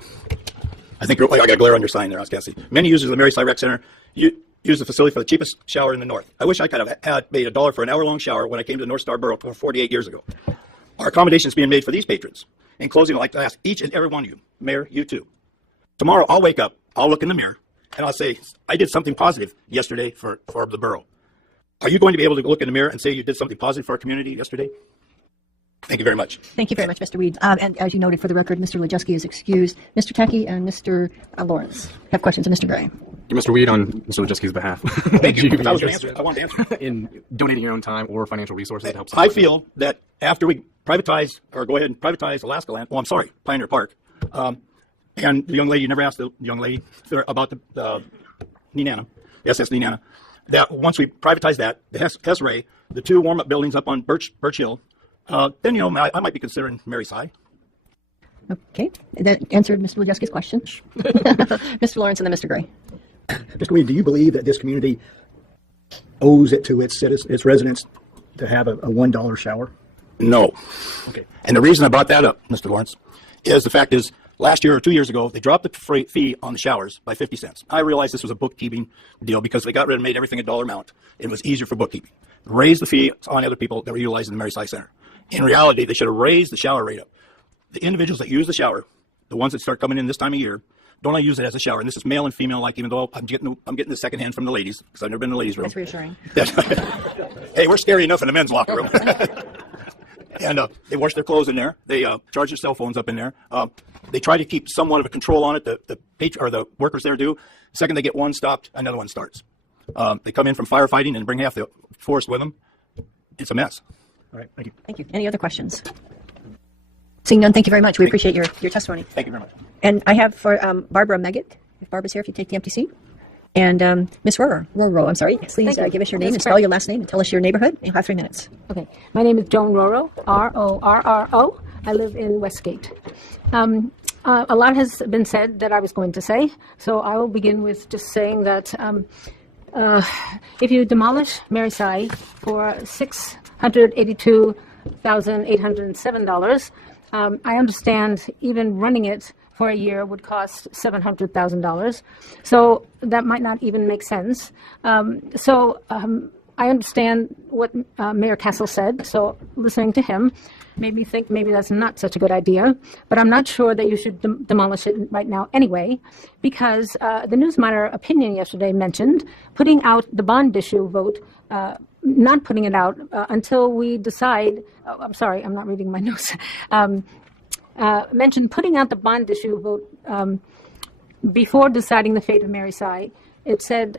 I think I got a glare on your sign there, I can't see. Many users of the Mary Sy Rec Center use the facility for the cheapest shower in the north. I wish I could have paid $1 for an hour-long shower when I came to the North Star Borough 48 years ago. Are accommodations being made for these patrons? In closing, I'd like to ask each and every one of you, Mayor, you too. Tomorrow, I'll wake up, I'll look in the mirror, and I'll say, I did something positive yesterday for the borough. Are you going to be able to look in the mirror and say you did something positive for our community yesterday? Thank you very much. Thank you very much, Mr. Weed. And as you noted for the record, Mr. Lejeski is excused. Mr. Tacky and Mr. Lawrence have questions of Mr. Gray. Mr. Weed, on Mr. Lejeski's behalf. Thank you. I was going to answer. I wanted to answer. In donating your own time or financial resources to help. I feel that after we privatize, or go ahead and privatize Alaska Land, Pioneer Park, and the young lady, you never asked the young lady about the Nenana, SS Nenana, that once we privatize that, the Hess Ray, the two warm-up buildings up on Birch Hill, then, I might be considering Mary Sy. Okay. That answered Mr. Lejeski's question. Mr. Lawrence and then Mr. Gray. Mr. Weed, do you believe that this community owes it to its residents to have a $1 shower? No. Okay. And the reason I brought that up, Mr. Lawrence, is the fact is, last year or 2 years ago, they dropped the fee on the showers by 50 cents. I realized this was a bookkeeping deal because they got rid and made everything a dollar amount. It was easier for bookkeeping. Raised the fee on other people that were utilizing the Mary Sy Center. In reality, they should have raised the shower rate up. The individuals that use the shower, the ones that start coming in this time of year, don't only use it as a shower. And this is male and female alike, even though I'm getting the second hand from the ladies because I've never been in the ladies' room. That's reassuring. Hey, we're scary enough in the men's locker room. And they wash their clothes in there. They charge their cell phones up in there. They try to keep somewhat of a control on it. The workers there do. The second they get one stopped, another one starts. They come in from firefighting and bring half the force with them. It's a mess. All right, thank you. Thank you. Any other questions? Seeing none, thank you very much. We appreciate your testimony. Thank you very much. And I have for Barbara Meggett, if Barbara's here, if you take the empty seat. And Ms. Roro, I'm sorry. Please give us your name and spell your last name and tell us your neighborhood. You'll have 3 minutes. Okay. My name is Joan Roro, R-O-R-R-O. I live in Westgate. A lot has been said that I was going to say, so I will begin with just saying that if you demolish Maryside for $682,807, I understand even running it for a year would cost $700,000. So that might not even make sense. I understand what Mayor Castle said, so listening to him made me think maybe that's not such a good idea. But I'm not sure that you should demolish it right now anyway, because the News Monitor opinion yesterday mentioned putting out the bond issue vote, not putting it out until we decide. Oh, I'm sorry, I'm not reading my notes. Mentioned putting out the bond issue vote before deciding the fate of Maryside. It said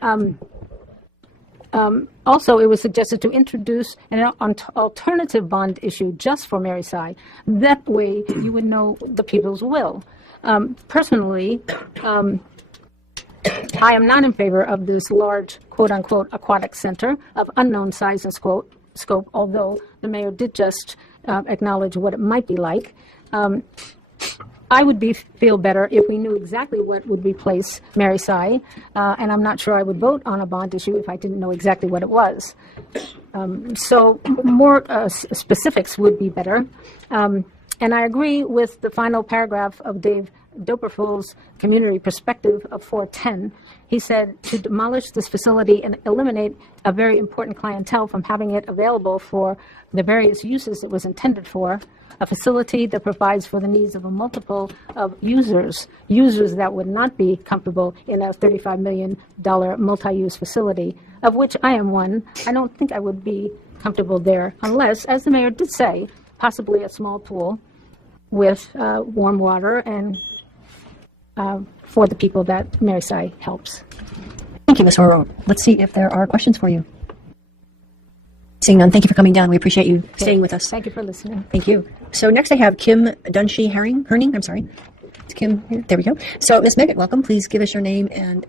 also it was suggested to introduce an alternative bond issue just for Maryside. That way you would know the people's will. Personally, I am not in favor of this large, quote-unquote, aquatic center of unknown size and scope, although the mayor did just acknowledge what it might be like. I would feel better if we knew exactly what would replace Maryside, and I'm not sure I would vote on a bond issue if I didn't know exactly what it was. So more specifics would be better. And I agree with the final paragraph of Dave Doperful's community perspective of 410. He said to demolish this facility and eliminate a very important clientele from having it available for the various uses it was intended for, a facility that provides for the needs of a multiple of users that would not be comfortable in a $35 million multi-use facility, of which I am one. I don't think I would be comfortable there unless, as the mayor did say, possibly a small pool with warm water and for the people that Maryside helps. Thank you, Ms. Roro. Let's see if there are questions for you. Seeing none, thank you for coming down. We appreciate you staying with us. Thank you for listening. Thank you. So next I have Kim Herning. I'm sorry. It's Kim here. There we go. So Ms. Meggett, welcome. Please give us your name and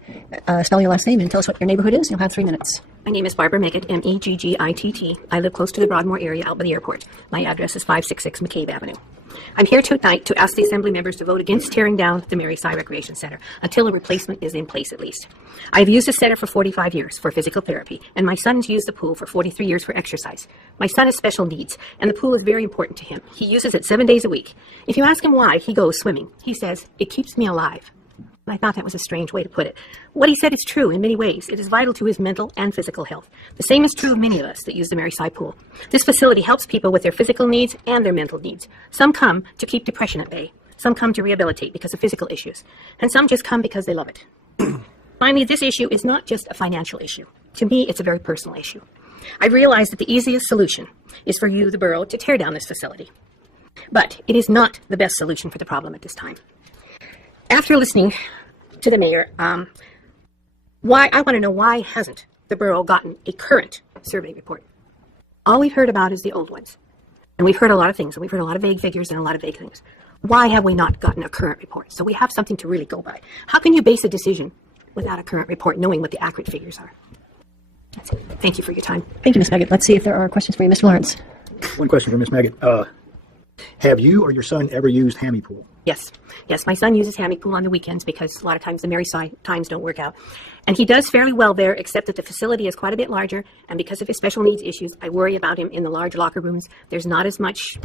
spell your last name and tell us what your neighborhood is. You'll have 3 minutes. My name is Barbara Meggett, Meggitt. I live close to the Broadmoor area out by the airport. My address is 566 McCabe Avenue. I'm here tonight to ask the Assembly members to vote against tearing down the Maryside Recreation Center until a replacement is in place at least. I've used the center for 45 years for physical therapy, and my son's used the pool for 43 years for exercise. My son has special needs, and the pool is very important to him. He uses it 7 days a week. If you ask him why he goes swimming, he says, "It keeps me alive." I thought that was a strange way to put it. What he said is true in many ways. It is vital to his mental and physical health. The same is true of many of us that use the Maryside pool. This facility helps people with their physical needs and their mental needs. Some come to keep depression at bay. Some come to rehabilitate because of physical issues. And some just come because they love it. Finally, this issue is not just a financial issue. To me, it's a very personal issue. I realize that the easiest solution is for you, the borough, to tear down this facility. But it is not the best solution for the problem at this time. After listening to the mayor, I want to know why hasn't the borough gotten a current survey report? All we've heard about is the old ones. And we've heard a lot of things, and we've heard a lot of vague figures and a lot of vague things. Why have we not gotten a current report? So we have something to really go by. How can you base a decision without a current report, knowing what the accurate figures are? That's it. Thank you for your time. Thank you, Ms. Meggett. Let's see if there are questions for you. Mr. Lawrence. One question for Ms. Meggett. Have you or your son ever used Hammy Pool? Yes. Yes, my son uses Hammock Pool on the weekends because a lot of times the Maryside times don't work out. And he does fairly well there, except that the facility is quite a bit larger. And because of his special needs issues, I worry about him in the large locker rooms. There's not as much,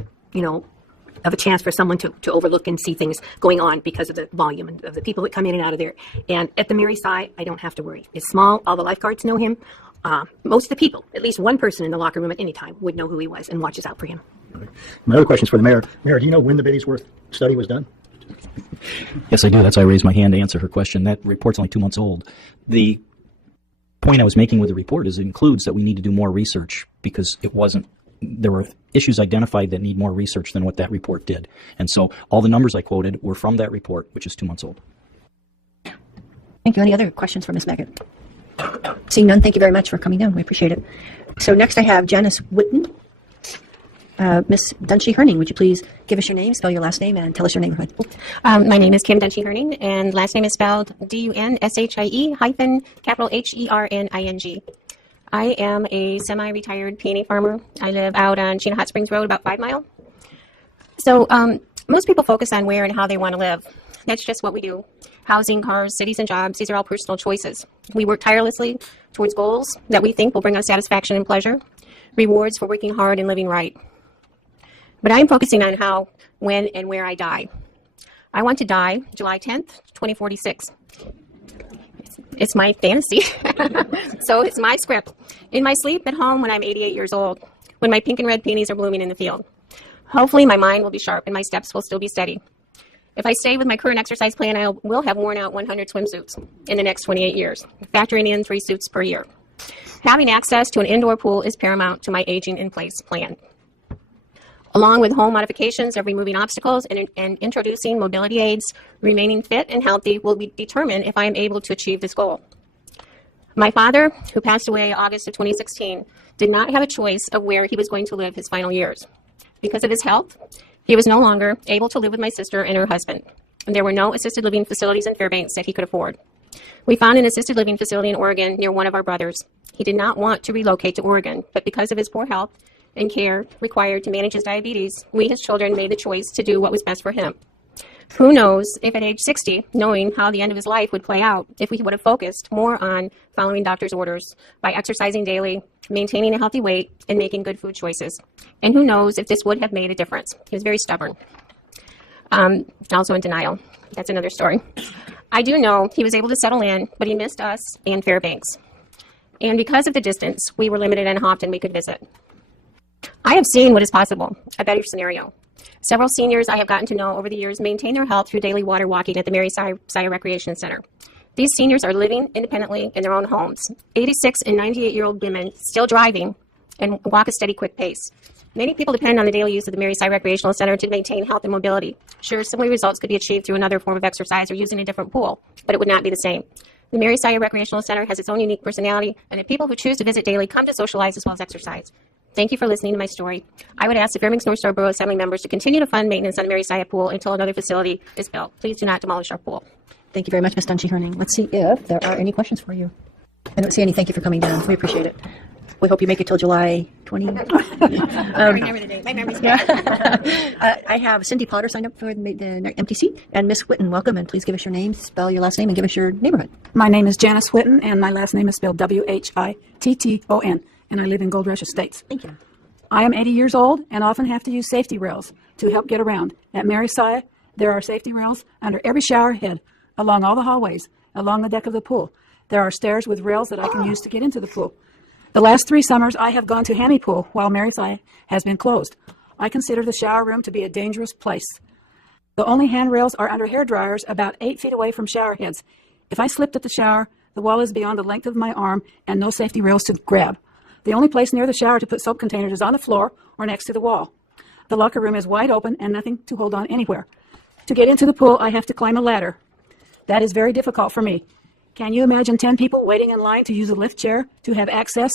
of a chance for someone to overlook and see things going on because of the volume of the people that come in and out of there. And at the Maryside, I don't have to worry. It's small. All the lifeguards know him. Most of the people, at least one person in the locker room at any time, would know who he was and watches out for him. My other question is for the mayor. Mayor, do you know when the Biddiesworth study was done? Yes, I do. That's why I raised my hand to answer her question. That report's only 2 months old. The point I was making with the report is it includes that we need to do more research because there were issues identified that need more research than what that report did. And so all the numbers I quoted were from that report, which is 2 months old. Thank you. Any other questions for Ms. Meggett? Seeing none, thank you very much for coming down. We appreciate it. So next I have Janice Witten. Miss Dunshee Herning, would you please give us your name, spell your last name, and tell us your neighborhood? My name is Kim Dunshee Herning, and last name is spelled Dunshie hyphen capital Herning. I am a semi-retired peony farmer. I live out on Chena Hot Springs Road, about 5 Mile. So most people focus on where and how they want to live. That's just what we do. Housing, cars, cities, and jobs, these are all personal choices. We work tirelessly towards goals that we think will bring us satisfaction and pleasure, rewards for working hard and living right. But I'm focusing on how, when, and where I die. I want to die July 10th, 2046. It's my fantasy. So it's my script. In my sleep at home when I'm 88 years old, when my pink and red peonies are blooming in the field. Hopefully my mind will be sharp and my steps will still be steady. If I stay with my current exercise plan, I will have worn out 100 swimsuits in the next 28 years, factoring in 3 suits per year. Having access to an indoor pool is paramount to my aging in place plan. Along with home modifications of removing obstacles and introducing mobility aids, remaining fit and healthy will determine if I am able to achieve this goal. My father, who passed away August of 2016, did not have a choice of where he was going to live his final years. Because of his health, he was no longer able to live with my sister and her husband. And there were no assisted living facilities in Fairbanks that he could afford. We found an assisted living facility in Oregon near one of our brothers. He did not want to relocate to Oregon, but because of his poor health and care required to manage his diabetes, we, his children, made the choice to do what was best for him. Who knows if at age 60, knowing how the end of his life would play out, if we would have focused more on following doctor's orders by exercising daily, maintaining a healthy weight, and making good food choices. And who knows if this would have made a difference. He was very stubborn. Also in denial. That's another story. I do know he was able to settle in, but he missed us and Fairbanks. And because of the distance, we were limited on how often we could visit. I have seen what is possible, a better scenario. Several seniors I have gotten to know over the years maintain their health through daily water walking at the Mary Saya Recreation Center. These seniors are living independently in their own homes. 86 and 98-year-old women still driving and walk a steady, quick pace. Many people depend on the daily use of the Mary Saya Recreational Center to maintain health and mobility. Sure, similar results could be achieved through another form of exercise or using a different pool, but it would not be the same. The Mary Saya Recreational Center has its own unique personality, and the people who choose to visit daily come to socialize as well as exercise. Thank you for listening to my story. I would ask the Fairbanks North Star Borough Assembly members to continue to fund maintenance on the Mary Saya pool until another facility is built. Please do not demolish our pool. Thank you very much, Ms. Dunshee Herning. Let's see if there are any questions for you. I don't see any. Thank you for coming down. We appreciate it. We hope you make it till July 20. I remember the date. My memory's good. I have Cindy Potter signed up for the empty seat, and Miss Whitten, welcome, and please give us your name, spell your last name, and give us your neighborhood. My name is Janice Whitten, and my last name is spelled Whitton, and I live in Gold Rush Estates. Thank you. I am 80 years old and often have to use safety rails to help get around. At Mary Saya, there are safety rails under every shower head, along all the hallways, along the deck of the pool. There are stairs with rails that I can use to get into the pool. The last 3 summers, I have gone to Hammy Pool while Mary Saya has been closed. I consider the shower room to be a dangerous place. The only handrails are under hair dryers about 8 feet away from shower heads. If I slipped at the shower, the wall is beyond the length of my arm and no safety rails to grab. The only place near the shower to put soap containers is on the floor or next to the wall. The locker room is wide open and nothing to hold on anywhere. To get into the pool, I have to climb a ladder. That is very difficult for me. Can you imagine 10 people waiting in line to use a lift chair to have access?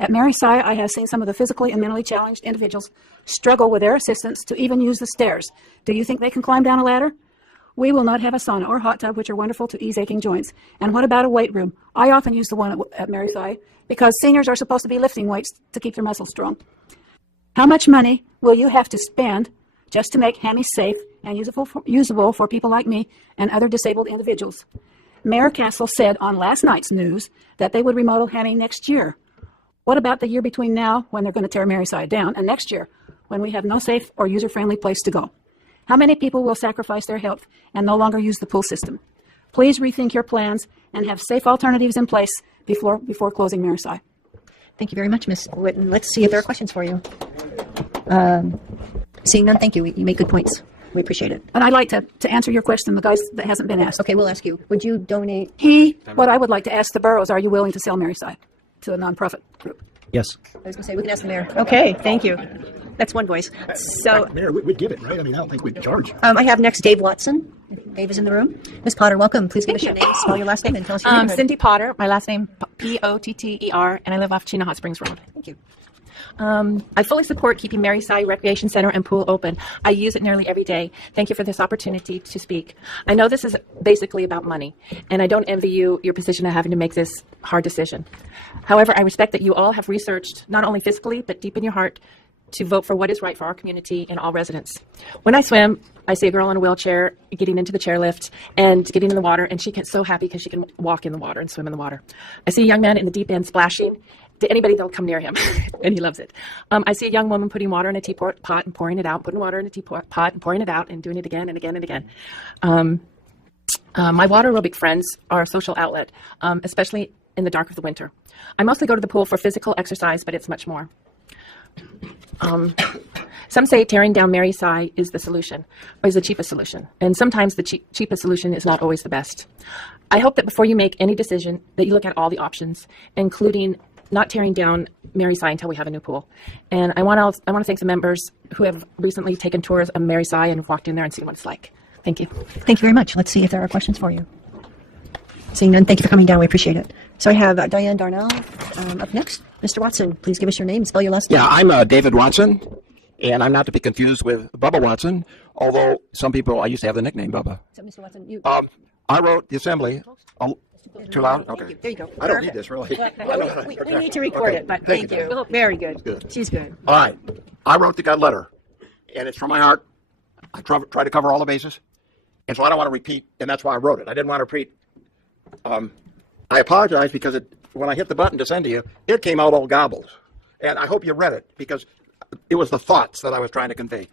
At Mary Saya, I have seen some of the physically and mentally challenged individuals struggle with their assistance to even use the stairs. Do you think they can climb down a ladder? We will not have a sauna or hot tub, which are wonderful to ease aching joints. And what about a weight room? I often use the one at Mary Saya because seniors are supposed to be lifting weights to keep their muscles strong. How much money will you have to spend just to make Hammy safe and usable for people like me and other disabled individuals? Mayor Castle said on last night's news that they would remodel Hammy next year. What about the year between now, when they're going to tear Mary Saya down, and next year, when we have no safe or user-friendly place to go? How many people will sacrifice their health and no longer use the pool system? Please rethink your plans and have safe alternatives in place before closing Mary Saya. Thank you very much, Ms. Whitten. Let's see if there are questions for you. Seeing none, thank you. You make good points. We appreciate it. And I'd like to answer your question, the guys that hasn't been asked. Okay, we'll ask you. Would you donate? What I would like to ask the boroughs, are you willing to sell Mary Saya to a nonprofit group? Yes. I was going to say, we can ask the mayor. Okay, thank you. That's one voice. So, Mayor, we'd give it, right? I mean, I don't think we'd charge. I have next Dave Watson. Dave is in the room. Ms. Potter, welcome. Please give us your name, spell your last name, and tell us your neighborhood. Cindy Potter, my last name Potter, and I live off Chena Hot Springs Road. Thank you. I fully support keeping Mary Sy Recreation Center and pool open. I use it nearly every day. Thank you for this opportunity to speak. I know this is basically about money, and I don't envy you your position of having to make this hard decision. However, I respect that you all have researched, not only physically, but deep in your heart, to vote for what is right for our community and all residents. When I swim, I see a girl in a wheelchair getting into the chairlift and getting in the water, and she gets so happy because she can walk in the water and swim in the water. I see a young man in the deep end splashing to anybody that'll come near him, and he loves it. I see a young woman putting water in a teapot and pouring it out, putting water in a teapot and pouring it out, and doing it again and again and again. My water aerobic friends are a social outlet, especially in the dark of the winter. I mostly go to the pool for physical exercise, but it's much more. Some say tearing down Mary Sy is the solution, or is the cheapest solution. And sometimes the cheapest solution is not always the best. I hope that before you make any decision, that you look at all the options, including not tearing down Mary Sy until we have a new pool. And I want to thank the members who have recently taken tours of Mary Sy and walked in there and seen what it's like. Thank you. Thank you very much. Let's see if there are questions for you. Seeing none, thank you for coming down. We appreciate it. So I have Diane Darnell up next. Mr. Watson, please give us your name. Spell your last name. Yeah, I'm David Watson, and I'm not to be confused with Bubba Watson, although some people, I used to have the nickname Bubba. So, Mr. Watson, you... I wrote the assembly. Oh, too loud? Okay. There you go. I don't need this, really. We need to record it, but thank you. Very good. She's good. All right. I wrote the gut letter, and it's from my heart. I try to cover all the bases, and so I don't want to repeat, and that's why I wrote it. I didn't want to repeat. I apologize because when I hit the button to send to you, it came out all gobbled. And I hope you read it because it was the thoughts that I was trying to convey.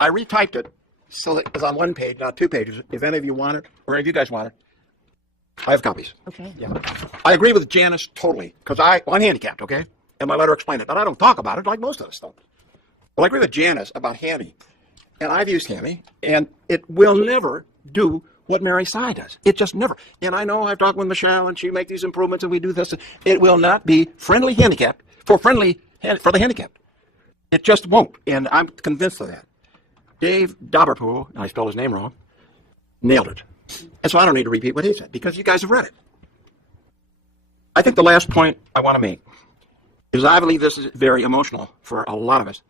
I retyped it so that it's on one page, not two pages. If any of you want it, or any of you guys want it, I have copies. Okay. Yeah. I agree with Janice totally because I'm handicapped, okay? And my letter explained it, but I don't talk about it like most of us don't. Well, I agree with Janice about Hammy. And I've used Hammy, and it will never do what Mary Sy does. It just never. And I know I've talked with Michelle, and she make these improvements, and we do this. It will not be friendly handicapped for the handicapped. It just won't, and I'm convinced of that. Dave Dauberpool, I spelled his name wrong, nailed it. And so I don't need to repeat what he said because you guys have read it. I think the last point I want to make is I believe this is very emotional for a lot of us,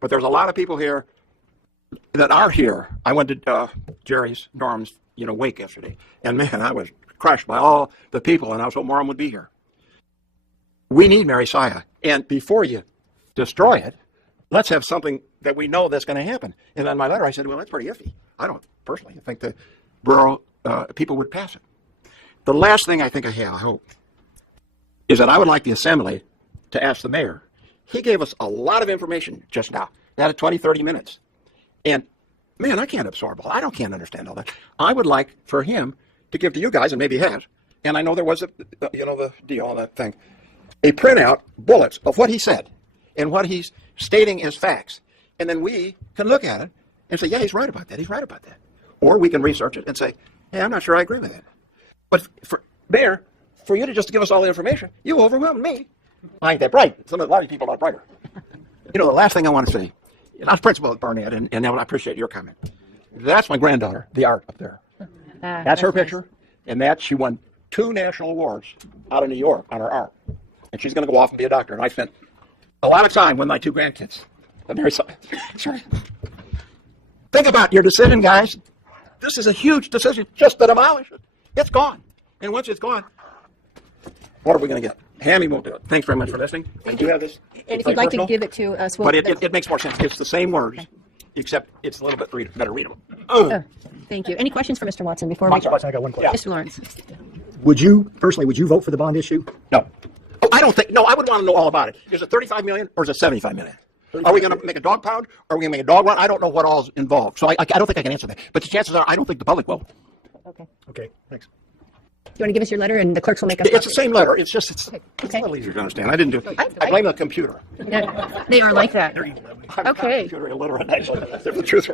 but there's a lot of people here that are here. I went to Jerry's, Norm's, wake yesterday, and man, I was crushed by all the people, and I was hoping more of them would be here. We need Mary Sy, and before you destroy it, let's have something that we know that's going to happen. And in my letter, I said, well, that's pretty iffy. I don't personally think the borough people would pass it. The last thing I think I hope, is that I would like the assembly to ask the mayor. He gave us a lot of information just now, that at 20, 30 minutes. And man, I can't absorb all. I can't understand all that. I would like for him to give to you guys, and maybe he has, and I know there was the deal on that thing, a printout, bullets of what he said and what he's stating as facts. And then we can look at it and say, yeah, he's right about that. He's right about that. Or we can research it and say, hey, I'm not sure I agree with that. But for Mayor, for you to just give us all the information, you overwhelmed me. I ain't that bright. A lot of people are brighter. The last thing I want to say, I was principal at Barnett, and I appreciate your comment. That's my granddaughter, the art up there. That's her picture, and she won 2 national awards out of New York on her art. And she's going to go off and be a doctor. And I spent a lot of time with my 2 grandkids. Sorry. Think about your decision, guys. This is a huge decision just to demolish it. It's gone. And once it's gone, what are we going to get? Hammy won't do it. Thanks very much for listening. And do you have this? And if you'd like to give it to us, but it makes more sense. It's the same words, except it's a little bit better readable. Thank you. Any questions for Mr. Watson before we go? I got one question. Mr. Lawrence. Would you vote for the bond issue? No. Oh, I don't think. No, I would want to know all about it. Is it 35 million or is it 75 million? Are we going to make a dog pound? Or are we going to make a dog run? I don't know what all's involved, so I don't think I can answer that. But the chances are, I don't think the public will. Okay. Thanks. You want to give us your letter, and the clerks will make us. It's the same letter. It's just it's a little easier to understand. I didn't do. I blame the computer. They are like that. Okay. Computer illiterate. The truth.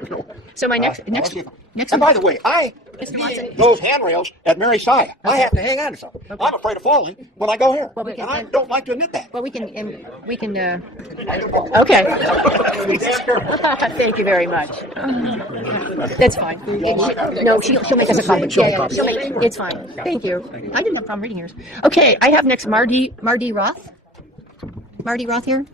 So my next. And by the way, I need those handrails at Mary Sy. I have to hang on to something. I'm afraid of falling when I go here, and I don't like to admit that. Well, we can. Okay. Thank you very much. That's fine. No, she'll make us a copy. It's fine. Thank you. I didn't have a problem reading yours. Okay, I have next Marty Roth. Marty Roth here.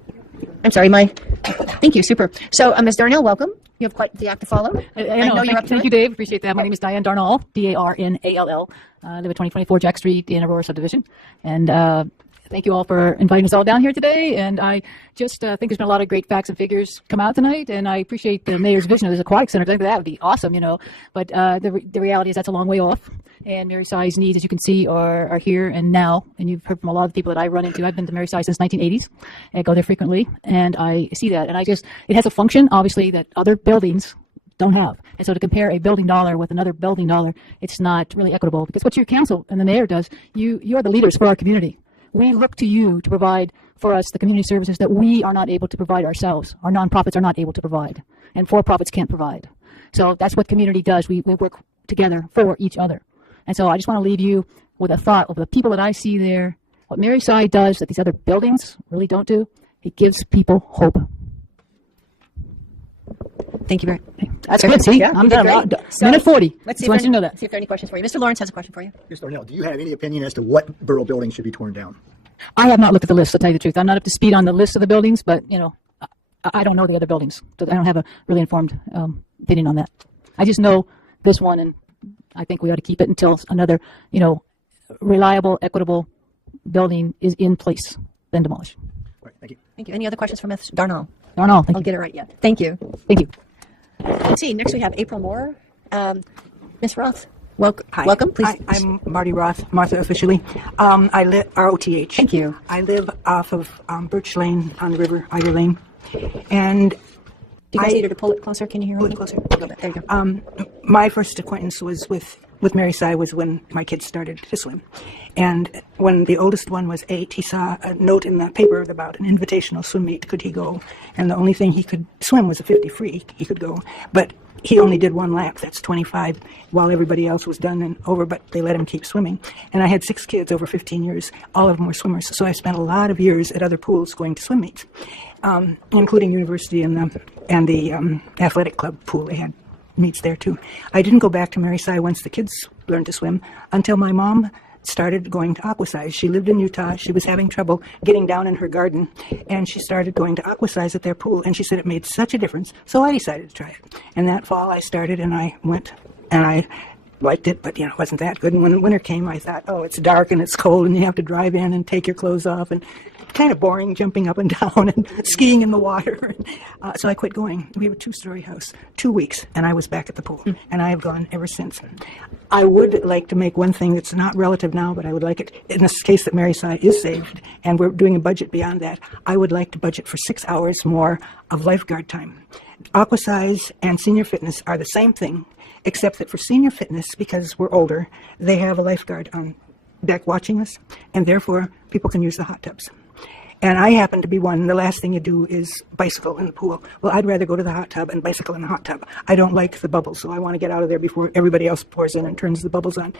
I'm sorry, thank you, super. So, Ms. Darnell, welcome. You have quite the act to follow. I know you're up to Thank you, Dave. Appreciate that. My name is Diane Darnall, Darnall. I live at 2024 Jack Street, the Aurora subdivision. And thank you all for inviting us all down here today. And I just think there's been a lot of great facts and figures come out tonight. And I appreciate the mayor's vision of this aquatic center. I think that would be awesome, But the reality is that's a long way off. And Mary Si's needs, as you can see, are here and now. And you've heard from a lot of the people that I run into. I've been to Mary Si since 1980s. I go there frequently, and I see that. And it has a function, obviously, that other buildings don't have. And so to compare a building dollar with another building dollar, it's not really equitable. Because what your council and the mayor does, you are the leaders for our community. We look to you to provide for us the community services that we are not able to provide ourselves. Our nonprofits are not able to provide, and for-profits can't provide. So that's what community does. We work together for each other. And so I just want to leave you with a thought of the people that I see there. What Mary Si does that these other buildings really don't do, it gives people hope. Thank you very much. That's good. See, I'm done. Minute 40. Let's see if you know that. See if there are any questions for you. Mr. Lawrence has a question for you. Ms. Darnell, do you have any opinion as to what borough buildings should be torn down? I have not looked at the list, to tell you the truth. I'm not up to speed on the list of the buildings, but, I don't know the other buildings. So I don't have a really informed opinion on that. I just know this one, and I think we ought to keep it until another, reliable, equitable building is in place, then demolish. Right, thank you. Thank you. Any other questions for Ms. Darnall? Darnall, thank I'll you. get it right yet. Thank you. Thank you. Let's see. Next we have April Moore. Ms. Roth, welcome, please. I'm Marty Roth, Martha officially. I live ROTH. Thank you. I live off of Birch Lane on the river, Ivor Lane. And do you guys need her to pull it closer? Can you hear me? Pull it closer. There you go. My first acquaintance was with Mary Si was when my kids started to swim. And when the oldest one was 8, he saw a note in the paper about an invitational swim meet. Could he go? And the only thing he could swim was a 50 free. He could go. But he only did one lap. That's 25, while everybody else was done and over, but they let him keep swimming. And I had 6 kids over 15 years. All of them were swimmers. So I spent a lot of years at other pools going to swim meets, including university and the athletic club pool. They had meets there too. I didn't go back to Mary Si once the kids learned to swim until my mom started going to Aquasize. She lived in Utah. She was having trouble getting down in her garden, and she started going to Aquasize at their pool, and she said it made such a difference, so I decided to try it. And that fall I started, and I went, and I liked it, but it wasn't that good. And when winter came, I thought, oh, it's dark and it's cold, and you have to drive in and take your clothes off, and kind of boring jumping up and down and skiing in the water. So I quit going. We have a 2-story house, 2 weeks, and I was back at the pool, and I have gone ever since. I would like to make one thing that's not relative now, but I would like it, in this case that Mary Si is saved, and we're doing a budget beyond that, I would like to budget for 6 hours more of lifeguard time. Aquasize and senior fitness are the same thing, except that for senior fitness, because we're older, they have a lifeguard on deck watching us, and therefore people can use the hot tubs. And I happen to be one. The last thing you do is bicycle in the pool. Well, I'd rather go to the hot tub and bicycle in the hot tub. I don't like the bubbles, so I want to get out of there before everybody else pours in and turns the bubbles on.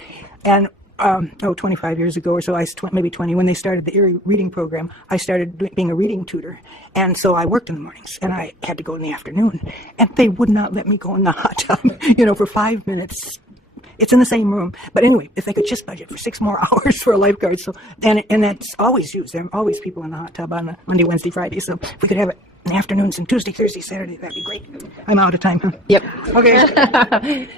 And 25 years ago or so, maybe 20, when they started the Erie reading program, I started being a reading tutor. And so I worked in the mornings, and I had to go in the afternoon. And they would not let me go in the hot tub, for 5 minutes. It's in the same room. But anyway, if they could just budget for 6 more hours for a lifeguard. So, and that's always used. There are always people in the hot tub on a Monday, Wednesday, Friday. So if we could have it in the afternoons and Tuesday, Thursday, Saturday, that'd be great. I'm out of time, huh? Yep. Okay.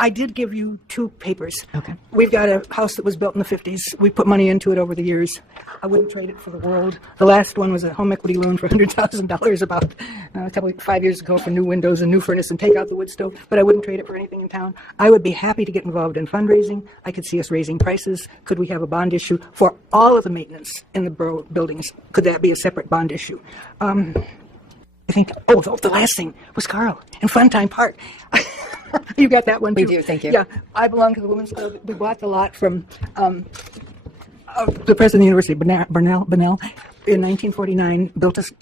I did give you 2 papers. Okay. We've got a house that was built in the 50s. We put money into it over the years. I wouldn't trade it for the world. The last one was a home equity loan for $100,000 about 5 years ago for new windows and new furnace and take out the wood stove, but I wouldn't trade it for anything in town. I would be happy to get involved in fundraising. I could see us raising prices. Could we have a bond issue for all of the maintenance in the borough buildings? Could that be a separate bond issue? I think, the last thing was Carl in Funtime Park. You got that one too. We do, thank you. Yeah, I belong to the Women's Club. We bought the lot from the president of the university, Bernal, in 1949, built us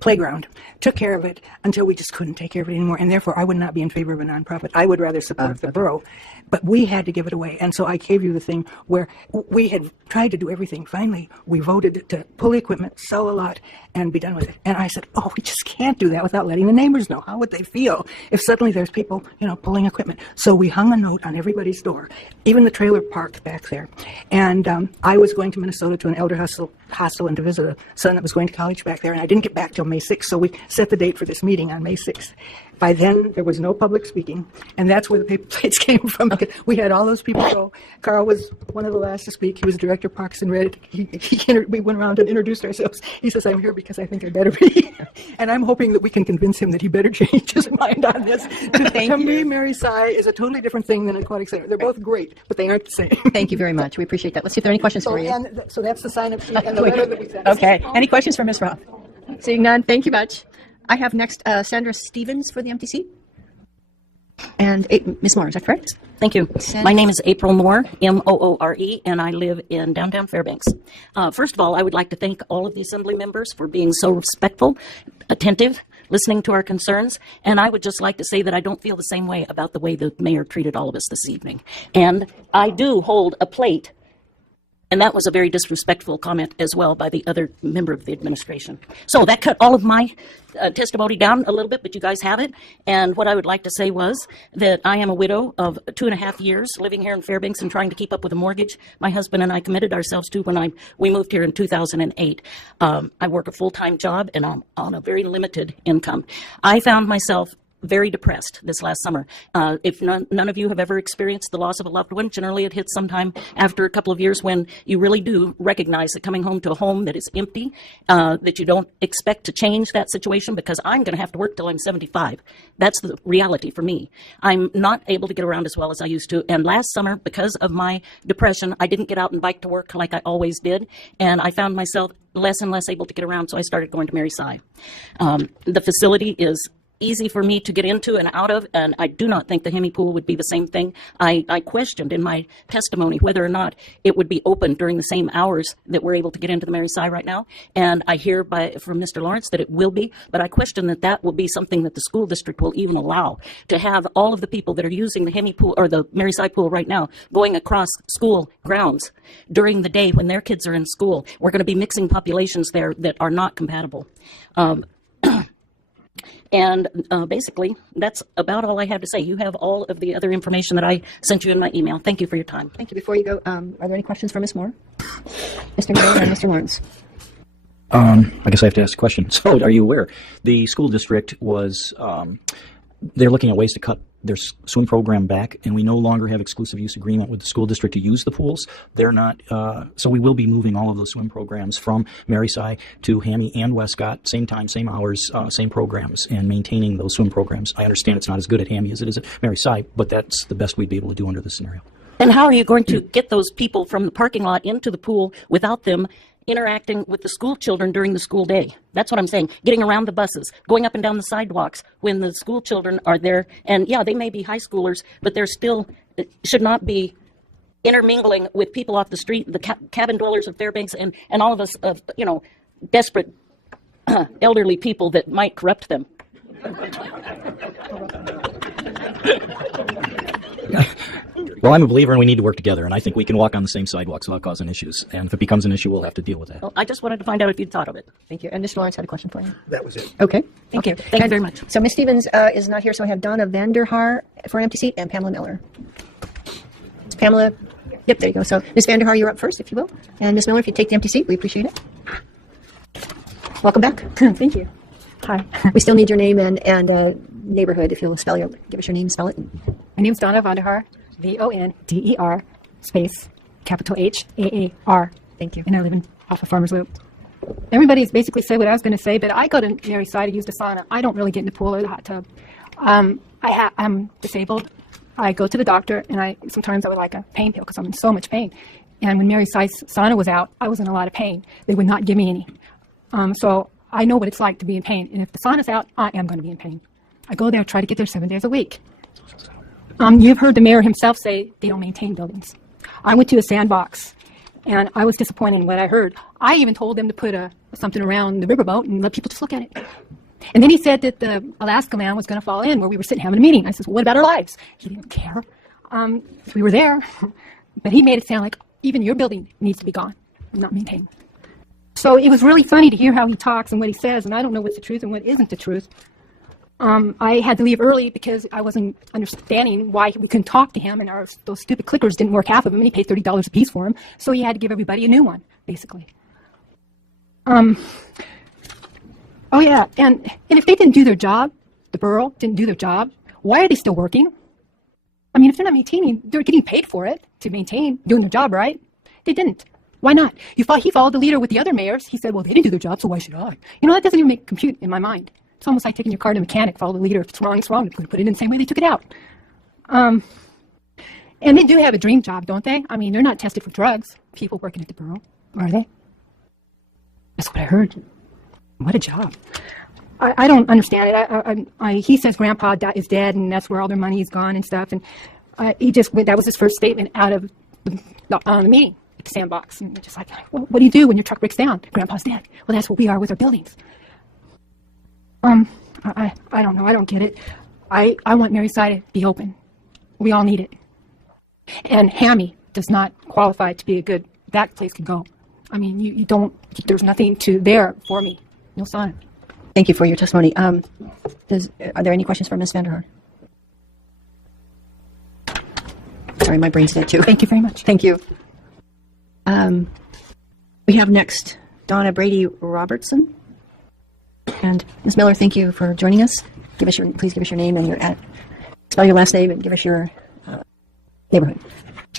playground, took care of it until we just couldn't take care of it anymore, and therefore I would not be in favor of a nonprofit. I would rather support the borough, but we had to give it away, and so I gave you the thing where we had tried to do everything. Finally, we voted to pull the equipment, sell a lot, and be done with it. And I said, oh, we just can't do that without letting the neighbors know. How would they feel if suddenly there's people, pulling equipment? So we hung a note on everybody's door, even the trailer park back there. And I was going to Minnesota to an elder hostel and to visit a son that was going to college back there, and I didn't get back till May 6th, so we set the date for this meeting on May 6th. By then, there was no public speaking, and that's where the paper plates came from. We had all those people go. Carl was one of the last to speak. He was director of Parks and Rec. We went around and introduced ourselves. He says, I'm here because I think I better be. And I'm hoping that we can convince him that he better change his mind on this. To me, Mary Cy is a totally different thing than Aquatic Center. They're both great, but they aren't the same. Thank you very much. We appreciate that. Let's see if there are any questions for you. So that's the sign-up sheet and the letter that we sent. Okay. Any questions for Ms. Roth? Seeing none, thank you much. I have next Sandra Stevens for the empty seat. And Ms. Moore, is that correct? Thank you. My name is April Moore, Moore, and I live in downtown Fairbanks. First of all, I would like to thank all of the assembly members for being so respectful, attentive, listening to our concerns, and I would just like to say that I don't feel the same way about the way the mayor treated all of us this evening. And I do hold a plate. And that was a very disrespectful comment as well by the other member of the administration. So that cut all of my testimony down a little bit, but you guys have it. And what I would like to say was that I am a widow of 2.5 years living here in Fairbanks and trying to keep up with a mortgage my husband and I committed ourselves to when we moved here in 2008. I work a full-time job and I'm on a very limited income. I found myself very depressed this last summer. If none of you have ever experienced the loss of a loved one, generally it hits sometime after a couple of years when you really do recognize that coming home to a home that is empty, that you don't expect to change that situation because I'm going to have to work till I'm 75. That's the reality for me. I'm not able to get around as well as I used to. And last summer, because of my depression, I didn't get out and bike to work like I always did. And I found myself less and less able to get around, so I started going to Mary Cy. The facility is easy for me to get into and out of, and I do not think the Hemi Pool would be the same thing. I questioned in my testimony whether or not it would be open during the same hours that we're able to get into the Mary Cy right now, and I hear from Mr. Lawrence that it will be, but I question that will be something that the school district will even allow, to have all of the people that are using the Hemi Pool or the Mary Cy Pool right now going across school grounds during the day when their kids are in school. We're going to be mixing populations there that are not compatible. And basically, that's about all I have to say. You have all of the other information that I sent you in my email. Thank you for your time. Thank you. Before you go, are there any questions for Ms. Moore? Mr. Miller and Mr. Lawrence. I guess I have to ask a question. So, are you aware the school district was they're looking at ways to cut their swim program back, and we no longer have exclusive use agreement with the school district to use the pools. They're not, so we will be moving all of those swim programs from Mary Cy to Hammy and Westcott, same time, same hours, same programs, and maintaining those swim programs. I understand it's not as good at Hammy as it is at Mary Cy, but that's the best we'd be able to do under this scenario. And how are you going to get those people from the parking lot into the pool without them interacting with the school children during the school day? That's what I'm saying. Getting around the buses, going up and down the sidewalks when the school children are there. And yeah, they may be high schoolers, but they're still, should not be intermingling with people off the street, the cabin dwellers of Fairbanks, and all of us, desperate elderly people that might corrupt them. Well, I'm a believer and we need to work together, and I think we can walk on the same sidewalks without causing issues. And if it becomes an issue, we'll have to deal with that. Well, I just wanted to find out if you'd thought of it. Thank you. And Mr. Lawrence had a question for you. That was it. Okay. Thank you. Thank you very much. So Ms. Stevens is not here, so I have Donna Vanderhaar for an empty seat and Pamela Miller. Pamela, yep, there you go. So Ms. Vanderhaar, you're up first, if you will. And Ms. Miller, if you take the empty seat, we appreciate it. Welcome back. Thank you. Hi. We still need your name and neighborhood, if you'll give us your name, spell it. My name's Donna Vanderhaar, Vonder, space, capital H-A-A-R. Thank you. And I live off of Farmers Loop. Everybody's basically said what I was going to say, but I go to Mary Cy to use the sauna. I don't really get in the pool or the hot tub. I'm disabled. I go to the doctor, and sometimes I would like a pain pill because I'm in so much pain. And when Mary Cy's sauna was out, I was in a lot of pain. They would not give me any. So I know what it's like to be in pain. And if the sauna's out, I am going to be in pain. I go there, try to get there 7 days a week. You've heard the mayor himself say they don't maintain buildings. I went to a sandbox And I was disappointed in what I heard. I even told them to put something around the riverboat and let people just look at it. And then he said that the Alaska man was going to fall in where we were sitting having a meeting. I said, well, what about our lives? He didn't care. We were there. But he made it sound like even your building needs to be gone, not maintained. So it was really funny to hear how he talks and what he says, and I don't know what's the truth and what isn't the truth. I had to leave early because I wasn't understanding why we couldn't talk to him, and those stupid clickers didn't work, half of them, and he paid $30 a piece for them, so he had to give everybody a new one, basically. Oh yeah, and if they didn't do their job, the borough didn't do their job, why are they still working? I mean, if they're not maintaining, they're getting paid for it to maintain, doing their job, right? They didn't. Why not? He followed the leader with the other mayors. He said, well, they didn't do their job, so why should I? You know, that doesn't even compute in my mind. It's almost like taking your car to a mechanic, follow the leader. If it's wrong, it's wrong. Put it in the same way they took it out. And they do have a dream job, don't they? I mean, they're not tested for drugs, people working at the borough, are they? That's what I heard. What a job. I don't understand it. He says Grandpa is dead, and that's where all their money is gone and stuff. And that was his first statement out of the meeting at the sandbox. And just like, well, what do you do when your truck breaks down? Grandpa's dead. Well, that's what we are with our buildings. I don't know. I don't get it. I want Mary Side to be open. We all need it. And Hammy does not qualify to be that place can go. I mean, you don't, there's nothing there for me. No sign. Thank you for your testimony. Are there any questions for Ms. Vanderhorn? Sorry, my brain's dead too. Thank you very much. Thank you. We have next Donna Brady Robertson. And Ms. Miller, thank you for joining us. Please give us your name and spell your last name and give us your neighborhood.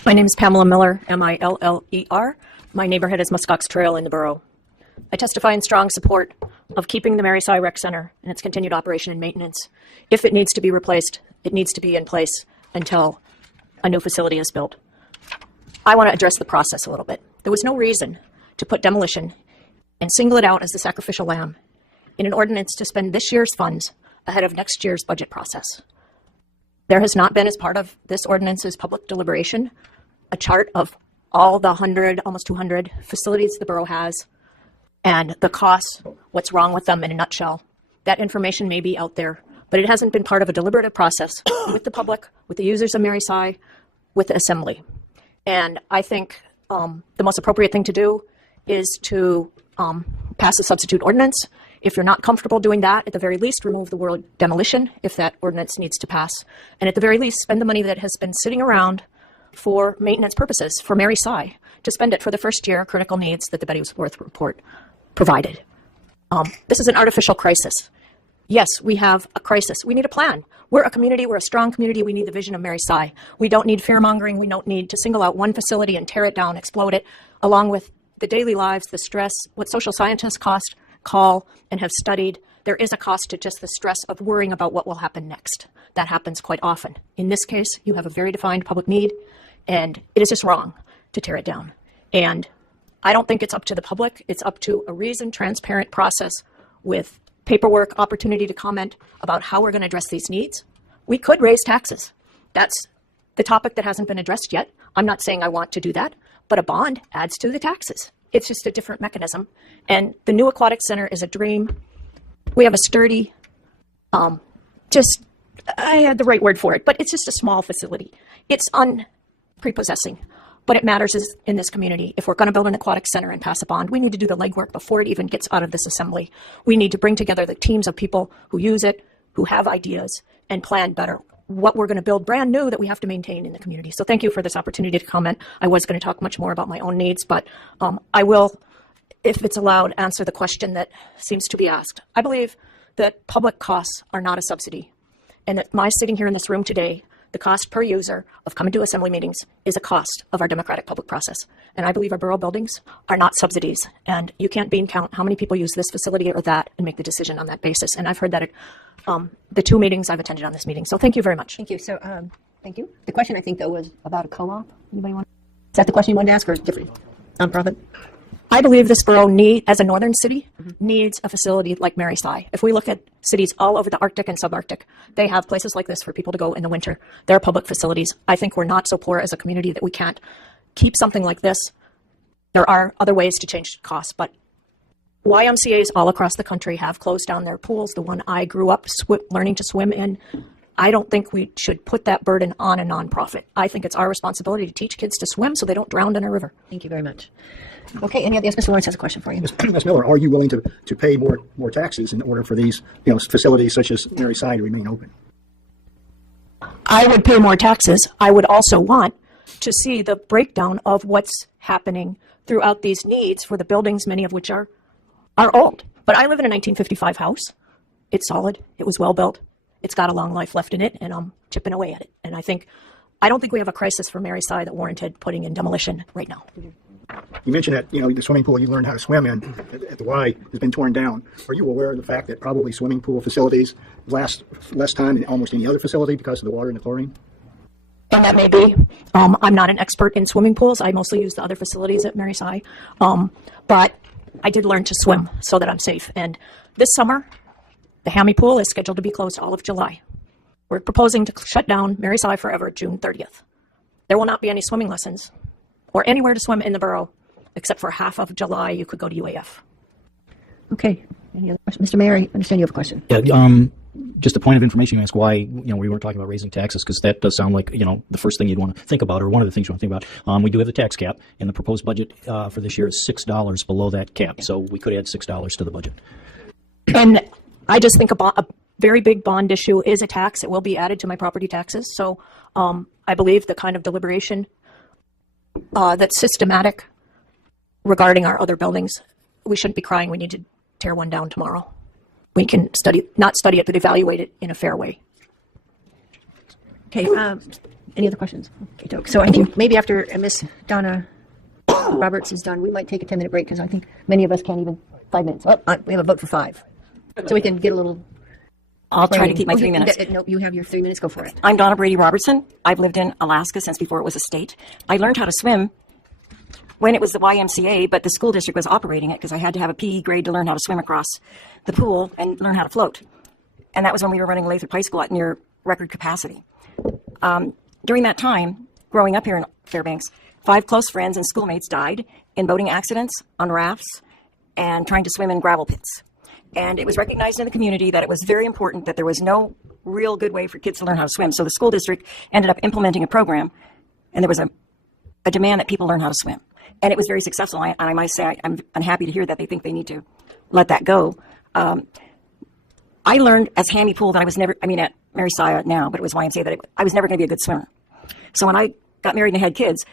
My name is Pamela Miller, M-I-L-L-E-R. My neighborhood is Muskox Trail in the borough. I testify in strong support of keeping the Mary Sy Rec Center and its continued operation and maintenance. If it needs to be replaced, it needs to be in place until a new facility is built. I want to address the process a little bit. There was no reason to put demolition and single it out as the sacrificial lamb in an ordinance to spend this year's funds ahead of next year's budget process. There has not been, as part of this ordinance's public deliberation, a chart of all the 100, almost 200 facilities the borough has and the costs, what's wrong with them in a nutshell. That information may be out there, but it hasn't been part of a deliberative process with the public, with the users of Mary Sy, with the assembly. And I think the most appropriate thing to do is to pass a substitute ordinance. If you're not comfortable doing that, at the very least, remove the word demolition if that ordinance needs to pass. And at the very least, spend the money that has been sitting around for maintenance purposes for Mary Sy, to spend it for the first year critical needs that the Betty Worth report provided. This is an artificial crisis. Yes, we have a crisis. We need a plan. We're a community. We're a strong community. We need the vision of Mary Sy. We don't need fear-mongering. We don't need to single out one facility and tear it down, explode it, along with the daily lives, the stress, what social scientists call and have studied. There is a cost to just the stress of worrying about what will happen next. That happens quite often. In this case, you have a very defined public need, and it is just wrong to tear it down. And I don't think it's up to the public. It's up to a reasoned, transparent process with paperwork, opportunity to comment about how we're going to address these needs. We could raise taxes. That's the topic that hasn't been addressed yet. I'm not saying I want to do that, but a bond adds to the taxes. It's just a different mechanism. And the new aquatic center is a dream. We have a sturdy, I had the right word for it, but it's just a small facility. It's unprepossessing, but it matters in this community. If we're going to build an aquatic center and pass a bond, we need to do the legwork before it even gets out of this assembly. We need to bring together the teams of people who use it, who have ideas, and plan better what we're going to build brand new that we have to maintain in the community. So thank you for this opportunity to comment. I was going to talk much more about my own needs, but I will, if it's allowed, answer the question that seems to be asked. I believe that public costs are not a subsidy, and that my sitting here in this room today, the cost per user of coming to assembly meetings is a cost of our democratic public process. And I believe our borough buildings are not subsidies, and you can't bean count how many people use this facility or that and make the decision on that basis. And I've heard that at the 2 meetings I've attended on this meeting. So thank you very much. Thank you. So, thank you. The question, I think, though, was about a co-op. Anybody want? Is that the question you wanted to ask, or different nonprofit? I believe this borough as a northern city, needs a facility like Mary Sy. If we look at cities all over the Arctic and subarctic, they have places like this for people to go in the winter. There are public facilities. I think we're not so poor as a community that we can't keep something like this There are other ways to change costs, but YMCAs all across the country have closed down their pools. The one I grew up learning to swim in, I don't think we should put that burden on a nonprofit. I think it's our responsibility to teach kids to swim so they don't drown in a river. Thank you very much. Okay, yes, Mr. Lawrence has a question for you. Ms. Miller, are you willing to pay more taxes in order for these facilities such as Mary Si to remain open? I would pay more taxes. I would also want to see the breakdown of what's happening throughout these needs for the buildings, many of which are old. But I live in a 1955 house. It's solid. It was well built. It's got a long life left in it, and I'm chipping away at it. And I don't think we have a crisis for Mary Si that warranted putting in demolition right now. You mentioned that the swimming pool you learned how to swim in at the Y has been torn down. Are you aware of the fact that probably swimming pool facilities last less time than almost any other facility because of the water and the chlorine? And that may be. I'm not an expert in swimming pools. I mostly use the other facilities at Mary Si. But I did learn to swim so that I'm safe. And this summer, the Hammy pool is scheduled to be closed all of July. We're proposing to shut down Mary Si forever June 30th. There will not be any swimming lessons or anywhere to swim in the borough except for half of July you could go to UAF. Okay. Any other questions? Mr. Mayor, I understand you have a question. Yeah, just a point of information, you asked why we weren't talking about raising taxes, because that does sound like the first thing you'd want to think about, or one of the things you want to think about. We do have the tax cap, and the proposed budget for this year is $6 below that cap, so we could add $6 to the budget. And I just think a very big bond issue is a tax. It will be added to my property taxes. So I believe the kind of deliberation that's systematic regarding our other buildings, we shouldn't be crying we need to tear one down tomorrow. We can not study it, but evaluate it in a fair way. Okay, any other questions? Okay, doke. So I think maybe after Miss Donna Roberts is done, we might take a 10-minute break, because I think many of us can't even 5 minutes. Oh, we have a vote for 5. So we can get a little... I'll try to keep my 3 minutes. No, you have your 3 minutes. Go for it. I'm Donna Brady Robertson. I've lived in Alaska since before it was a state. I learned how to swim when it was the YMCA, but the school district was operating it because I had to have a PE grade to learn how to swim across the pool and learn how to float. And that was when we were running Lathrop High School at near record capacity. During that time, growing up here in Fairbanks, 5 close friends and schoolmates died in boating accidents, on rafts, and trying to swim in gravel pits. And it was recognized in the community that it was very important that there was no real good way for kids to learn how to swim. So the school district ended up implementing a program, and there was a demand that people learn how to swim. And it was very successful. And I might say I'm happy to hear that they think they need to let that go. I learned as Hammy Pool that at Mary Si now, but it was YMCA, that I was never going to be a good swimmer. So when I got married and had kids,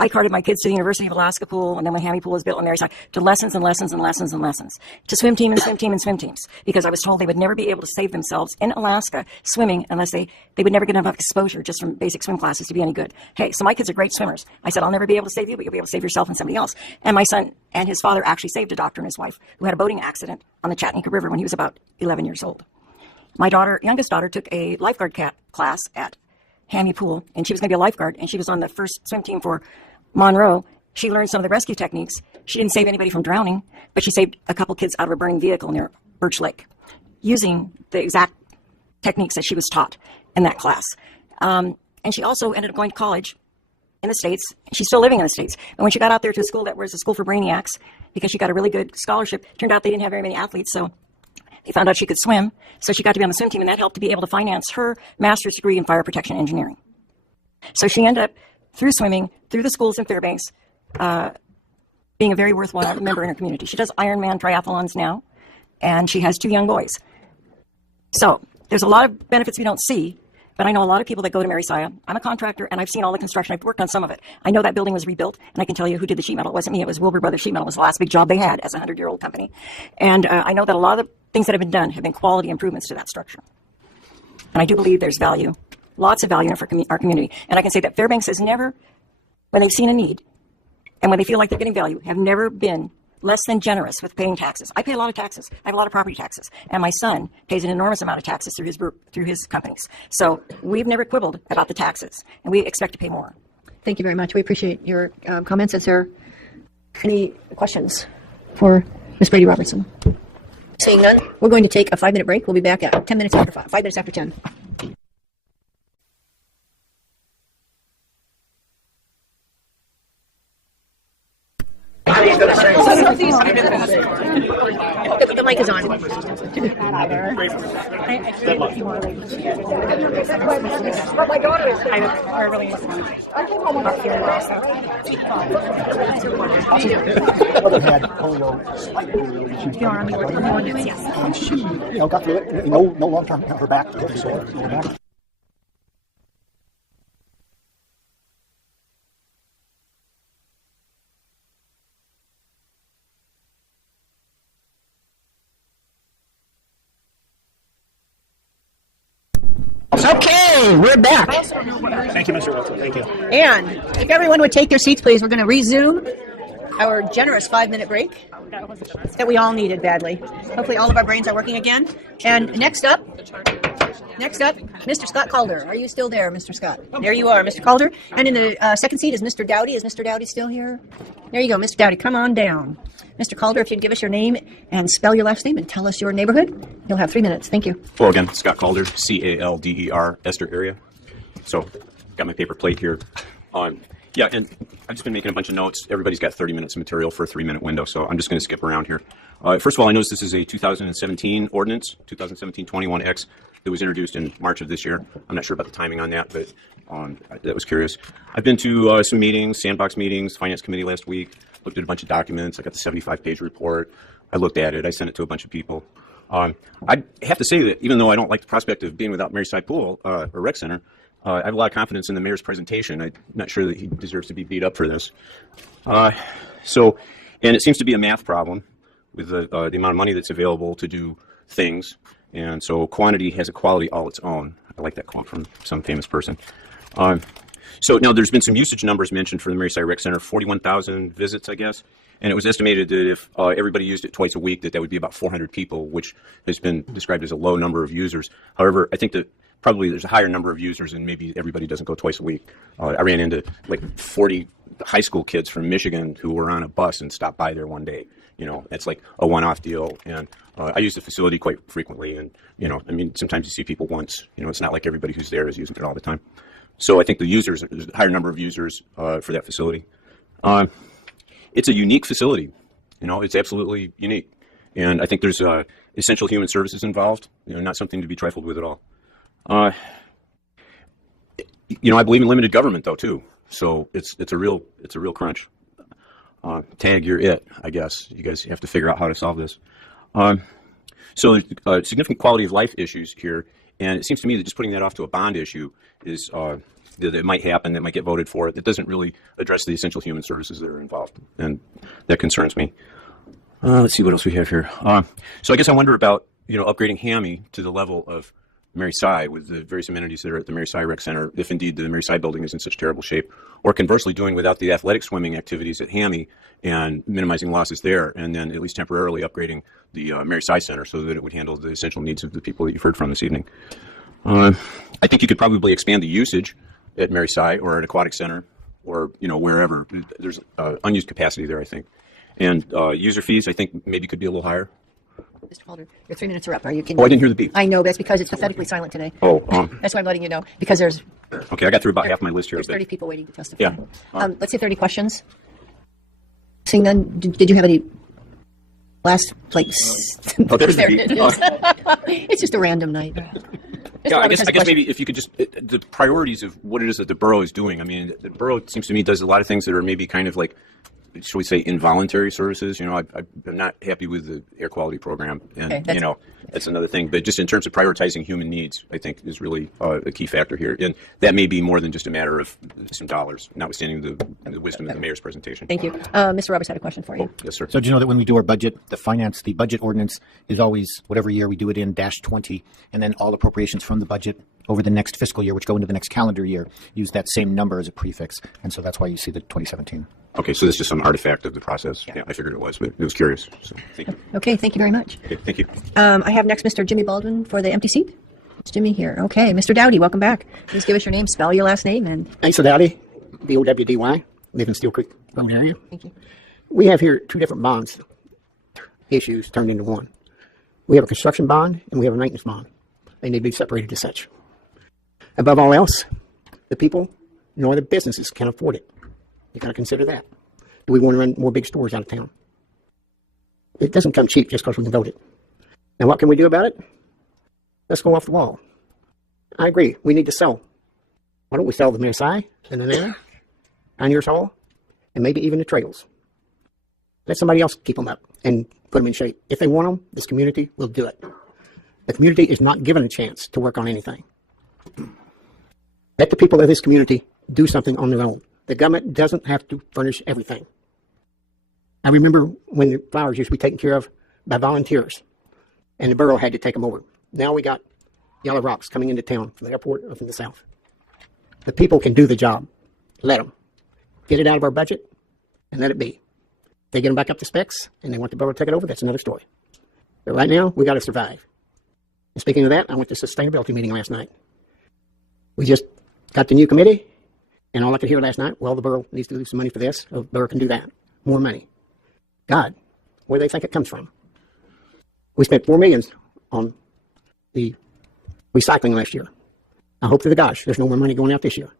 I carted my kids to the University of Alaska pool, and then when Hammy Pool was built on Mary Si, to lessons and lessons and lessons and lessons, to swim team and swim team and swim teams, because I was told they would never be able to save themselves in Alaska swimming unless they would never get enough exposure just from basic swim classes to be any good. Hey, so my kids are great swimmers. I said, I'll never be able to save you, but you'll be able to save yourself and somebody else. And my son and his father actually saved a doctor and his wife who had a boating accident on the Chattanooga River when he was about 11 years old. My youngest daughter, took a lifeguard class at Hammy Pool, and she was going to be a lifeguard, and she was on the first swim team for Monroe. She learned some of the rescue techniques. She didn't save anybody from drowning, but she saved a couple kids out of a burning vehicle near Birch Lake using the exact techniques that she was taught in that class. And she also ended up going to college in the States. She's still living in the States. And when she got out there to a school that was a school for brainiacs, because she got a really good scholarship, turned out they didn't have very many athletes, so they found out she could swim. So she got to be on the swim team, and that helped to be able to finance her master's degree in fire protection engineering. So she ended up, through swimming, through the schools in Fairbanks, being a very worthwhile member in her community. She does Ironman triathlons now, and she has 2 young boys. So there's a lot of benefits we don't see, but I know a lot of people that go to Mary Si. I'm a contractor, and I've seen all the construction. I've worked on some of it. I know that building was rebuilt, and I can tell you who did the sheet metal. It wasn't me. It was Wilbur Brothers Sheet Metal. It was the last big job they had as a 100-year-old company. And I know that a lot of the things that have been done have been quality improvements to that structure. And I do believe there's value, lots of value in our community. And I can say that Fairbanks has never, when they've seen a need, and when they feel like they're getting value, have never been less than generous with paying taxes. I pay a lot of taxes. I have a lot of property taxes. And my son pays an enormous amount of taxes through his companies. So we've never quibbled about the taxes, and we expect to pay more. Thank you very much. We appreciate your comments. Is there any questions for Ms. Brady Robertson? Seeing none, we're going to take a 5-minute break. We'll be back at 10 minutes after 5 minutes after 10. The mic is on. My daughter is Had polio, slight polio, and she, got through it. No long-term. Her back was sore. Okay, we're back. Thank you, Mr. Wilson. Thank you. And if everyone would take their seats, please, we're going to resume our generous 5-minute break that we all needed badly. Hopefully all of our brains are working again. And next up, Mr. Scott Calder. Are you still there, Mr. Scott? There you are, Mr. Calder. And in the second seat is Mr. Dowdy. Is Mr. Dowdy still here? There you go, Mr. Dowdy. Come on down. Mr. Calder, if you'd give us your name and spell your last name and tell us your neighborhood, you'll have 3 minutes. Thank you. Well, again, Scott Calder, C-A-L-D-E-R, Esther area. So, got my paper plate here. Yeah, and I've just been making a bunch of notes. Everybody's got 30 minutes of material for a 3-minute window, so I'm just going to skip around here. First of all, I noticed this is a 2017 ordinance, 2017-21X, that was introduced in March of this year. I'm not sure about the timing on that, but that was curious. I've been to some meetings, sandbox meetings, finance committee last week, looked at a bunch of documents. I got the 75-page report. I looked at it. I sent it to a bunch of people. I have to say that even though I don't like the prospect of being without Maryside Pool or Rec Center, I have a lot of confidence in the mayor's presentation. I'm not sure that he deserves to be beat up for this. And it seems to be a math problem with the amount of money that's available to do things. And so quantity has a quality all its own. I like that quote from some famous person. So now there's been some usage numbers mentioned for the Maryside Rec Center, 41,000 visits, I guess. And it was estimated that if everybody used it twice a week, that would be about 400 people, which has been described as a low number of users. However, I think that probably there's a higher number of users and maybe everybody doesn't go twice a week. I ran into like 40 high school kids from Michigan who were on a bus and stopped by there one day. It's like a one-off deal. And I use the facility quite frequently. And, sometimes you see people once. It's not like everybody who's there is using it all the time. So I think there's a higher number of users for that facility. It's a unique facility. It's absolutely unique. And I think there's essential human services involved, not something to be trifled with at all. I believe in limited government though too. So it's a real crunch. Tag, you're it, I guess. You guys have to figure out how to solve this. So significant quality of life issues here, and it seems to me that just putting that off to a bond issue is that it might happen, that might get voted for. That doesn't really address the essential human services that are involved, and that concerns me. Let's see what else we have here. So I guess I wonder about upgrading Hammy to the level of Maryside with the various amenities that are at the Maryside Rec Center, if indeed the Maryside building is in such terrible shape, or conversely doing without the athletic swimming activities at Hammy and minimizing losses there, and then at least temporarily upgrading the Maryside Center so that it would handle the essential needs of the people that you've heard from this evening. I think you could probably expand the usage at Maryside or at Aquatic Center or wherever. There's unused capacity there, I think. And user fees, I think maybe could be a little higher. Mr. Calder, your 3 minutes are up. Are you kidding? Oh, I didn't hear the beep. I know, that's because it's pathetically silent today. Oh. That's why I'm letting you know, because there's... Okay, I got through about half my list here. There's 30 people waiting to testify. Yeah. Let's say 30 questions. Seeing none, did you have any last, Oh, there's there the it beep. is. It's just a random night. Yeah, I guess maybe if you could just, the priorities of what it is that the borough is doing. I mean, the borough, it seems to me, does a lot of things that are maybe kind of like, shall we say, involuntary services. I'm not happy with the air quality program, and Okay, that's another thing. But just in terms of prioritizing human needs, I think is really a key factor here, and that may be more than just a matter of some dollars, notwithstanding the wisdom of the mayor's presentation. Thank you. Mr. Roberts had a question for you. Yes, sir. So do you know that when we do our budget, the budget ordinance is always, whatever year we do it in, -20, and then all appropriations from the budget over the next fiscal year, which go into the next calendar year, use that same number as a prefix. And so that's why you see the 2017. Okay, so this is just some artifact of the process. Yeah, I figured it was, but it was curious. So thank you. Okay, thank you very much. Okay, thank you. I have next Mr. Jimmy Baldwin for the empty seat. It's Jimmy here. Okay, Mr. Dowdy, welcome back. Please give us your name, spell your last name, and... Thanks, Dowdy, B-O-W-D-Y, live in Steel Creek Road area. Thank you. We have here two different bonds issues turned into one. We have a construction bond and we have a maintenance bond. They need to be separated as such. Above all else, the people nor the businesses can afford it. You got to consider that. Do we want to run more big stores out of town? It doesn't come cheap just because we can vote it. Now, what can we do about it? Let's go off the wall. I agree. We need to sell. Why don't we sell the Marsai, the Nanana, Pioneers Hall, and maybe even the trails? Let somebody else keep them up and put them in shape. If they want them, this community will do it. The community is not given a chance to work on anything. Let the people of this community do something on their own. The government doesn't have to furnish everything. I remember when the flowers used to be taken care of by volunteers, and the borough had to take them over. Now we got yellow rocks coming into town from the airport or from the south. The people can do the job. Let them. Get it out of our budget and let it be. If they get them back up to specs and they want the borough to take it over, that's another story. But right now, we got to survive. And speaking of that, I went to a sustainability meeting last night. We just got the new committee, and all I could hear last night, well, the borough needs to lose some money for this, or the borough can do that. More money. God, where do they think it comes from? We spent $4 million on the recycling last year. I hope to the gosh there's no more money going out this year.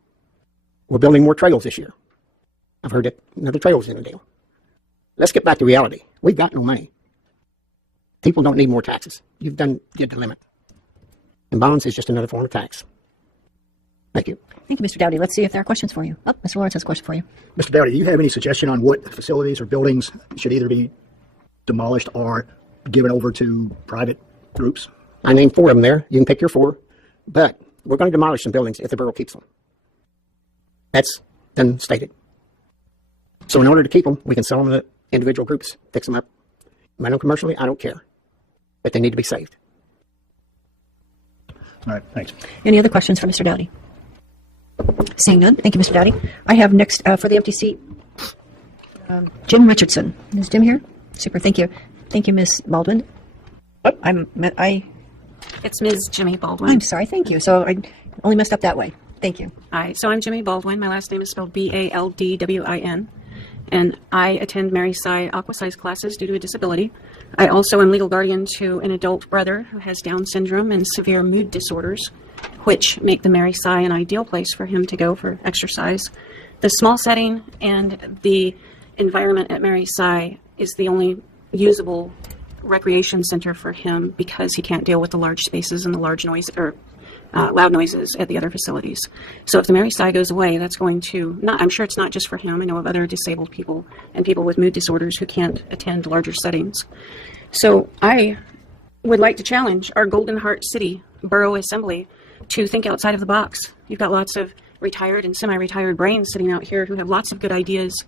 We're building more trails this year. I've heard that another trail's in the deal. Let's get back to reality. We've got no money. People don't need more taxes. You've did the limit. And bonds is just another form of tax. Thank you. Thank you, Mr. Dowdy. Let's see if there are questions for you. Oh, Mr. Lawrence has a question for you. Mr. Dowdy, do you have any suggestion on what facilities or buildings should either be demolished or given over to private groups? I named 4 of them there. You can pick your 4. But we're going to demolish some buildings if the borough keeps them. That's been stated. So in order to keep them, we can sell them to individual groups, fix them up. Run them commercially, I don't care. But they need to be saved. All right, thanks. Any other questions for Mr. Dowdy? Seeing none, thank you, Mr. Dowdy. I have next for the empty seat, Jim Richardson. Is Jim here? Super, thank you. Thank you, Ms. Baldwin. It's Ms. Jimmy Baldwin. I'm sorry, thank you. So I only messed up that way. Thank you. Hi, so I'm Jimmy Baldwin. My last name is spelled Baldwin. And I attend Mary Sy Aqua Size classes due to a disability. I also am legal guardian to an adult brother who has Down syndrome and severe mood disorders, which make the Mary Sy an ideal place for him to go for exercise. The small setting and the environment at Mary Sy is the only usable recreation center for him because he can't deal with the large spaces and the large noise or loud noises at the other facilities. So if the Mary Sy goes away, that's going to I'm sure it's not just for him. I know of other disabled people and people with mood disorders who can't attend larger settings. So I would like to challenge our Golden Heart City Borough Assembly to think outside of the box. You've got lots of retired and semi-retired brains sitting out here who have lots of good ideas.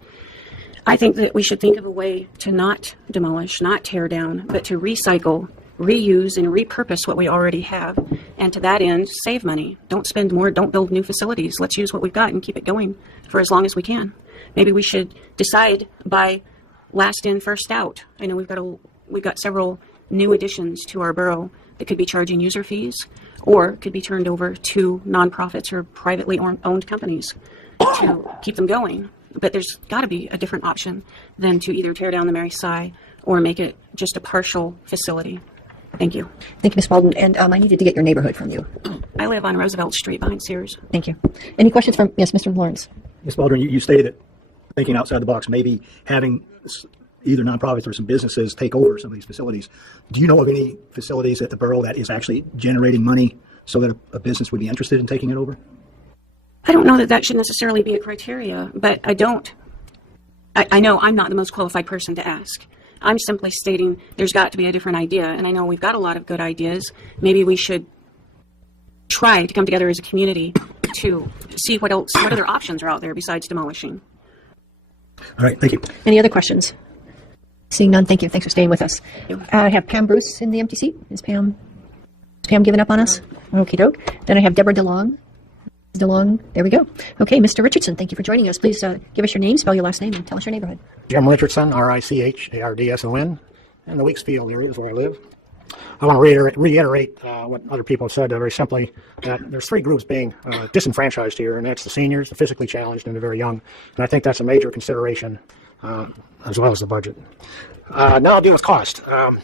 I think that we should think of a way to not demolish, not tear down, but to recycle, reuse, and repurpose what we already have. And to that end, save money. Don't spend more, don't build new facilities. Let's use what we've got and keep it going for as long as we can. Maybe we should decide by last in, first out. I know we've got several new additions to our borough that could be charging user fees or could be turned over to nonprofits or privately owned companies to keep them going. But there's got to be a different option than to either tear down the Mary Sy or make it just a partial facility. Thank you. Thank you, Ms. Baldwin. And I needed to get your neighborhood from you. I live on Roosevelt Street behind Sears. Thank you. Any questions from, yes, Mr. Lawrence? Ms. Baldwin, you stated that thinking outside the box, maybe having either nonprofits or some businesses take over some of these facilities. Do you know of any facilities at the borough that is actually generating money so that a business would be interested in taking it over? I don't know that that should necessarily be a criteria, but I know I'm not the most qualified person to ask. I'm simply stating there's got to be a different idea, and I know we've got a lot of good ideas. Maybe we should try to come together as a community to see what other options are out there besides demolishing. All right, thank you. Any other questions? Seeing none, thank you. Thanks for staying with us. I have Pam Bruce in the empty seat. Is Pam giving up on us? Okie doke. Then I have Deborah DeLong. There we go. Okay, Mr. Richardson, thank you for joining us. Please give us your name, spell your last name, and tell us your neighborhood. Jim Richardson, Richardson, in the Weeksfield area is where I live. I want to reiterate what other people have said very simply, that there's 3 groups being disenfranchised here, and that's the seniors, the physically challenged, and the very young. And I think that's a major consideration, as well as the budget. Now I'll deal with cost. And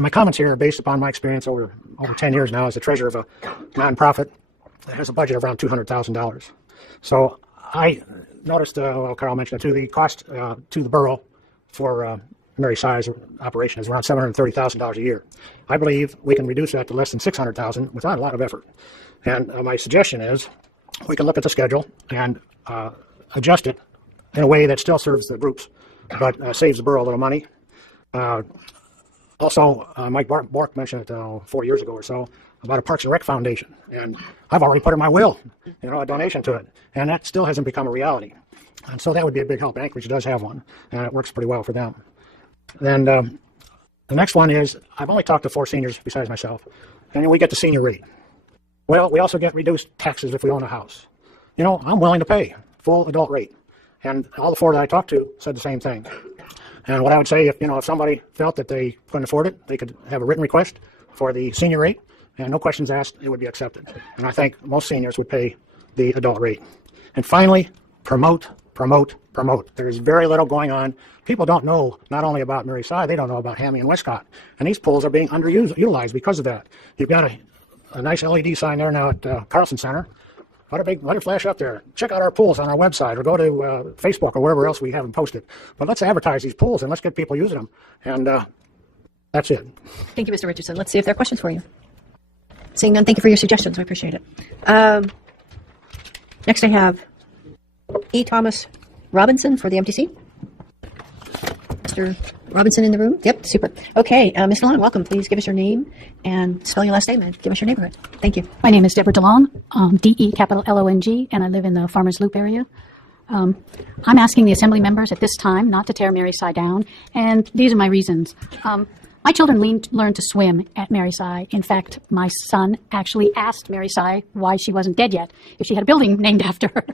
my comments here are based upon my experience over 10 years now as the treasurer of a nonprofit that has a budget of around $200,000. So I noticed, Carl mentioned it too, the cost to the borough for Mary Si's operation is around $730,000 a year. I believe we can reduce that to less than $600,000 without a lot of effort. And my suggestion is we can look at the schedule and adjust it in a way that still serves the groups, but saves the borough a little money. Also, Mike Bork mentioned it 4 years ago or so about a Parks and Rec Foundation, and I've already put in my will, a donation to it, and that still hasn't become a reality. And so that would be a big help. Anchorage does have one, and it works pretty well for them. Then the next one is, I've only talked to 4 seniors besides myself, and then we get the senior rate. Well, we also get reduced taxes if we own a house. I'm willing to pay full adult rate, and all the 4 that I talked to said the same thing. And what I would say, if somebody felt that they couldn't afford it, they could have a written request for the senior rate, and no questions asked, it would be accepted. And I think most seniors would pay the adult rate. And finally, promote. There's very little going on. People don't know not only about Mary Si, they don't know about Hammy and Westcott. And these pools are being underutilized because of that. You've got a nice LED sign there now at Carlson Center. Let it flash up there. Check out our pools on our website, or go to Facebook or wherever else we have them posted. But let's advertise these pools and let's get people using them. And that's it. Thank you, Mr. Richardson. Let's see if there are questions for you. Seeing none, thank you for your suggestions. I appreciate it. Next I have E. Thomas Robinson for the MTC. Mr. Robinson in the room? Yep, super. Okay, Ms. DeLong, welcome. Please give us your name and spell your last name and give us your neighborhood. Thank you. My name is Deborah DeLong, DE and I live in the Farmers Loop area. I'm asking the assembly members at this time not to tear Mary Si down, and these are my reasons. My children learned to swim at Mary Si. In fact, my son actually asked Mary Si why she wasn't dead yet, if she had a building named after her.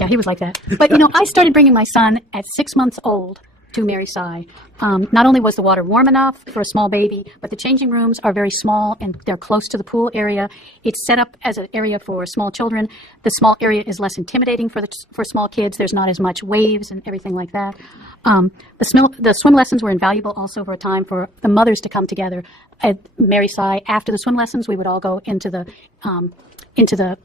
Yeah, he was like that. But, I started bringing my son at 6 months old to Mary Si. Not only was the water warm enough for a small baby, but the changing rooms are very small and they're close to the pool area. It's set up as an area for small children. The small area is less intimidating for small kids. There's not as much waves and everything like that. The swim lessons were invaluable also for a time for the mothers to come together at Mary Si. After the swim lessons, we would all go into the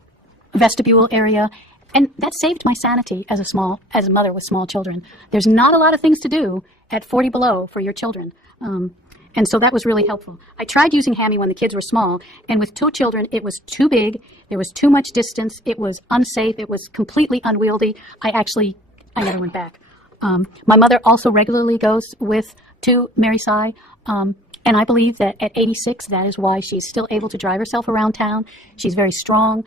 vestibule area. And that saved my sanity as a mother with small children. There's not a lot of things to do at 40 below for your children. And so that was really helpful. I tried using Hammy when the kids were small, and with 2 children, it was too big, there was too much distance, it was unsafe, it was completely unwieldy. I never went back. My mother also regularly goes to Mary Si, and I believe that at 86, that is why she's still able to drive herself around town. She's very strong.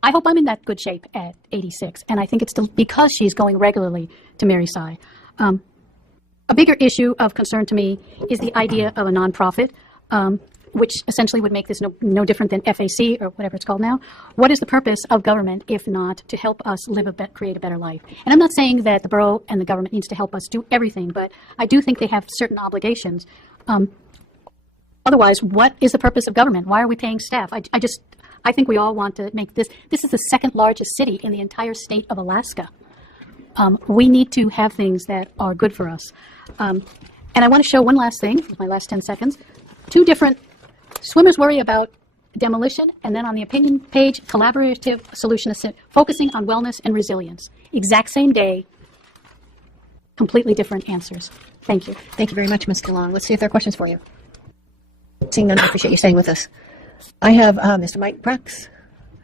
I hope I'm in that good shape at 86, and I think it's still because she's going regularly to Mary Si. A bigger issue of concern to me is the idea of a nonprofit, which essentially would make this no different than FAC or whatever it's called now. What is the purpose of government if not to help us create a better life? And I'm not saying that the borough and the government needs to help us do everything, but I do think they have certain obligations. Otherwise, what is the purpose of government? Why are we paying staff? I think we all want to make this is the second largest city in the entire state of Alaska. We need to have things that are good for us. And I want to show one last thing, with my last 10 seconds. 2 different swimmers worry about demolition, and then on the opinion page, collaborative solution focusing on wellness and resilience. Exact same day, completely different answers. Thank you. Thank you very much, Ms. DeLong. Let's see if there are questions for you. Seeing none, I appreciate you staying with us. I have Mr. Mike Prex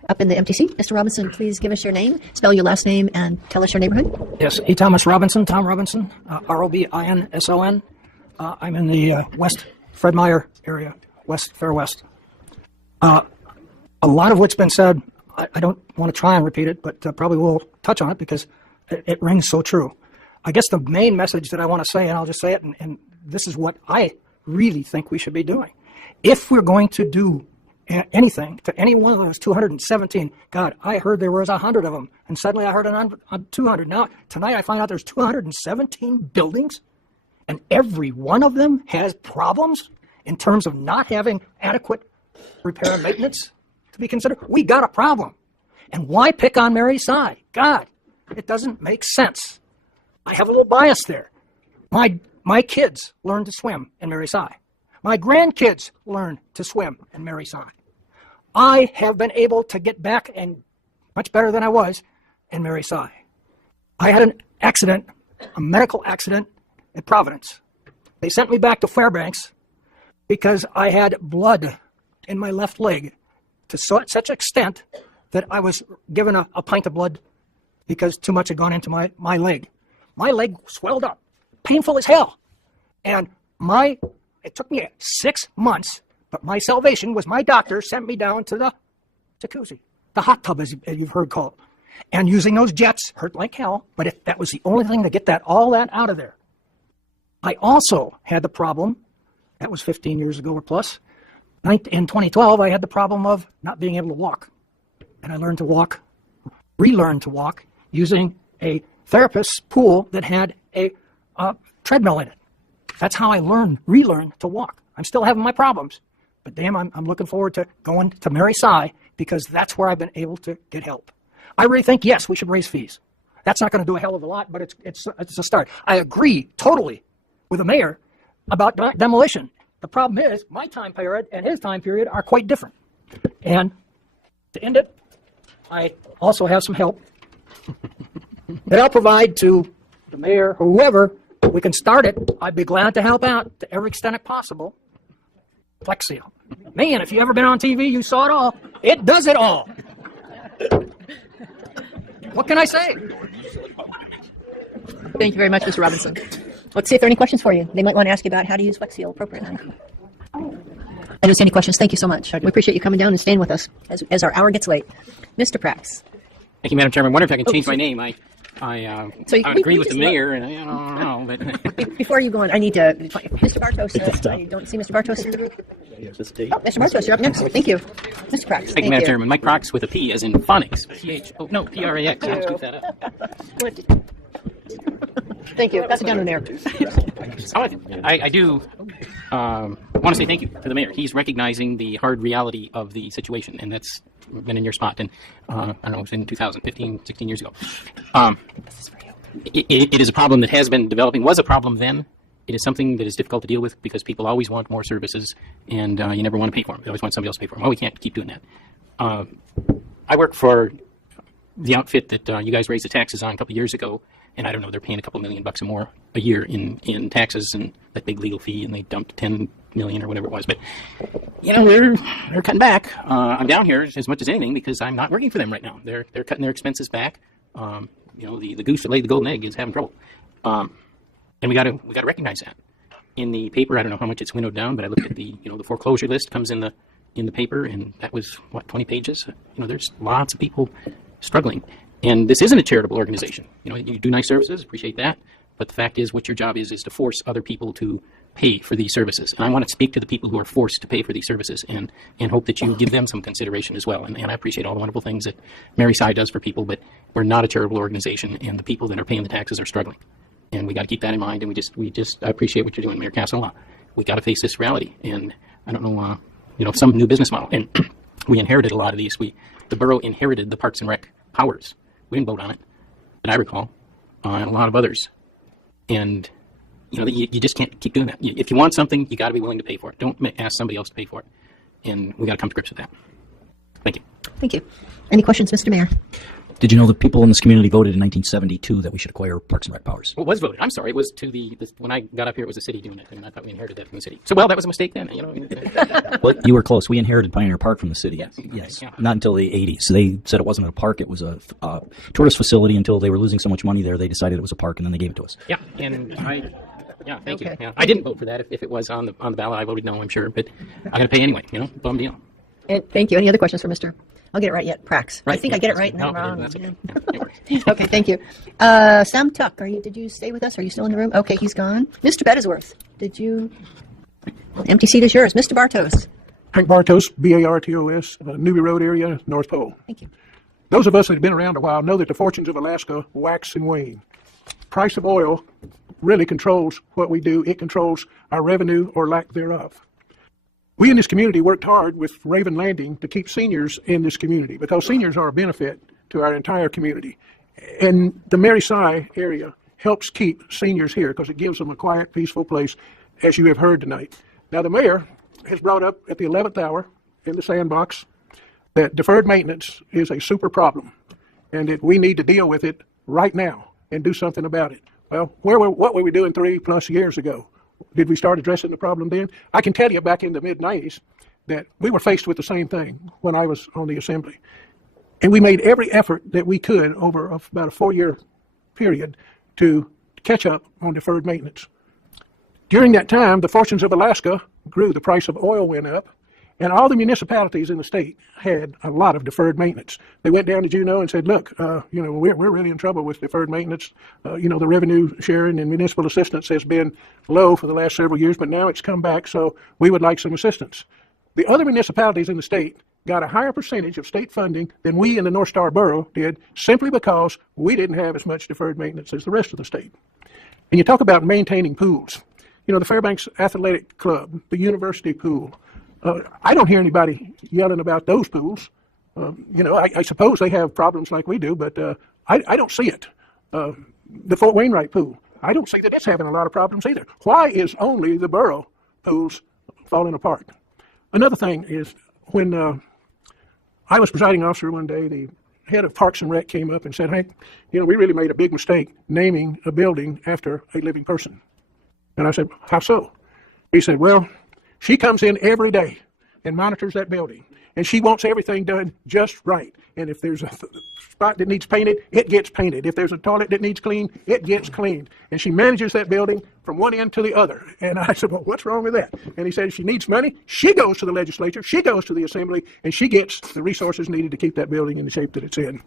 up in the MTC. Mr. Robinson, please give us your name, spell your last name, and tell us your neighborhood. Yes, E. Thomas Robinson, Tom Robinson, Robinson. I'm in the West Fred Meyer area, Fair West. A lot of what's been said, I don't want to try and repeat it, but probably will touch on it because it rings so true. I guess the main message that I want to say, and I'll just say it, and this is what I really think we should be doing. If we're going to do anything to any one of those 217, God, I heard there was 100 of them, and suddenly I heard on 200. Now, tonight I find out there's 217 buildings, and every one of them has problems in terms of not having adequate repair and maintenance to be considered. We got a problem. And why pick on Mary Si? God, it doesn't make sense. I have a little bias there. My kids learned to swim in Mary Si. My grandkids learn to swim in Mary Si. I have been able to get back and much better than I was in Mary Si. I had an accident a medical accident at Providence. They sent me back to Fairbanks because I had blood in my left leg to such extent that I was given a pint of blood because too much had gone into my leg. My leg swelled up, painful as hell. And it took me 6 months, but my salvation was my doctor sent me down to the jacuzzi, the hot tub, as you've heard called. And using those jets hurt like hell, but that was the only thing to get all that out of there. I also had the problem, that was 15 years ago or plus, in 2012, I had the problem of not being able to walk. And I learned to walk, relearned to walk, using a therapist's pool that had a treadmill in it. That's how I relearned to walk. I'm still having my problems, but damn, I'm looking forward to going to Mary Sy because that's where I've been able to get help. I really think, yes, we should raise fees. That's not going to do a hell of a lot, but it's a start. I agree totally with the mayor about demolition. The problem is my time period and his time period are quite different. And to end it, I also have some help that I'll provide to the mayor, whoever. We can start it. I'd be glad to help out to every extent possible. Flex Seal. Man, if you've ever been on TV, you saw it all. It does it all. What can I say? Thank you very much, Mr. Robinson. Let's see if there are any questions for you. They might want to ask you about how to use Flex Seal appropriately. I don't see any questions. Thank you so much. We appreciate you coming down and staying with us as our hour gets late. Mr. Prax. Thank you, Madam Chairman. I wonder if I can change my name. I agree with the mayor, and I don't know. But Before you go on, I need to. Mr. Bartos. I don't see Mr. Bartos. Oh, Mr. Bartos, you're up next. Thank you. Mr. Prax. Thank you, Madam Chairman. Mike Prax with a P, as in phonics. P-R-A-X. I scooped that up. Thank you. Pass it down to the mayor. I do want to say thank you to the mayor. He's recognizing the hard reality of the situation, and that's been in your spot. And I don't know, it was in 2015, 16 years ago. It is a problem that has been developing, was a problem then. It is something that is difficult to deal with because people always want more services, and you never want to pay for them. They always want somebody else to pay for them. Well, we can't keep doing that. I work for the outfit that you guys raised the taxes on a couple of years ago, and I don't know, they're paying a couple $1 million or more a year in taxes and that big legal fee, and they dumped $10 million or whatever it was. But they're cutting back. I'm down here as much as anything because I'm not working for them right now. They're cutting their expenses back. The goose that laid the golden egg is having trouble, and we got to recognize that. In the paper, I don't know how much it's winnowed down, but I looked at the foreclosure list comes in the paper, and that was 20 pages. There's lots of people struggling. And this isn't a charitable organization. You do nice services, appreciate that. But the fact is, what your job is to force other people to pay for these services. And I want to speak to the people who are forced to pay for these services and hope that you give them some consideration as well. And I appreciate all the wonderful things that Mary Sy does for people, but we're not a charitable organization, and the people that are paying the taxes are struggling. And we got to keep that in mind. And I appreciate what you're doing, Mayor Castle. We got to face this reality. And I don't know, some new business model. And we inherited a lot of these. The borough inherited the Parks and Rec powers. We didn't vote on it, that I recall, and a lot of others. And, you just can't keep doing that. If you want something, you got to be willing to pay for it. Don't ask somebody else to pay for it. And we got to come to grips with that. Thank you. Thank you. Any questions, Mr. Mayor? Did you know that people in this community voted in 1972 that we should acquire Parks and Rec powers? Well, it was voted. I'm sorry. It was when I got up here, it was the city doing it, and I thought we inherited that from the city. So, that was a mistake then. Well, you were close. We inherited Pioneer Park from the city. Yes. Yeah. Not until the 80s. They said it wasn't a park. It was a tourist facility until they were losing so much money there. They decided it was a park, and then they gave it to us. Yeah, and thank you. Yeah. I didn't vote for that. If it was on the ballot, I voted no, I'm sure. But I got to pay anyway, bum deal. And thank you. Any other questions for Mr.? I'll get it right yet. Prax. Right. I think I get it right and then wrong. Okay, thank you. Sam Tuck, did you stay with us? Are you still in the room? Okay, he's gone. Mr. Bettisworth, did you? Empty seat is yours. Mr. Bartos. Hank Bartos, B-A-R-T-O-S, Newby Road area, North Pole. Thank you. Those of us that have been around a while know that the fortunes of Alaska wax and wane. Price of oil really controls what we do. It controls our revenue or lack thereof. We in this community worked hard with Raven Landing to keep seniors in this community because seniors are a benefit to our entire community. And the Mary Sy area helps keep seniors here because it gives them a quiet, peaceful place, as you have heard tonight. Now, the mayor has brought up at the 11th hour in the sandbox that deferred maintenance is a super problem and that we need to deal with it right now and do something about it. Well, what were we doing 3+ years ago? Did we start addressing the problem then? I can tell you back in the mid-90s that we were faced with the same thing when I was on the assembly. And we made every effort that we could over about a 4-year period to catch up on deferred maintenance. During that time, the fortunes of Alaska grew, the price of oil went up, and all the municipalities in the state had a lot of deferred maintenance. They went down to Juneau and said, look, we're really in trouble with deferred maintenance. The revenue sharing and municipal assistance has been low for the last several years, but now it's come back, so we would like some assistance. The other municipalities in the state got a higher percentage of state funding than we in the North Star Borough did, simply because we didn't have as much deferred maintenance as the rest of the state. And you talk about maintaining pools. The Fairbanks Athletic Club, the university pool. I don't hear anybody yelling about those pools. I suppose they have problems like we do, but I don't see it. The Fort Wainwright pool, I don't see that it's having a lot of problems either. Why is only the borough pools falling apart? Another thing is when I was presiding officer one day, the head of Parks and Rec came up and said, hey, we really made a big mistake naming a building after a living person. And I said, how so? He said, well, she comes in every day and monitors that building, and she wants everything done just right. And if there's a spot that needs painted, it gets painted. If there's a toilet that needs cleaned, it gets cleaned. And she manages that building from one end to the other. And I said, well, what's wrong with that? And he said, if she needs money, she goes to the legislature, she goes to the assembly, and she gets the resources needed to keep that building in the shape that it's in.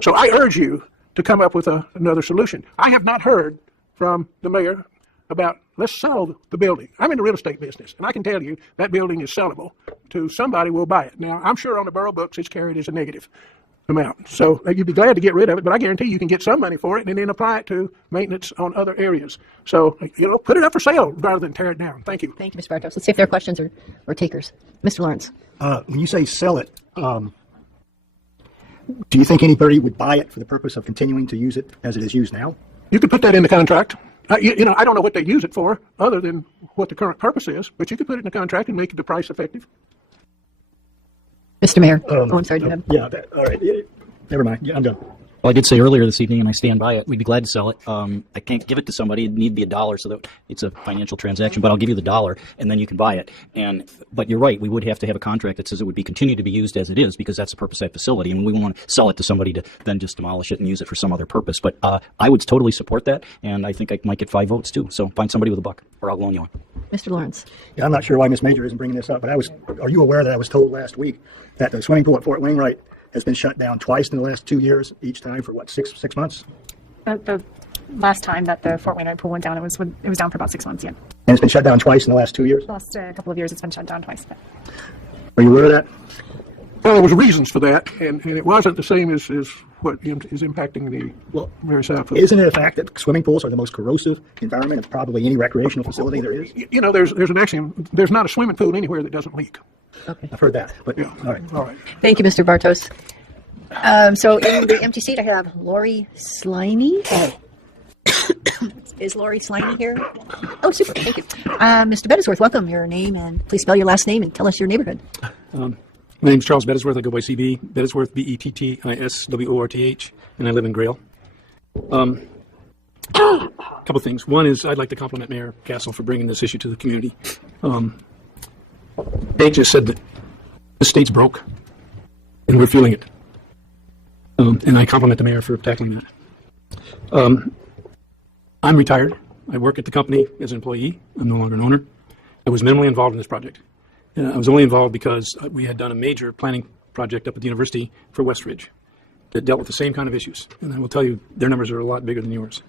So I urge you to come up with another solution. I have not heard from the mayor about let's sell the building. I'm in the real estate business, and I can tell you that building is sellable to somebody will buy it. Now, I'm sure on the borough books it's carried as a negative amount. So you'd be glad to get rid of it, but I guarantee you can get some money for it and then apply it to maintenance on other areas. So, put it up for sale rather than tear it down. Thank you. Thank you, Mr. Bartos. Let's see if there are questions or takers. Mr. Lawrence. When you say sell it, do you think anybody would buy it for the purpose of continuing to use it as it is used now? You could put that in the contract. I don't know what they use it for other than what the current purpose is, but you could put it in the contract and make the price effective. Mr. Mayor. I'm sorry, go ahead. Yeah, all right. Never mind. Yeah, I'm done. Well, I did say earlier this evening, and I stand by it, we'd be glad to sell it. I can't give it to somebody. It'd need to be $1 so that it's a financial transaction, but I'll give you the $1 and then you can buy it. But you're right, we would have to have a contract that says it would be continue to be used as it is because that's the purpose of that facility, and we want to sell it to somebody to then just demolish it and use it for some other purpose. But I would totally support that, and I think I might get 5 votes too. So find somebody with $1 or I'll loan you one. Mr. Lawrence. Yeah, I'm not sure why Ms. Major isn't bringing this up, but are you aware that I was told last week that the swimming pool at Fort Wainwright has been shut down twice in the last 2 years, each time for six months? The last time that the Fort Wainwright pool went down, it was down for about 6 months, yeah. And it's been shut down twice in the last 2 years? The last couple of years it's been shut down twice. But. Are you aware of that? Well, there was reasons for that, and it wasn't the same as what is impacting the Mary South. Isn't it a fact that swimming pools are the most corrosive environment of probably any recreational facility there is? There's an axiom. There's not a swimming pool anywhere that doesn't leak. Okay. I've heard that, but yeah. All right. Thank you, Mr. Bartos. So in the empty seat, I have Lori Sliney. Is Lori Sliney here? Oh, super. Thank you. Mr. Bettesworth, welcome. Your name, and please spell your last name and tell us your neighborhood. My name is Charles Bettesworth. I go by CB. Bettesworth, Bettisworth, and I live in Grail. A couple things. One is I'd like to compliment Mayor Castle for bringing this issue to the community. They just said that the state's broke, and we're feeling it. And I compliment the mayor for tackling that. I'm retired. I work at the company as an employee. I'm no longer an owner. I was minimally involved in this project. I was only involved because we had done a major planning project up at the university for Westridge that dealt with the same kind of issues. And I will tell you, their numbers are a lot bigger than yours.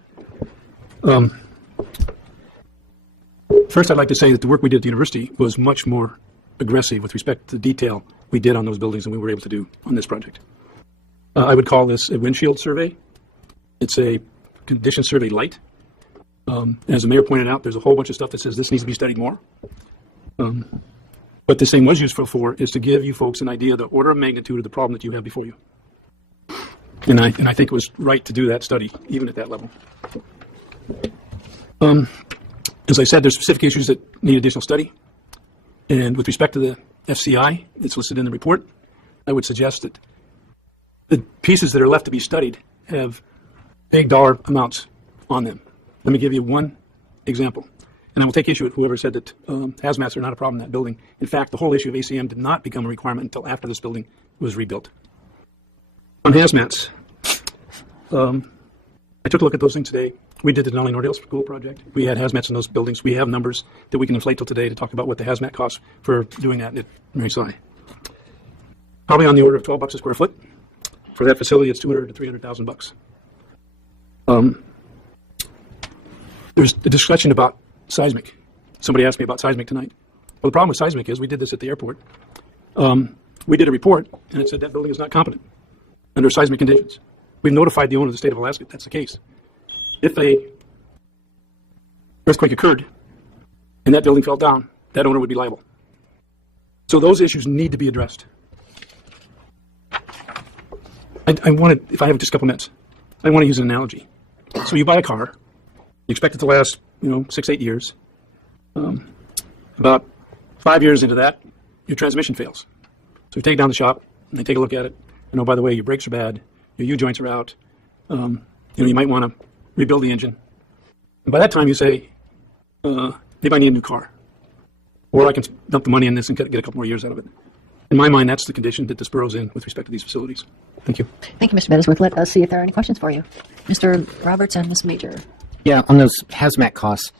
First, I'd like to say that the work we did at the university was much more aggressive with respect to the detail we did on those buildings than we were able to do on this project. I would call this a windshield survey. It's a condition survey light. As the mayor pointed out, there's a whole bunch of stuff that says this needs to be studied more. What this thing was useful for is to give you folks an idea of the order of magnitude of the problem that you have before you. And I think it was right to do that study, even at that level. As I said, there's specific issues that need additional study. And with respect to the FCI that's listed in the report, I would suggest that the pieces that are left to be studied have big dollar amounts on them. Let me give you one example. And I will take issue with whoever said that hazmats are not a problem in that building. In fact, the whole issue of ACM did not become a requirement until after this building was rebuilt. On hazmats, I took a look at those things today. We did the Denali North Hill School project. We had hazmats in those buildings. We have numbers that we can inflate till today to talk about what the hazmat costs for doing that at Mary Si. Probably on the order of $12 a square foot. For that facility, it's $200,000 to $300,000. There's a discussion about seismic. Somebody asked me about seismic tonight. Well, the problem with seismic is we did this at the airport. We did a report, and it said that building is not competent under seismic conditions. We've notified the owner of the state of Alaska that's the case. If a earthquake occurred and that building fell down, that owner would be liable. So those issues need to be addressed. I wanted, if I have just a couple minutes, I want to use an analogy. So you buy a car, you expect it to last, 6-8 years. About 5 years into that, your transmission fails. So you take it down to the shop, and they take a look at it. And oh, by the way, your brakes are bad, your U-joints are out. You might want to rebuild the engine. And by that time, you say, maybe I need a new car. Or I can dump the money in this and get a couple more years out of it. In my mind, that's the condition that this borough's in with respect to these facilities. Thank you. Thank you, Mr. Meadows. Let us see if there are any questions for you. Mr. Roberts and Ms. Major. Yeah, on those hazmat costs,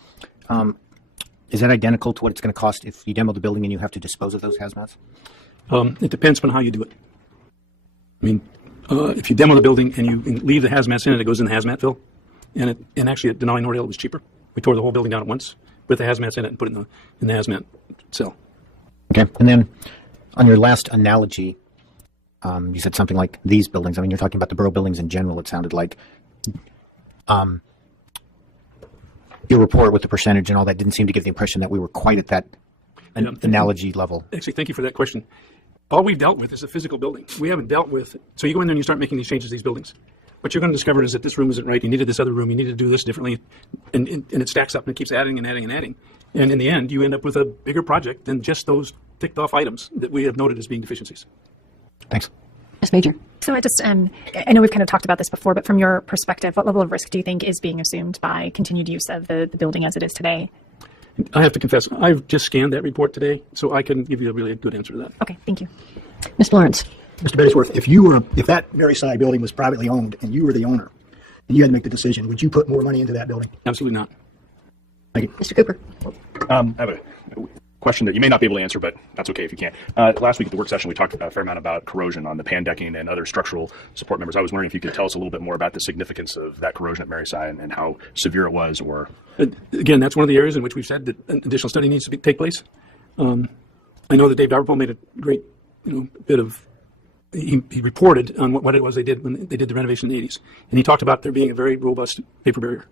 is that identical to what it's going to cost if you demo the building and you have to dispose of those hazmats? It depends on how you do it. I mean, if you demo the building and you leave the hazmats in it, it goes in the hazmat fill. And actually at Denali North Hill, it was cheaper. We tore the whole building down at once, put the hazmats in it, and put it in the hazmat cell. Okay, and then on your last analogy, you said something like these buildings. I mean, you're talking about the borough buildings in general, it sounded like. Your report with the percentage and all that didn't seem to give the impression that we were quite at that analogy level. Actually, thank you for that question. All we've dealt with is a physical building. We haven't dealt with, so you go in there and you start making these changes to these buildings. What you're going to discover is that this room isn't right. You needed this other room. You needed to do this differently. And it stacks up and it keeps adding and adding and adding. And in the end, you end up with a bigger project than just those ticked off items that we have noted as being deficiencies. Thanks. Ms. Major. So I know we've kind of talked about this before, but from your perspective, what level of risk do you think is being assumed by continued use of the building as it is today? I have to confess, I've just scanned that report today, so I can give you a really good answer to that. Okay, thank you. Mr. Lawrence. Mr. Bettesworth, if that Mary Si building was privately owned and you were the owner and you had to make the decision, would you put more money into that building? Absolutely not. Thank you. Mr. Cooper. I have a question that you may not be able to answer, but that's okay if you can't. Last week at the work session, we talked a fair amount about corrosion on the pan decking and other structural support members. I was wondering if you could tell us a little bit more about the significance of that corrosion at Mary Si and how severe it was, or... Again, that's one of the areas in which we've said that an additional study needs to take place. I know that Dave Daverpool made a great bit of... He reported on what it was they did when they did the renovation in the 80s. And he talked about there being a very robust vapor barrier.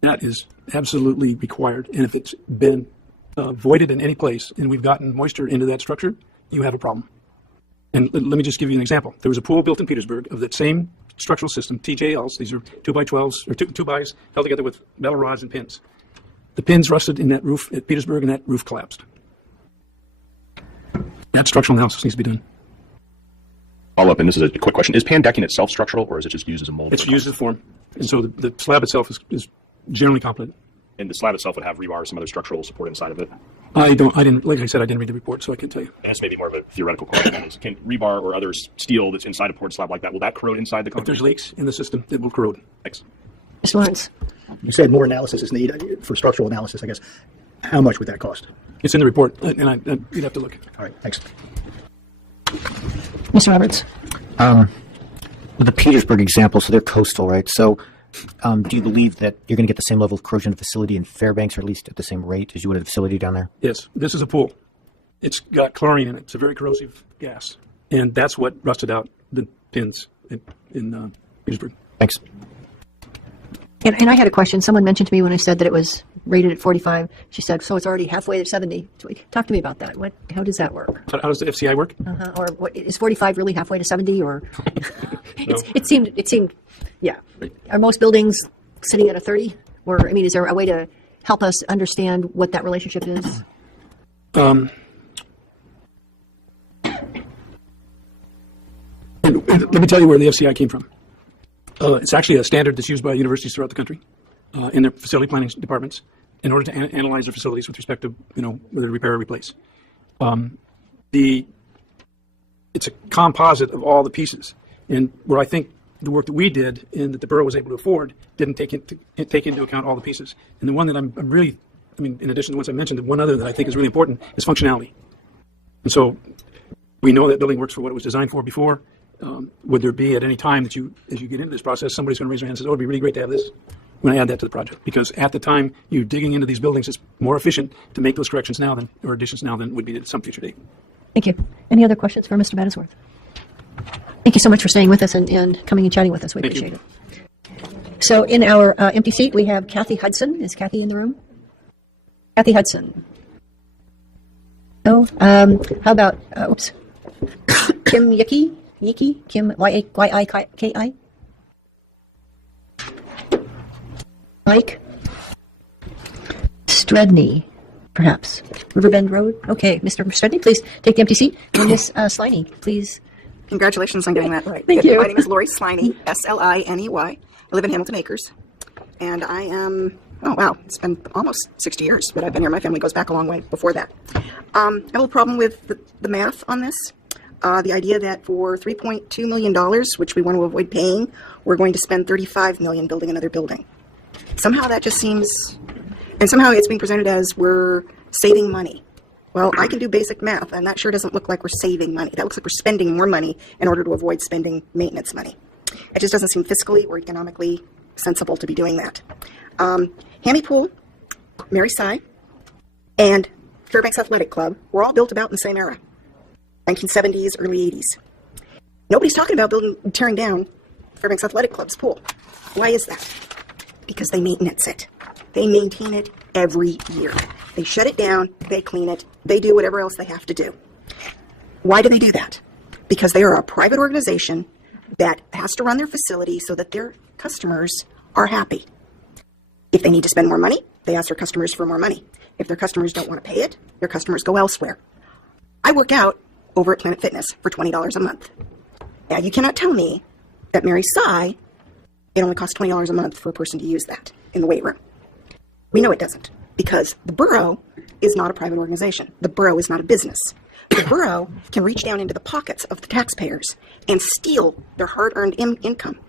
That is absolutely required. And if it's been voided in any place and we've gotten moisture into that structure, you have a problem. And let me just give you an example. There was a pool built in Petersburg of that same structural system, TJLs. These are 2x12s, or 2x held together with metal rods and pins. The pins rusted in that roof at Petersburg and that roof collapsed. That structural analysis needs to be done. Follow up, and this is a quick question. Is pan decking itself structural, or is it just used as a mold? It's used as a form. And so the slab itself is generally competent. And the slab itself would have rebar or some other structural support inside of it? I didn't, like I said, I didn't read the report, so I can't tell you. And this may be more of a theoretical question. Can rebar or other steel that's inside a poured slab like that, will that corrode inside the concrete? If there's leaks in the system, it will corrode. Thanks. Mr. Lawrence. You said more analysis is needed for structural analysis, I guess. How much would that cost? It's in the report, and you'd have to look. All right, thanks. Mr. Roberts. With the Petersburg example, so they're coastal, right? So do you believe that you're going to get the same level of corrosion of facility in Fairbanks, or at least at the same rate as you would at a facility down there? Yes, this is a pool. It's got chlorine in it. It's a very corrosive gas. And that's what rusted out the pins in Petersburg. Thanks. And I had a question. Someone mentioned to me when I said that it was rated at 45. She said, so it's already halfway to 70. Talk to me about that. How does that work? How does the FCI work? Or is 45 really halfway to 70? Or it seemed, yeah. Are most buildings sitting at a 30? Or, I mean, is there a way to help us understand what that relationship is? Let me tell you where the FCI came from. It's actually a standard that's used by universities throughout the country. in their facility planning departments in order to analyze their facilities with respect to, whether to repair or replace. It's a composite of all the pieces. And where I think the work that we did and that the borough was able to afford didn't take into account all the pieces. And the one that I'm really, in addition to the ones I mentioned, the one other that I think is really important is functionality. And so we know that building works for what it was designed for before. Would there be at any time that as you get into this process, somebody's going to raise their hand and say, oh, it'd be really great to have this. When I add that to the project, because at the time you're digging into these buildings, it's more efficient to make those corrections now or additions now than would be at some future date. Thank you. Any other questions for Mr. Battisworth? Thank you so much for staying with us and coming and chatting with us. We appreciate it. So in our empty seat, we have Kathy Hudson. Is Kathy in the room? Kathy Hudson. No. How about, Kim Yiki? Kim, Y-I-K-I? Mike Stredney, perhaps. Riverbend Road. Okay, Mr. Stredney, please take the empty seat. And Miss Sliney, please. Congratulations on getting that right. Thank you. My name is Lori Sliney, S-L-I-N-E-Y. I live in Hamilton Acres. And I am, it's been almost 60 years, but I've been here. My family goes back a long way before that. I have a little problem with the math on this. The idea that for $3.2 million, which we want to avoid paying, we're going to spend $35 million building another building. Somehow that just seems, and somehow it's being presented as we're saving money. Well, I can do basic math, and that sure doesn't look like we're saving money. That looks like we're spending more money in order to avoid spending maintenance money. It just doesn't seem fiscally or economically sensible to be doing that. Hammy Pool, Mary Sy, and Fairbanks Athletic Club were all built about in the same era, 1970s, early 80s. Nobody's talking about tearing down Fairbanks Athletic Club's pool. Why is that? Because they maintenance it. They maintain it every year. They shut it down, they clean it, they do whatever else they have to do. Why do they do that? Because they are a private organization that has to run their facility so that their customers are happy. If they need to spend more money, they ask their customers for more money. If their customers don't want to pay it, their customers go elsewhere. I work out over at Planet Fitness for $20 a month. Now, you cannot tell me that Mary Sy, it only costs $20 a month for a person to use that in the weight room. We know it doesn't, because the borough is not a private organization. The borough is not a business. The borough can reach down into the pockets of the taxpayers and steal their hard-earned income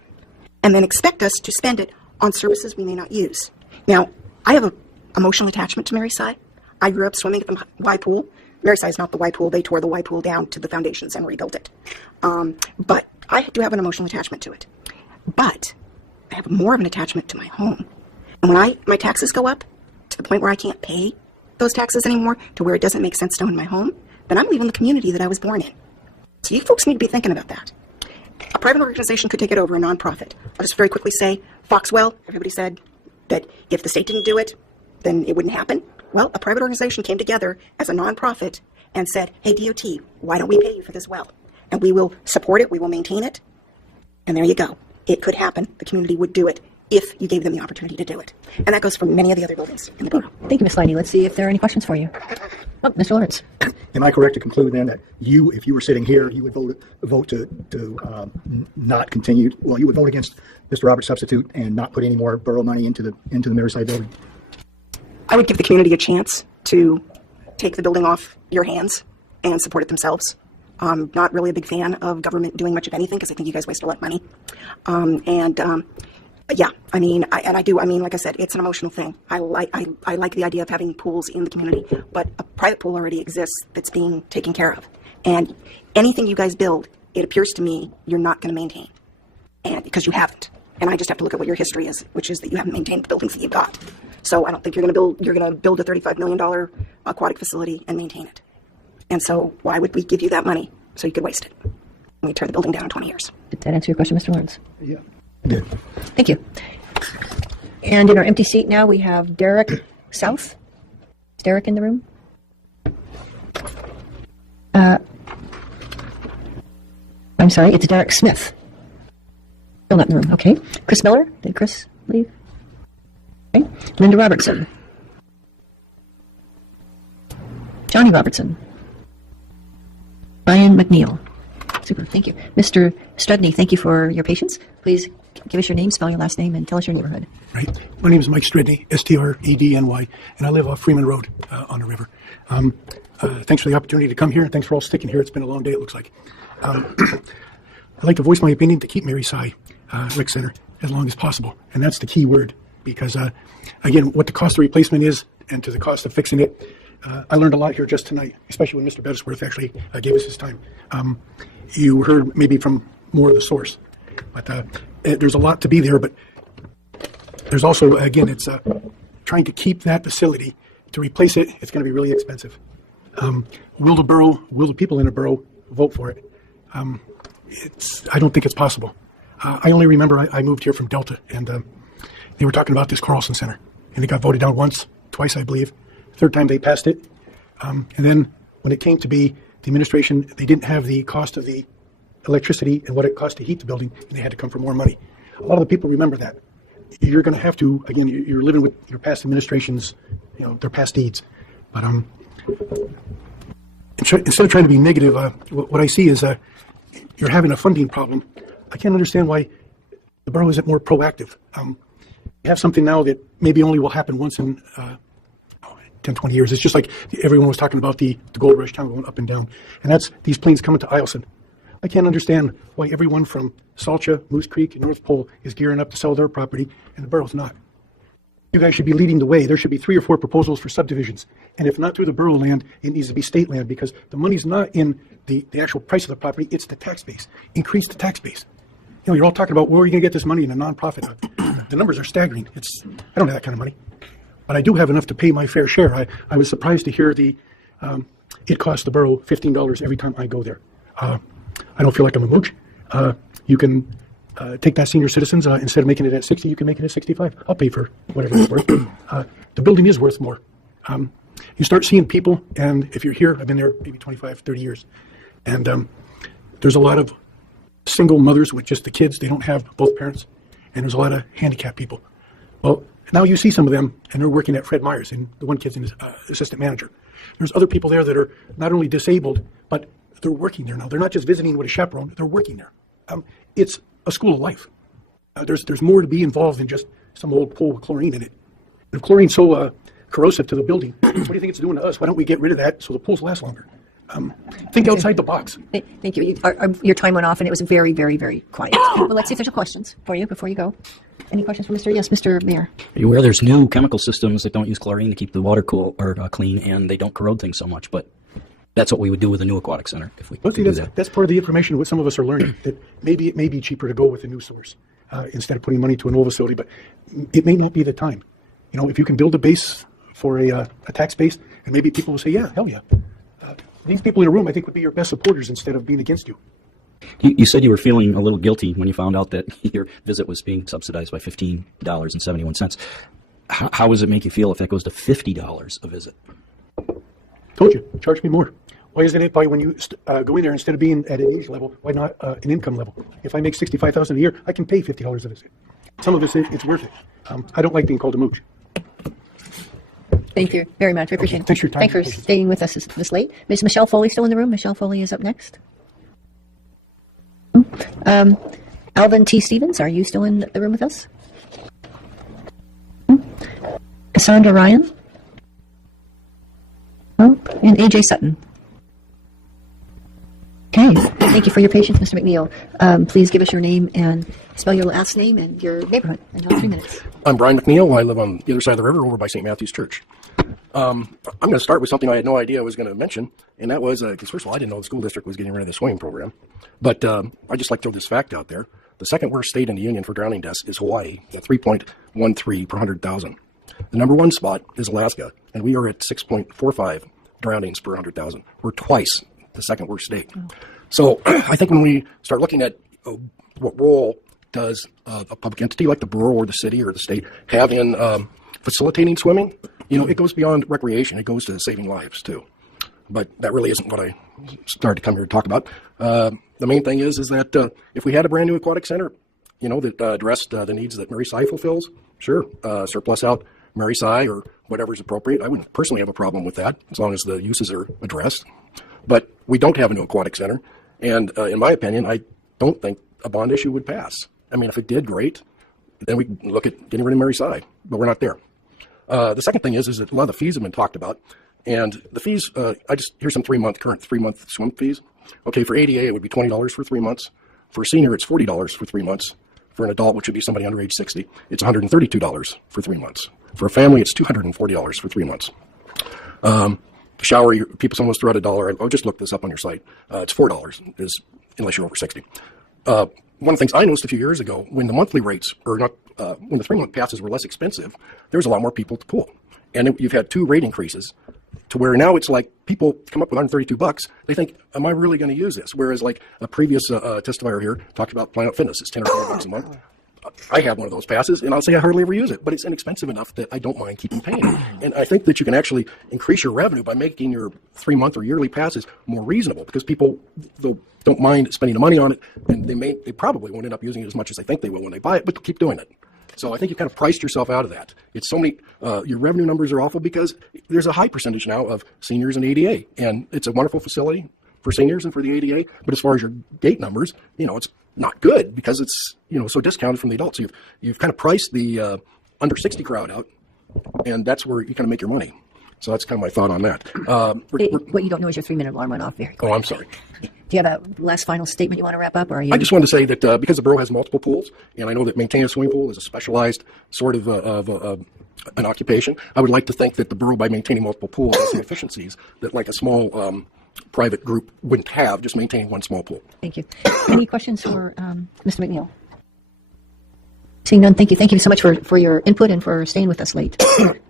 and then expect us to spend it on services we may not use. Now, I have an emotional attachment to Mary Sy. I grew up swimming at the Y Pool. Mary Sy is not the Y Pool. They tore the Y Pool down to the foundations and rebuilt it. But I do have an emotional attachment to it. But I have more of an attachment to my home. And when my taxes go up to the point where I can't pay those taxes anymore, to where it doesn't make sense to own my home, then I'm leaving the community that I was born in. So you folks need to be thinking about that. A private organization could take it over, a nonprofit. I'll just very quickly say, Foxwell, everybody said that if the state didn't do it, then it wouldn't happen. Well, a private organization came together as a nonprofit and said, hey, DOT, why don't we pay you for this well? And we will support it, we will maintain it. And there you go. It could happen. The community would do it if you gave them the opportunity to do it. And that goes for many of the other buildings in the borough. Thank you, Ms. Liney. Let's see if there are any questions for you. Oh, Mr. Lawrence. Am I correct to conclude then that if you were sitting here, you would vote to not continue? Well, you would vote against Mr. Roberts' substitute and not put any more borough money into the Mary Sy building? I would give the community a chance to take the building off your hands and support it themselves. I'm not really a big fan of government doing much of anything because I think you guys waste a lot of money. Like I said, it's an emotional thing. I like the idea of having pools in the community, but a private pool already exists that's being taken care of. And anything you guys build, it appears to me you're not going to maintain, and because you haven't. And I just have to look at what your history is, which is that you haven't maintained the buildings that you've got. So I don't think you're going to build a $35 million aquatic facility and maintain it. And so why would we give you that money so you could waste it? And we tear the building down in 20 years. Did that answer your question, Mr. Lawrence? Yeah. Good. Thank you. And in our empty seat now, we have Derek South. Is Derek in the room? I'm sorry, it's Derek Smith. Still not in the room. Okay. Chris Miller. Did Chris leave? Okay. Linda Robertson. Johnny Robertson. Brian McNeil. Super. Thank you. Mr. Studney, thank you for your patience. Please give us your name, spell your last name, and tell us your neighborhood. Right. My name is Mike Stredny, Stredny, and I live off Freeman Road on the river. Thanks for the opportunity to come here. Thanks for all sticking here. It's been a long day, it looks like. I'd like to voice my opinion to keep Mary Sy Rec Center as long as possible. And that's the key word because, again, what the cost of replacement is and to the cost of fixing it, I learned a lot here just tonight, especially when Mr. Bettisworth actually gave us his time. You heard maybe from more of the source, but there's a lot to be there, but there's also, again, it's trying to keep that facility. To replace it, it's going to be really expensive. Will the people in the borough vote for it? I don't think it's possible. I only remember I moved here from Delta, and they were talking about this Carlson Center, and it got voted down once, twice, I believe. Third time they passed it. And then when it came to be the administration, they didn't have the cost of the electricity and what it cost to heat the building, and they had to come for more money. A lot of the people remember that. You're going to have to, again, you're living with your past administrations, their past deeds. But instead of trying to be negative, what I see is you're having a funding problem. I can't understand why the borough isn't more proactive. You have something now that maybe only will happen once in 10, 20 years. It's just like everyone was talking about the gold rush town going up and down. And that's these planes coming to Eielson. I can't understand why everyone from Salcha, Moose Creek, and North Pole is gearing up to sell their property, and the borough's not. You guys should be leading the way. There should be 3 or 4 proposals for subdivisions. And if not through the borough land, it needs to be state land because the money's not in the actual price of the property, it's the tax base. Increase the tax base. You're all talking about where are you going to get this money in a nonprofit. The numbers are staggering. I don't have that kind of money. But I do have enough to pay my fair share. I was surprised to hear it costs the borough $15 every time I go there. I don't feel like I'm a mooch. You can take that senior citizens, instead of making it at 60, you can make it at 65. I'll pay for whatever it's worth. The building is worth more. You start seeing people, and if you're here, I've been there maybe 25, 30 years, and there's a lot of single mothers with just the kids. They don't have both parents, and there's a lot of handicapped people. Well, now you see some of them, and they're working at Fred Meyer's, and the one kid's an assistant manager. There's other people there that are not only disabled, but they're working there now. They're not just visiting with a chaperone. They're working there. It's a school of life. There's more to be involved than just some old pool with chlorine in it. And if chlorine's so corrosive to the building, what do you think it's doing to us? Why don't we get rid of that so the pools last longer? Think outside the box. Thank you. Your time went off, and it was very, very, very quiet. Well, let's see if there's questions for you before you go. Any questions for Mr. Yes, Mr. Mayor? Are you aware there's new chemical systems that don't use chlorine to keep the water cool or clean, and they don't corrode things so much? But that's what we would do with a new aquatic center if we could do that. That's part of the information what some of us are learning, that maybe it may be cheaper to go with a new source instead of putting money to an old facility, but it may not be the time. If you can build a base for a tax base, and maybe people will say, yeah, hell yeah. These people in a room, I think, would be your best supporters instead of being against you. You said you were feeling a little guilty when you found out that your visit was being subsidized by $15.71. How does it make you feel if that goes to $50 a visit? Told you, charge me more. Why isn't it by when you go in there, instead of being at an age level, why not an income level? If I make $65,000 a year, I can pay $50 a visit. Some of it's worth it. I don't like being called a mooch. Thank you very much. I appreciate it. Thanks for your time. Thanks for staying with us this late. Ms. Michelle Foley still in the room? Michelle Foley is up next. Alvin T. Stevens, are you still in the room with us? Cassandra Ryan? Oh, and AJ Sutton. Okay, thank you for your patience, Mr. McNeil. Please give us your name and spell your last name and your neighborhood in 3 minutes. I'm Brian McNeil. I live on the other side of the river over by St. Matthew's Church. I'm going to start with something I had no idea I was going to mention, and that was, because first of all, I didn't know the school district was getting rid of the swimming program. But I just like to throw this fact out there. The second worst state in the union for drowning deaths is Hawaii, at 3.13 per 100,000. The number 1 spot is Alaska, and we are at 6.45 drownings per 100,000. We're twice the second worst state. So I think when we start looking at what role does a public entity like the borough or the city or the state have in facilitating swimming, it goes beyond recreation. It goes to saving lives too. But that really isn't what I started to come here to talk about. The main thing is that if we had a brand new aquatic center, that addressed the needs that Mary Sy fulfills, sure, surplus out Mary Sy or whatever is appropriate. I wouldn't personally have a problem with that as long as the uses are addressed. But we don't have a new aquatic center. And in my opinion, I don't think a bond issue would pass. I mean, if it did, great. Then we can look at getting rid of Mary Si, but we're not there. The second thing is that a lot of the fees have been talked about. And the fees, here's some current three-month swim fees. Okay, for ADA, it would be $20 for 3 months. For a senior, it's $40 for 3 months. For an adult, which would be somebody under age 60, it's $132 for 3 months. For a family, it's $240 for 3 months. Shower, someone was throw out $1. I'll just look this up on your site. It's $4 unless you're over 60. One of the things I noticed a few years ago, when the monthly rates when the 3-month passes were less expensive, there was a lot more people to pool. And you've had 2 rate increases to where now it's like people come up with $132. They think, am I really going to use this? Whereas like a previous testifier here talked about Planet Fitness. It's 10 or $12 a month. I have one of those passes, and I'll say I hardly ever use it, but it's inexpensive enough that I don't mind keeping paying. And I think that you can actually increase your revenue by making your 3-month or yearly passes more reasonable, because people don't mind spending the money on it, and they probably won't end up using it as much as they think they will when they buy it, but they'll keep doing it. So I think you kind of priced yourself out of that. It's so many, your revenue numbers are awful because there's a high percentage now of seniors and ADA, and it's a wonderful facility for seniors and for the ADA. But as far as your gate numbers, it's not good because it's, so discounted from the adults. So you've kind of priced the under 60 crowd out, and that's where you kind of make your money. So that's kind of my thought on that. What you don't know is your 3-minute alarm went off very quick. Oh, I'm sorry. Do you have a last final statement you want to wrap up? Or are you... I just wanted to say that because the borough has multiple pools, and I know that maintaining a swimming pool is a specialized sort of an occupation, I would like to think that the borough, by maintaining multiple pools, has some efficiencies that like a small private group wouldn't have, just maintaining one small pool. Thank you. Any questions for Mr. McNeil? Seeing none, thank you. Thank you so much for your input and for staying with us late.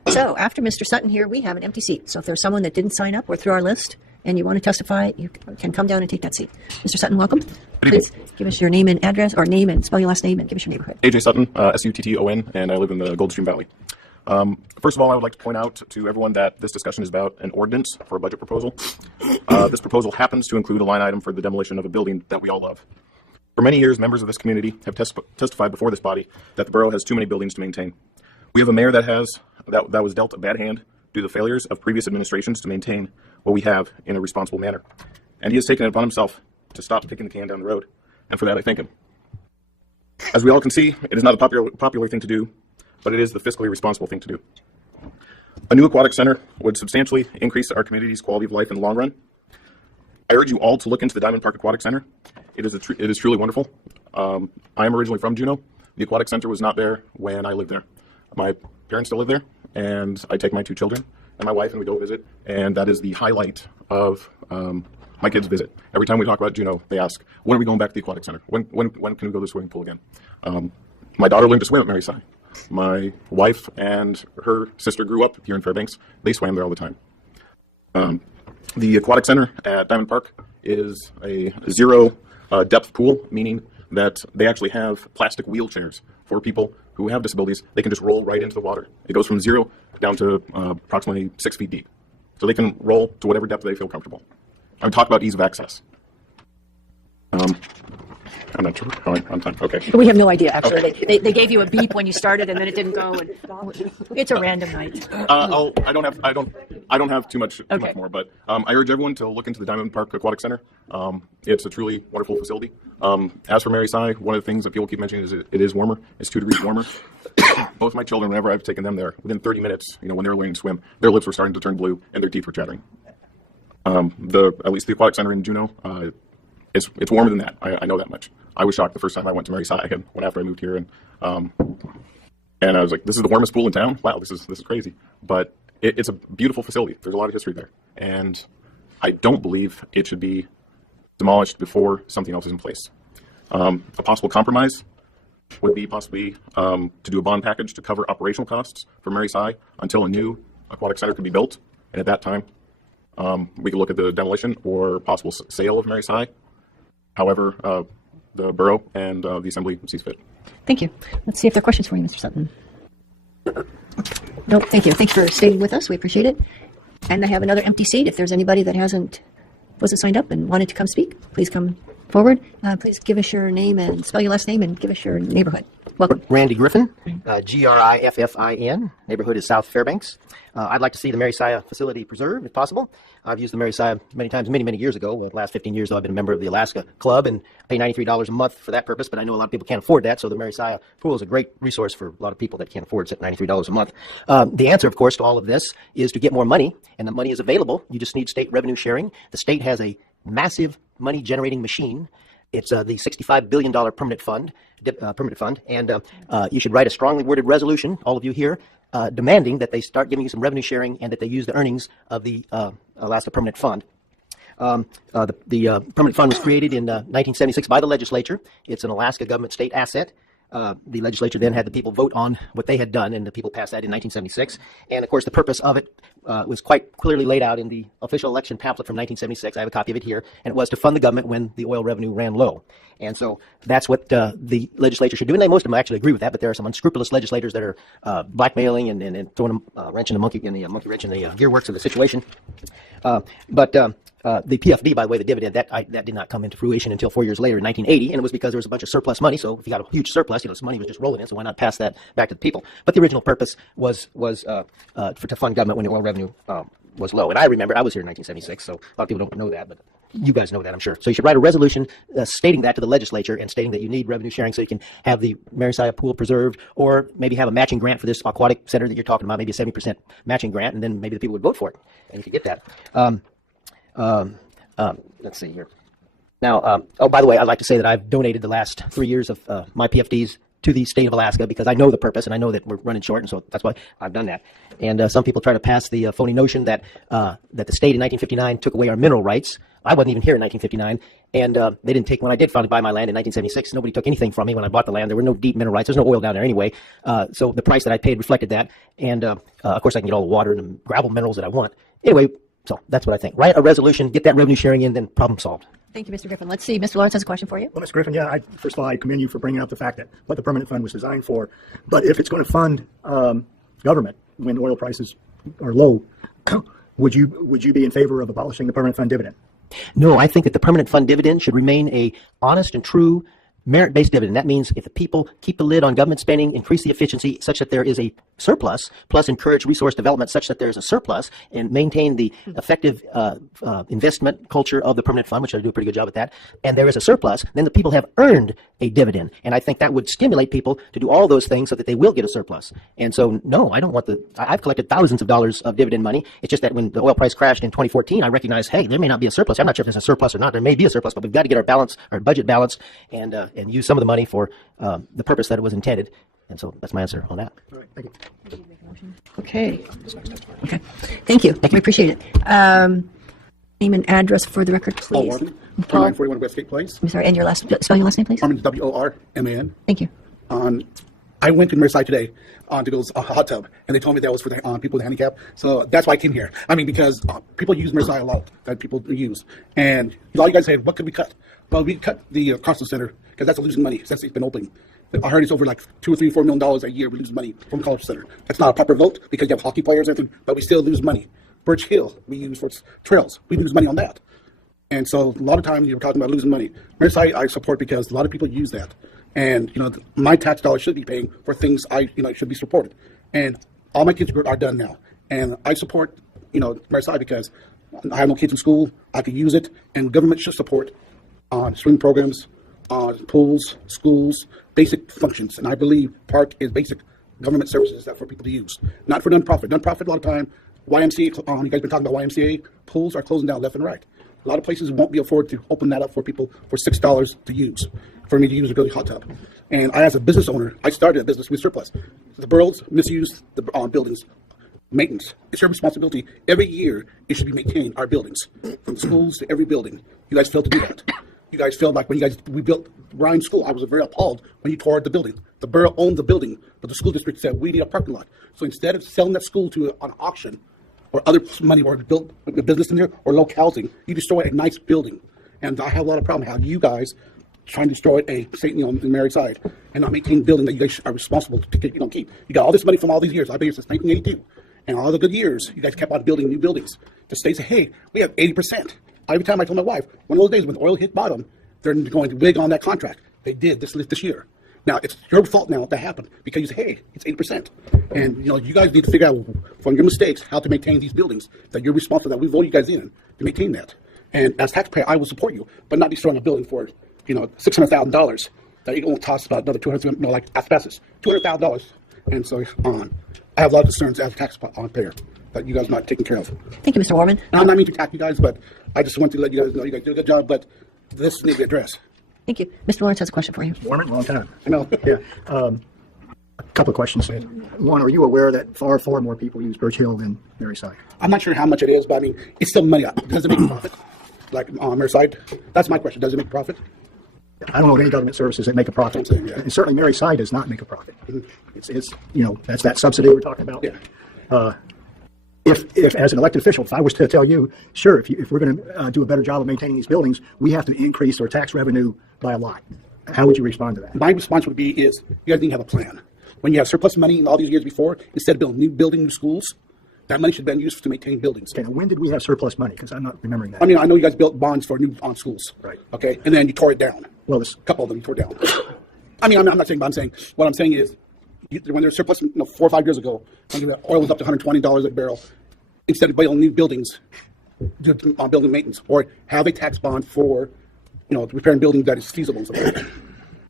So after Mr. Sutton here, we have an empty seat. So if there's someone that didn't sign up or through our list and you want to testify, you can come down and take that seat. Mr. Sutton, welcome. Please give us your name and address, or name and spell your last name, and give us your neighborhood. AJ Sutton, Sutton, and I live in the Goldstream Valley. First of all, I would like to point out to everyone that this discussion is about an ordinance for a budget proposal. This proposal happens to include a line item for the demolition of a building that we all love. For many years, members of this community have testified before this body that the borough has too many buildings to maintain. We have a mayor that was dealt a bad hand due to the failures of previous administrations to maintain what we have in a responsible manner. And he has taken it upon himself to stop kicking the can down the road. And for that, I thank him. As we all can see, it is not a popular thing to do, but it is the fiscally responsible thing to do. A new aquatic center would substantially increase our community's quality of life in the long run. I urge you all to look into the Diamond Park Aquatic Center. It is truly wonderful. I am originally from Juneau. The aquatic center was not there when I lived there. My parents still live there, and I take my 2 children and my wife, and we go visit, and that is the highlight of my kids' visit. Every time we talk about Juneau, they ask, when are we going back to the aquatic center? When can we go to the swimming pool again? My daughter learned to swim at Mary Si. My wife and her sister grew up here in Fairbanks. They swam there all the time. The aquatic center at Diamond Park is a zero depth pool, meaning that they actually have plastic wheelchairs for people who have disabilities. They can just roll right into the water. It goes from 0 down to approximately 6 feet deep. So they can roll to whatever depth they feel comfortable. I'm talking about ease of access. I'm not sure how I'm on time. Okay. We have no idea, actually. Okay. They gave you a beep when you started, and then it didn't go. And it's a random night. I don't have too much more, but I urge everyone to look into the Diamond Park Aquatic Center. It's a truly wonderful facility. As for Mary Si, one of the things that people keep mentioning is it is warmer. It's 2 degrees warmer. Both my children, whenever I've taken them there, within 30 minutes, when they were learning to swim, their lips were starting to turn blue and their teeth were chattering. At least the aquatic center in Juneau, it's warmer than that. I know that much. I was shocked the first time I went to Mary Si after I moved here, and I was like, "This is the warmest pool in town. Wow, this is crazy." But it's a beautiful facility. There's a lot of history there, and I don't believe it should be demolished before something else is in place. A possible compromise would be possibly to do a bond package to cover operational costs for Mary Si until a new aquatic center could be built, and at that time, we could look at the demolition or possible sale of Mary Si. However, the borough and the assembly sees fit. Thank you. Let's see if there are questions for you, Mr. Sutton. No, thank you. Thanks for staying with us. We appreciate it. And I have another empty seat. If there's anybody that wasn't signed up and wanted to come speak, please come forward. Please give us your name and spell your last name and give us your neighborhood. Welcome. Randy Griffin, Griffin. Neighborhood is South Fairbanks. I'd like to see the Mary Scia facility preserved, if possible. I've used the Mary Scia many times, many years ago. The last 15 years, though, I've been a member of the Alaska Club and pay $93 a month for that purpose, but I know a lot of people can't afford that, so the Mary Scia pool is a great resource for a lot of people that can't afford $93 a month. The answer, of course, to all of this is to get more money, and the money is available. You just need state revenue sharing. The state has a massive money-generating machine. It's the $65 billion permanent fund, and you should write a strongly worded resolution, all of you here, demanding that they start giving you some revenue sharing and that they use the earnings of the Alaska Permanent Fund. The Permanent Fund was created in 1976 by the legislature. It's an Alaska government state asset. The legislature then had the people vote on what they had done, and the people passed that in 1976. And, of course, the purpose of it was quite clearly laid out in the official election pamphlet from 1976. I have a copy of it here. And it was to fund the government when the oil revenue ran low. And so that's what the legislature should do. And most of them actually agree with that, but there are some unscrupulous legislators that are blackmailing and throwing a monkey wrench in the gearworks of the situation. The PFD, by the way, the dividend, that did not come into fruition until 4 years later in 1980, and it was because there was a bunch of surplus money. So if you got a huge surplus, this money was just rolling in, so why not pass that back to the people? But the original purpose was to fund government when the oil revenue was low. And I remember, I was here in 1976, so a lot of people don't know that, but you guys know that, I'm sure. So you should write a resolution stating that to the legislature and stating that you need revenue sharing so you can have the Mary Scia pool preserved, or maybe have a matching grant for this aquatic center that you're talking about, maybe a 70% matching grant, and then maybe the people would vote for it, and you could get that. Let's see here. Now, oh, by the way, I'd like to say that I've donated the last 3 years of my PFDs to the state of Alaska because I know the purpose and I know that we're running short, and so that's why I've done that. And some people try to pass the phony notion that that the state in 1959 took away our mineral rights. I wasn't even here in 1959, and they didn't take, when I did finally buy my land in 1976, nobody took anything from me when I bought the land. There were no deep mineral rights. There's no oil down there anyway. So the price that I paid reflected that. And of course, I can get all the water and the gravel minerals that I want. Anyway, so that's what I think. Write a resolution, get that revenue sharing in, then problem solved. Thank you, Mr. Griffin. Let's see. Mr. Lawrence has a question for you. Well, Mr. Griffin, first of all, I commend you for bringing up the fact that what the permanent fund was designed for. But if it's going to fund government when oil prices are low, would you be in favor of abolishing the permanent fund dividend? No, I think that the permanent fund dividend should remain a honest and true merit-based dividend. That means if the people keep the lid on government spending, increase the efficiency such that there is a surplus, plus encourage resource development such that there is a surplus, and maintain the effective investment culture of the permanent fund, which I do a pretty good job at that, and there is a surplus, then the people have earned a dividend. And I think that would stimulate people to do all those things so that they will get a surplus. And so, no, I don't want I've collected thousands of dollars of dividend money. It's just that when the oil price crashed in 2014, I recognized, hey, there may not be a surplus. I'm not sure if there's a surplus or not. There may be a surplus, but we've got to get our budget balance and use some of the money for the purpose that it was intended. And so that's my answer on that. All right, thank you. Okay. Thank you. We appreciate it. Name and address for the record, please. Paul Warman, 2941 Westgate Place. I'm sorry, and your spell your last name, please. Warman, W-O-R-M-A-N. Thank you. I went to Mary Scia today to go to a hot tub, and they told me that was for the people with handicap. So that's why I came here. I mean, because people use Mary Scia a lot, that people use. And all you guys say, what could we cut? Well, we cut the Carson Center because that's losing money since it's been open. I heard it's over like $2 or $3 or $4 million a year we lose money from College Center. That's not a proper vote because you have hockey players and everything, but we still lose money. Birch Hill, we use for trails. We lose money on that. And so a lot of times you're talking about losing money. Mary Scia I support because a lot of people use that. And, my tax dollars should be paying for things should be supported. And all my kids are done now. And I support, Mary Scia because I have no kids in school. I could use it. And government should support on swim programs, on pools, schools, basic functions. And I believe park is basic government services that for people to use, not for nonprofit. Nonprofit, a lot of time, YMCA, you guys been talking about YMCA, pools are closing down left and right. A lot of places won't be afford to open that up for people for $6 to use, for me to use a building hot tub. And I, as a business owner, I started a business with surplus. The boroughs misuse the buildings. Maintenance. It's your responsibility. Every year, it should be maintaining our buildings, from schools to every building. You guys failed to do that. You guys failed, like when we built Ryan School. I was very appalled when you tore the building. The borough owned the building, but the school district said, we need a parking lot. So instead of selling that school to an auction, or other money, or built a business in there, or local housing, you destroy a nice building. And I have a lot of problem how you guys trying to destroy a the Mary Side and not maintain a building that you guys are responsible to keep. You got all this money from all these years. I've been here since 1982. And all the good years, you guys kept on building new buildings. The state said, hey, we have 80%. Every time I told my wife, one of those days when oil hit bottom, they're going to wig on that contract. They did this year. Now, it's your fault now that happened because you say, hey, it's 8%. And, you guys need to figure out from your mistakes how to maintain these buildings that you're responsible, that we voted you guys in to maintain that. And as taxpayer, I will support you, but not destroying a building for, $600,000 that it won't cost about another $200,000, like asbestos, $200,000 and so on. I have a lot of concerns as a taxpayer that you guys are not taking care of. Thank you, Mr. Warman. Now, I'm not meaning to attack you guys, but I just want to let you guys know you guys do a good job, but this needs to be addressed. Thank you. Mr. Lawrence has a question for you. Warman, long time. I know. Yeah. A couple of questions. One, are you aware that far more people use Birch Hill than Maryside? I'm not sure how much it is, but I mean, it's still money. Does it make a profit? Like on Maryside? That's my question. Does it make a profit? I don't know of any government services that make a profit. And certainly Maryside does not make a profit. It's that's that subsidy we're talking about. Yeah. If as an elected official, if I was to tell you, sure, if we're going to do a better job of maintaining these buildings, we have to increase our tax revenue by a lot. How would you respond to that? My response would be you guys need to have a plan. When you have surplus money in all these years before, instead of building new schools, that money should have been used to maintain buildings. Okay, now when did we have surplus money? Because I'm not remembering that. I mean, I know you guys built bonds for new schools. Right. Okay, and then you tore it down. Well, A couple of them you tore down. I mean, I'm not saying, but I'm saying, what I'm saying is, when there's surplus, 4 or 5 years ago, when the oil was up to $120 a barrel, instead of building new buildings, on building maintenance, or have a tax bond for, repairing buildings that is feasible and stuff like that.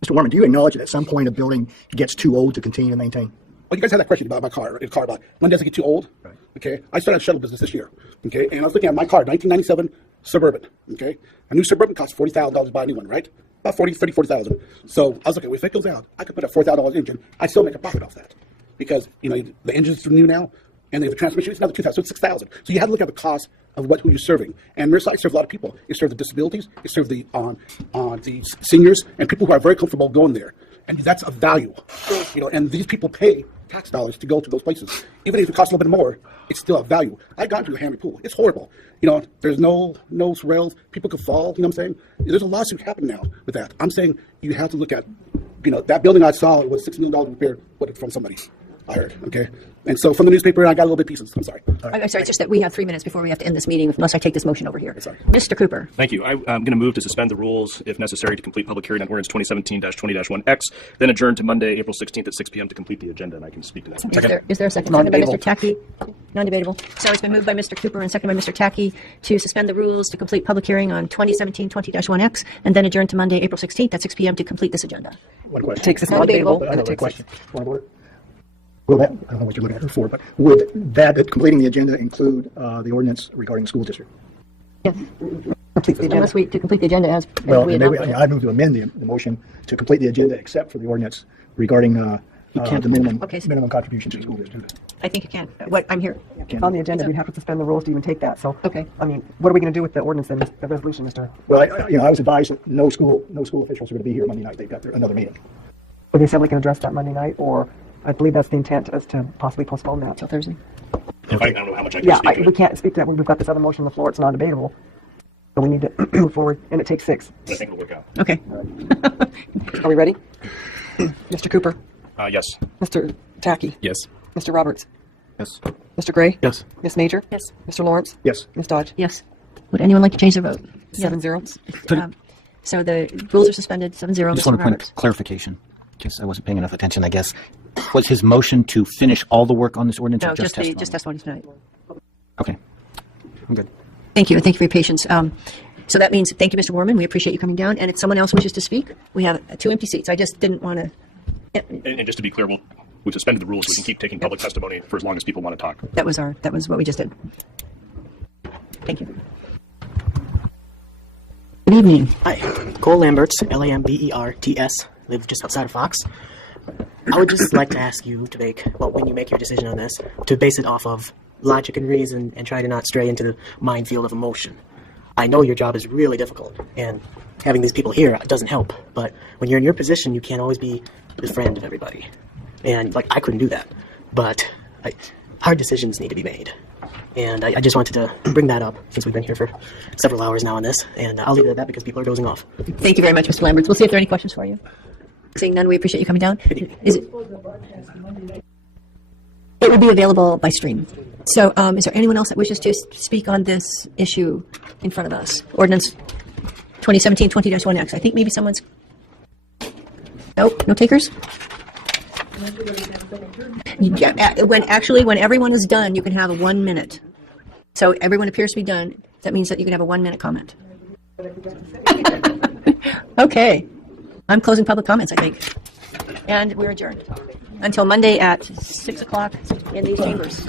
Mr. Warman, do you acknowledge that at some point a building gets too old to continue to maintain? Well, you guys had that question about my car, about when does it get too old? Right. Okay, I started a shuttle business this year. Okay, and I was looking at my car, 1997 Suburban. Okay, a new Suburban costs $40,000 to buy a new one, right? About $40,000. So I was looking, if it goes out, I could put a $4,000 engine. I still make a profit off that because the engine's new now, and the transmission is another $2,000, so it's $6,000. So you have to look at the cost of who you're serving. And Maryside serves a lot of people. It serves the disabilities. It serves the seniors and people who are very comfortable going there. And that's a value, and these people pay tax dollars to go to those places. Even if it costs a little bit more, it's still a value. I've gone to a Henry Pool. It's horrible. There's no rails. People could fall. You know what I'm saying? There's a lawsuit happening now with that. I'm saying you have to look at, that building I saw was $6 million repaired from somebody. I heard. Okay. And so from the newspaper, I got a little bit pieces. I'm sorry. I'm sorry. It's just that we have 3 minutes before we have to end this meeting unless I take this motion over here. Sorry. Mr. Cooper. Thank you. I'm going to move to suspend the rules if necessary to complete public hearing on ordinance 2017-20-1X, then adjourn to Monday, April 16th at 6 p.m. to complete the agenda, and I can speak to that. Is there a second? Seconded by Mr. Tackey. Non-debatable. So it's been moved by Mr. Cooper and seconded by Mr. Tackey to suspend the rules to complete public hearing on 2017-20-1X and then adjourn to Monday, April 16th at 6 p.m. to complete this agenda. One question. Takes us non-debatable. I have a question. Will that, I don't know what you're looking at her for, but would that completing the agenda include the ordinance regarding the school district? Yes. Unless we to complete the agenda as Well, we maybe, adopted. I move to amend the motion to complete the agenda except for the ordinance regarding the minimum contribution to the school district. I think you can. What I'm here. On the agenda, we'd have to suspend the rules to even take that. So, okay. I mean, what are we going to do with the ordinance and the resolution, Mr.? Well, I was advised that no school officials are going to be here Monday night. They've got another meeting. Are the assembly can address that Monday night, or I believe that's the intent, is to possibly postpone that until Thursday. I don't know how much I can speak to we can't speak to that. We've got this other motion on the floor. It's non-debatable. So we need to move forward, and it takes 6. I think it'll work out. Okay. Are we ready? Mr. Cooper? Yes. Mr. Tackey? Yes. Mr. Roberts? Yes. Mr. Gray? Yes. Ms. Major? Yes. Mr. Lawrence? Yes. Ms. Dodge? Yes. Would anyone like to change their vote? 7-0. So the rules are suspended. 7-0. I just want to point of clarification, because I wasn't paying enough attention, I guess. Was his motion to finish all the work on this ordinance? No, or just testimony? just testimony tonight. Okay. I'm good. Thank you, and thank you for your patience. So that means, thank you, Mr. Warman. We appreciate you coming down. And if someone else wishes to speak, we have 2 empty seats. I just didn't want to. And just to be clear, we've suspended the rules. We can keep taking public testimony for as long as people want to talk. That was what we just did. Thank you. Good evening. Hi, Cole Lamberts, Lamberts, live just outside of Fox. I would just like to ask you to when you make your decision on this, to base it off of logic and reason and try to not stray into the minefield of emotion. I know your job is really difficult, and having these people here doesn't help, but when you're in your position, you can't always be the friend of everybody. And, I couldn't do that, but hard decisions need to be made. And I just wanted to bring that up since we've been here for several hours now on this, and I'll leave it at that because people are dozing off. Thank you very much, Mr. Lamberts. We'll see if there are any questions for you. Seeing none, we appreciate you coming down. It would be available by stream. So is there anyone else that wishes to speak on this issue in front of us? Ordinance 2017-20-1X. I think maybe someone's Nope, no takers? Yeah, when everyone is done, you can have a 1 minute. So everyone appears to be done. That means that you can have a 1 minute comment. Okay. I'm closing public comments, I think. And we're adjourned. Until Monday at 6 o'clock in these chambers.